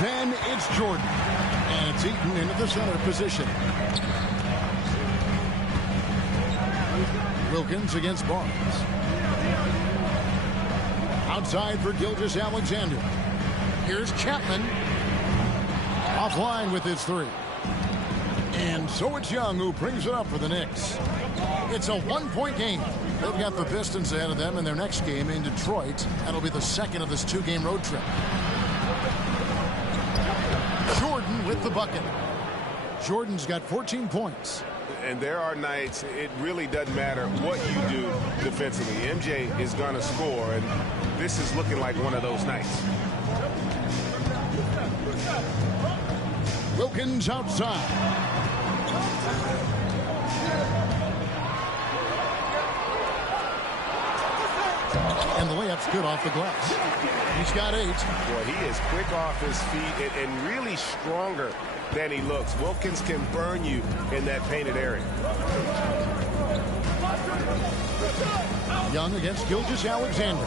Then it's Jordan. And it's Eaton into the center position. Wilkins against Barnes. Outside for Gilgeous-Alexander. Here's Chapman. Offline with his three. And so it's Young who brings it up for the Knicks. It's a one-point game. They've got the Pistons ahead of them in their next game in Detroit. That'll be the second of this two-game road trip. Jordan with the bucket. Jordan's got 14 points. And there are nights it really doesn't matter what you do defensively. MJ is going to score, and this is looking like one of those nights. Wilkins outside. And the layup's good off the glass. He's got 8. Boy, he is quick off his feet and really stronger than he looks. Wilkins can burn you in that painted area. Young against Gilgeous-Alexander.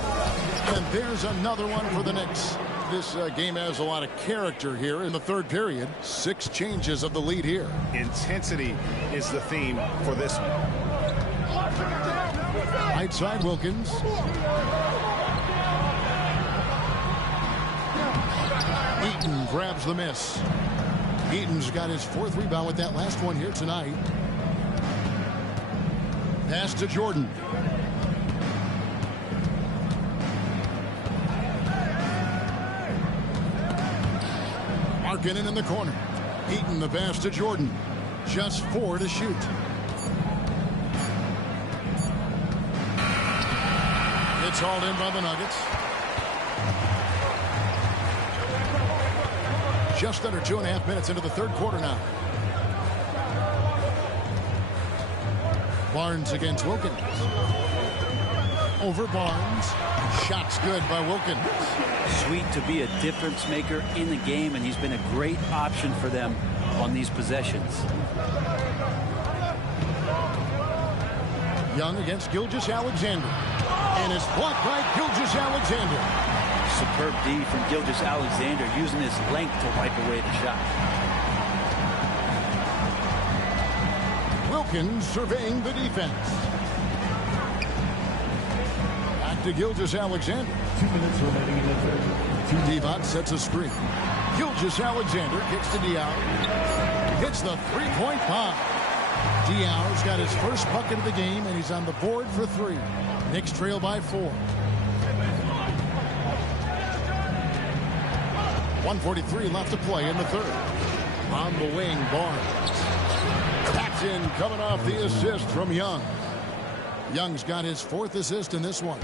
And there's another one for the Knicks. This game has a lot of character here in the third period. 6 changes of the lead here. Intensity is the theme for this one. Right side, Wilkins. Eaton grabs the miss. Eaton's got his 4th rebound with that last one here tonight. Pass to Jordan. Markkanen in the corner. Eaton the pass to Jordan. Just 4 to shoot. It's hauled in by the Nuggets. Just under 2.5 minutes into the third quarter now. Barnes against Wilkins. Over Barnes. Shots good by Wilkins. Sweet to be a difference maker in the game, and he's been a great option for them on these possessions. Young against Gilgeous-Alexander. And it's blocked by Gilgeous-Alexander. Superb D from Gilgeous-Alexander, using his length to wipe away the shot. Wilkins surveying the defense. Back to Gilgeous-Alexander. 2 minutes remaining in the third. Divac sets a screen. Gilgeous-Alexander kicks to Diaw. Hits the three-point bomb. Diaw's got his first bucket of the game, and he's on the board for 3. Knicks trail by 4. 1:43 left to play in the third. On the wing, Barnes. Taps in, coming off the assist from Young. Young's got his 4th assist in this one.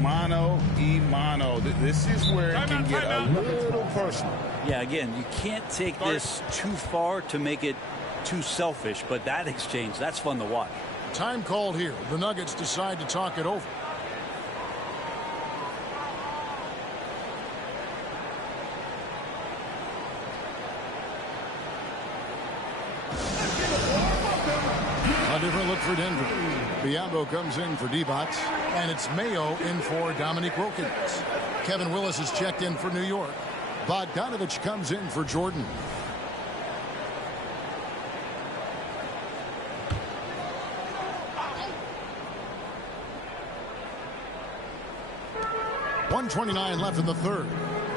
Mano y mano. This is where it can get a little personal. Yeah, again, you can't take this too far to make it too selfish, but that exchange, that's fun to watch. Time called here. The Nuggets decide to talk it over. A different look for Denver. Biyombo comes in for Divac, and it's Mayo in for Dominique Wilkins. Kevin Willis is checked in for New York. Bogdanovich comes in for Jordan. .129 left in the third.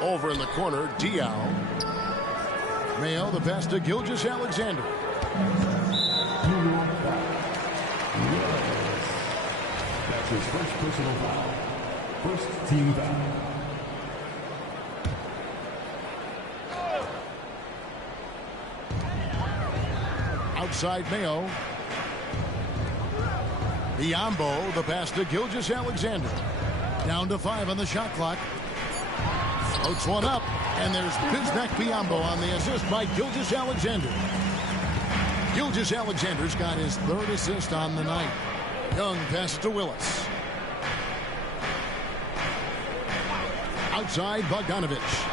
Over in the corner, Diaw. Mayo the pass to Gilgeous-Alexander. That's his first personal foul. First team foul. Outside Mayo. Biyombo the pass to Gilgeous-Alexander. Down to 5 on the shot clock. Floats one up, and there's Bismack Biyombo on the assist by Gilgeous-Alexander. Gilgeous-Alexander's got his 3rd assist on the night. Young passes to Willis. Outside Bogdanovich.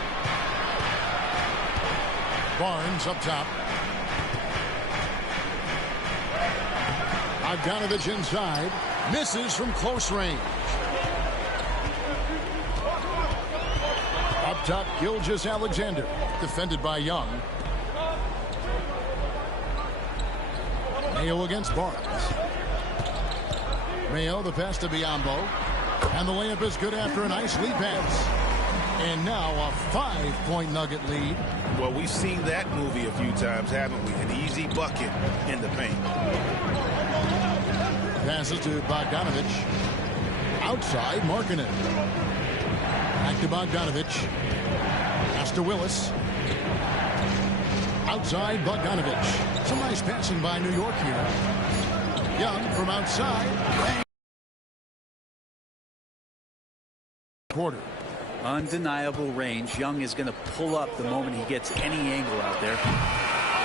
Barnes up top. Bogdanovich inside. Misses from close range. Up top, Gilgeous-Alexander. Defended by Young. Mayo against Barnes. Mayo the pass to Biyombo. And the layup is good after a nice lead pass. And now a 5-point Nugget lead. Well, we've seen that movie a few times, haven't we? An easy bucket in the paint. Passes to Bogdanovich. Outside, Markkanen. Back to Bogdanovich. Pass to Willis. Outside, Bogdanovich. Some nice passing by New York here. Young from outside. Quarter. Undeniable range. Young is going to pull up the moment he gets any angle out there.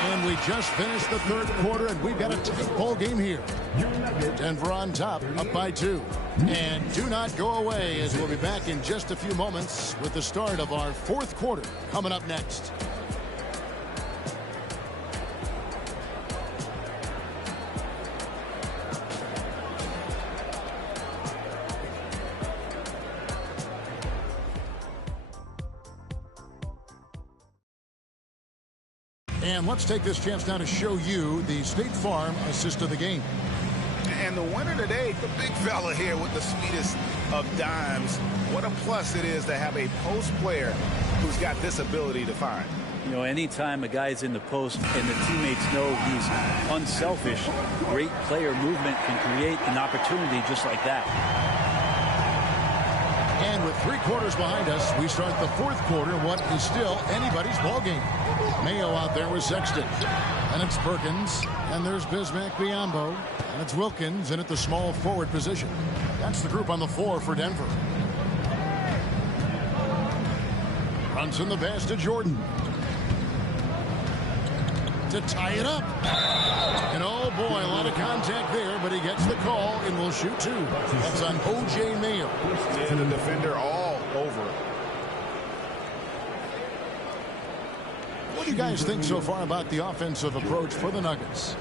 And we just finished the third quarter, and we've got a tight ball game here. Denver on top, up by 2. And do not go away, as we'll be back in just a few moments with the start of our fourth quarter coming up next. And let's take this chance now to show you the State Farm assist of the game. And the winner today, the big fella here with the sweetest of dimes. What a plus it is to have a post player who's got this ability to find. You know, anytime a guy's in the post and the teammates know he's unselfish, great player movement can create an opportunity just like that. And with 3 quarters behind us, we start the fourth quarter, what is still anybody's ball game. Mayo out there with Sexton. And it's Perkins. And there's Bismack Biyombo. And it's Wilkins in at the small forward position. That's the group on the floor for Denver. Brunson the pass to Jordan. To tie it up. And oh boy, a lot of contact there, but he gets the call and will shoot 2. That's on O.J. Mayo. Yeah, the defender all over it. What do you guys think so far about the offensive approach for the Nuggets?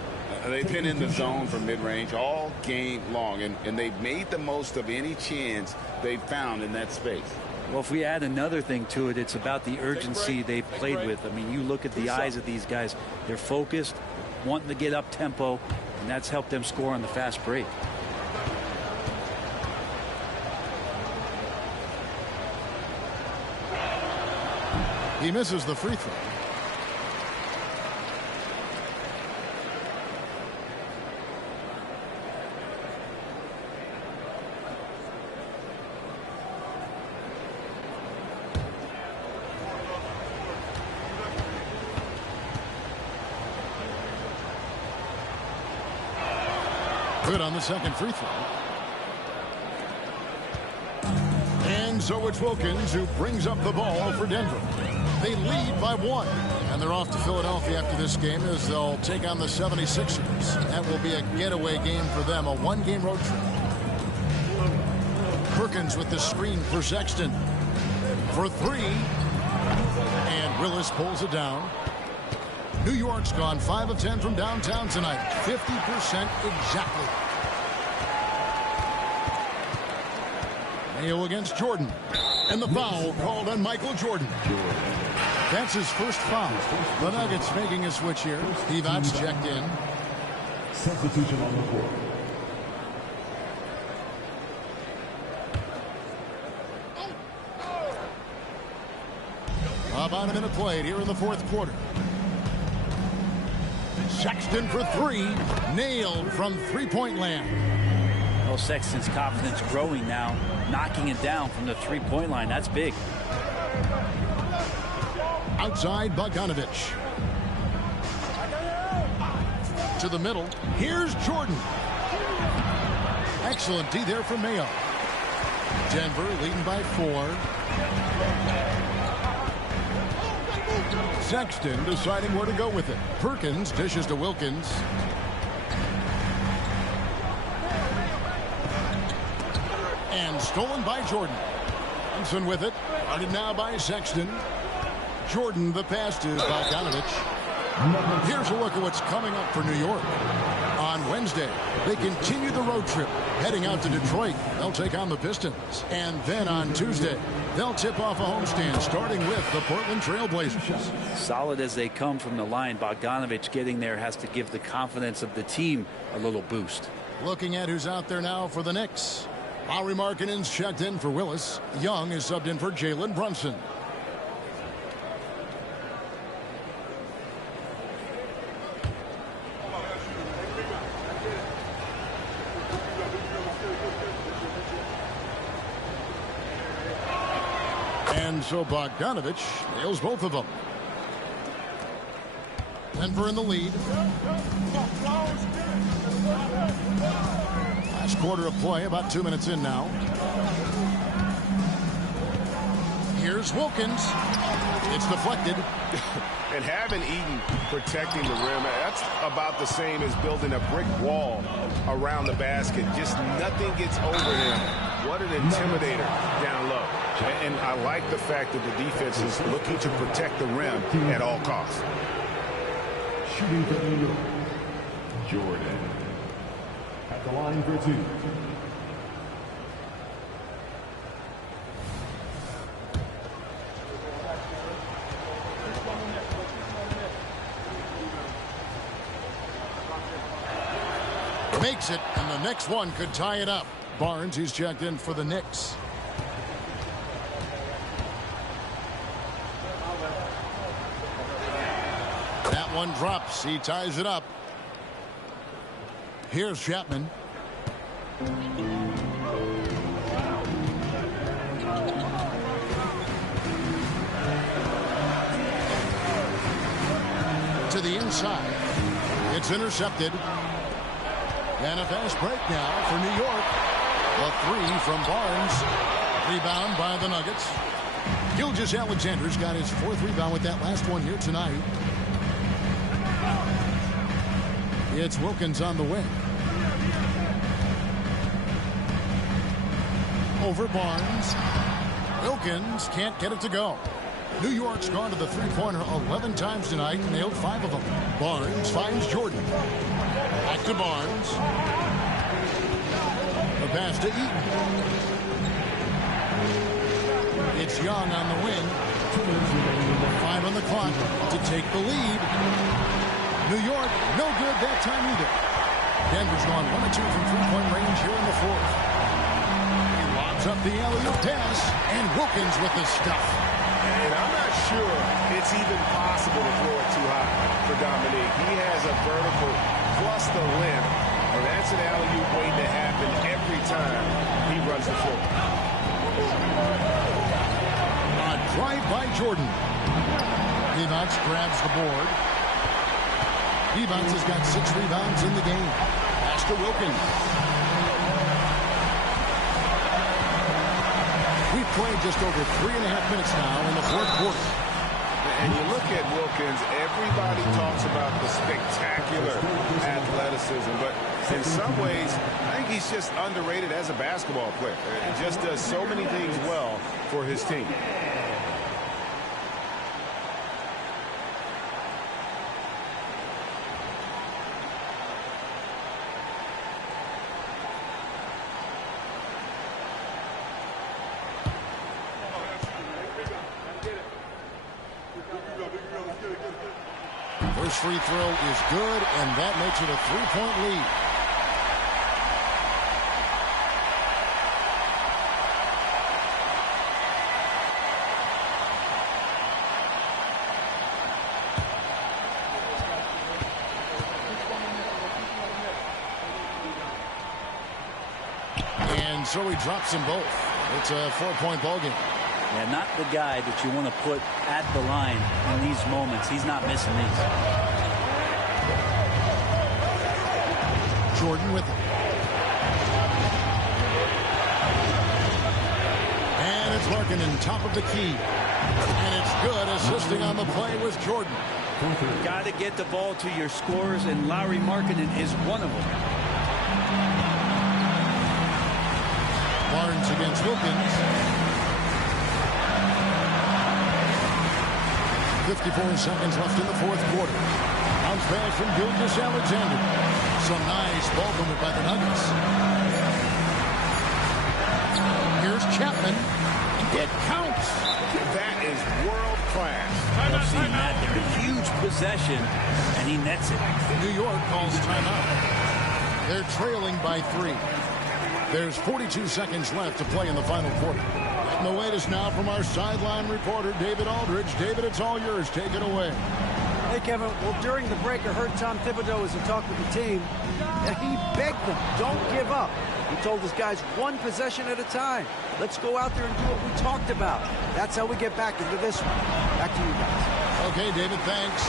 They've been in the zone from mid-range all game long, and they've made the most of any chance they've found in that space. Well, if we add another thing to it, it's about the urgency they've played with. I mean, you look at the eyes of these guys. They're focused, wanting to get up tempo, and that's helped them score on the fast break. He misses the free throw. Good on the second free throw. And so it's Wilkins who brings up the ball for Denver. They lead by 1. And they're off to Philadelphia after this game as they'll take on the 76ers. That will be a getaway game for them, a 1-game road trip. Perkins with the screen for Sexton. For 3. And Willis pulls it down. New York's gone 5 of 10 from downtown tonight. 50% exactly. Mayo against Jordan. And the foul called on Michael Jordan. That's his first foul. The Nuggets making a switch here. Divac checked in. Substitution on the court. About a minute played here in the fourth quarter. Sexton for 3. Nailed from three-point land. Well, Sexton's confidence growing now, knocking it down from the three-point line. That's big. Outside Bogdanovich. To the middle. Here's Jordan. Excellent D there from Mayo. Denver leading by 4. Sexton deciding where to go with it. Perkins dishes to Wilkins. And stolen by Jordan. Brunson with it. Guarded now by Sexton. Jordan the pass to Bogdanovich. Here's a look at what's coming up for New York. On Wednesday, they continue the road trip, heading out to Detroit. They'll take on the Pistons. And then on Tuesday, they'll tip off a homestand, starting with the Portland Trail Blazers. Solid as they come from the line, Bogdanovich getting there has to give the confidence of the team a little boost. Looking at who's out there now for the Knicks. Lauri Markkanen's checked in for Willis. Young is subbed in for Jalen Brunson. And so Bogdanovich nails both of them. Denver in the lead. Last quarter of play, about 2 minutes in now. Here's Wilkins. It's deflected. And having Eaton protecting the rim, that's about the same as building a brick wall around the basket. Just nothing gets over him. What an intimidator down low. And I like the fact that the defense is looking to protect the rim at all costs. Shooting for New York, Jordan. At the line for two. Makes it, and the next one could tie it up. Barnes, he's checked in for the Knicks. That one drops. He ties it up. Here's Chapman. To the inside. It's intercepted. And a fast break now for New York. A three from Barnes. Rebound by the Nuggets. Gilgeous-Alexander's got his fourth rebound with that last one here tonight. It's Wilkins on the wing. Over Barnes. Wilkins can't get it to go. New York's gone to the three-pointer 11 times tonight, nailed 5 of them. Barnes finds Jordan. Back to Barnes. A pass to Eaton. It's Young on the wing. 5 on the clock to take the lead. New York, no good that time either. Denver's gone 1 of 2 from three-point range here in the fourth. He lobs up the alley-oop pass, and Wilkins with the stuff. And I'm not sure it's even possible to throw it too high for Dominique. He has a vertical plus the length, and that's an alley-oop waiting to happen every time he runs the floor. A drive by Jordan. Evans grabs the board. Evans has got 6 rebounds in the game. Pass to Wilkins. We've played just over 3.5 minutes now in the fourth quarter. And you look at Wilkins, everybody talks about the spectacular athleticism, but in some ways, I think he's just underrated as a basketball player. He just does so many things well for his team. First free throw is good, and that makes it a 3-point lead. And so he drops them both. It's a 4-point ball game. Yeah, not the guy that you want to put at the line in these moments. He's not missing these. Jordan with it. And it's Larkin in top of the key. And it's good. Assisting on the play was Jordan. Got to get the ball to your scorers, and Lauri Markkanen is one of them. Barnes against Wilkins. 54 seconds left in the fourth quarter. Bounce pass from Gilgeous-Alexander. Some nice ball movement by the Nuggets. Here's Chapman. It counts. That is world class. I've seen that there. A huge possession, and he nets it. New York calls timeout. They're trailing by 3. There's 42 seconds left to play in the final quarter. And the latest now from our sideline reporter, David Aldridge. David, it's all yours. Take it away. Hey, Kevin. Well, during the break, I heard Tom Thibodeau as he talked with the team. He begged them, don't give up. He told his guys 1 possession at a time. Let's go out there and do what we talked about. That's how we get back into this one. Back to you guys. Okay, David, thanks.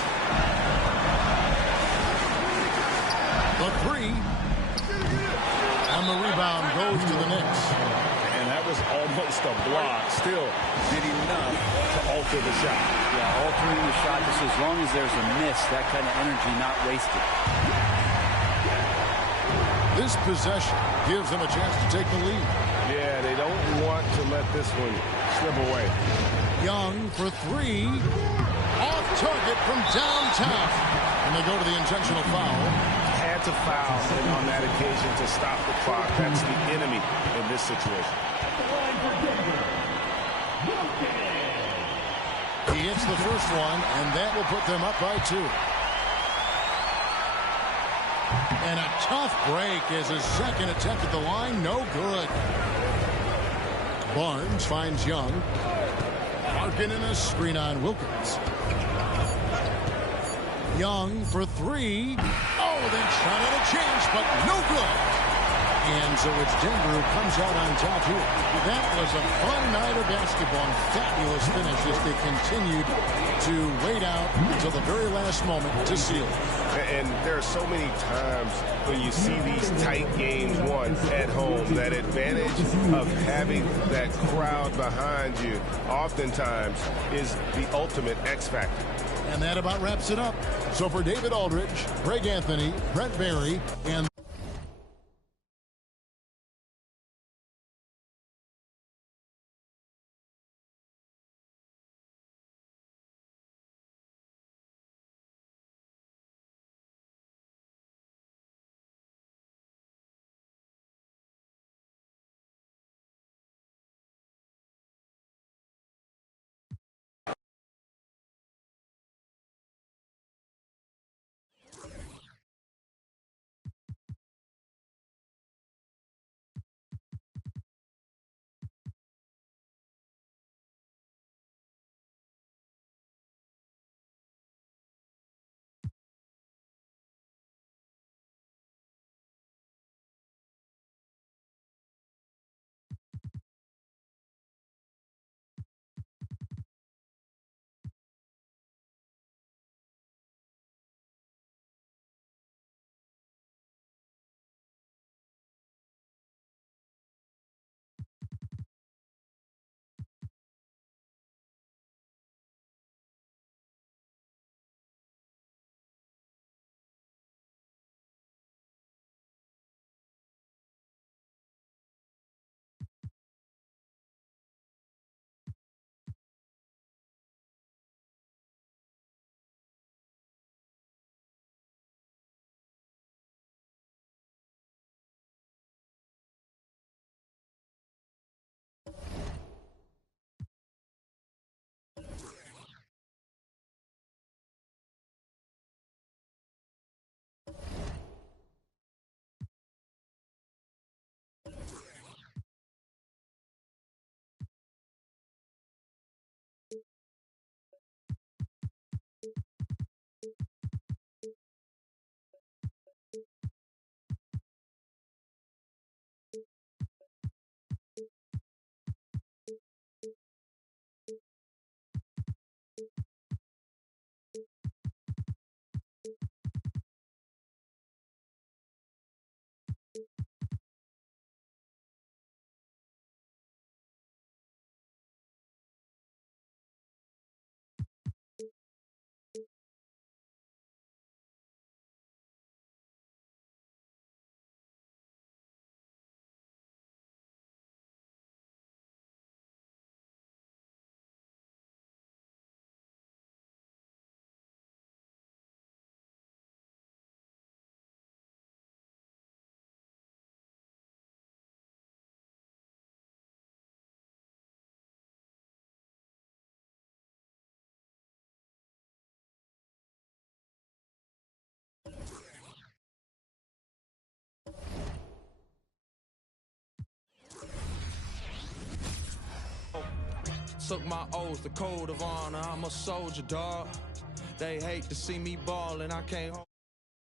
The 3. And the rebound goes to the Knicks. And that was almost a block. Still did enough to alter the shot. Yeah, altering the shot, just as long as there's a miss, that kind of energy not wasted. This possession gives them a chance to take the lead. Yeah, they don't want to let this one slip away. Young for three. Off target from downtown. And they go to the intentional foul. Had to foul on that occasion to stop the clock. That's the enemy in this situation. He hits the first one, and that will put them up by 2. And a tough break as his second attempt at the line, no good. Barnes finds Young. Larkin in a screen on Wilkins. Young for three. Oh, they shot at a chance, but no good. And so it's Denver who comes out on top here. That was a fun night of basketball. Fabulous finish as they continued to wait out until the very last moment to seal it. And there are so many times when you see these tight games won at home, that advantage of having that crowd behind you oftentimes is the ultimate X factor. And that about wraps it up. So for David Aldridge, Greg Anthony, Brent Barry, and took my oath, the code of honor. I'm a soldier, dog. They hate to see me ball and I can't hold.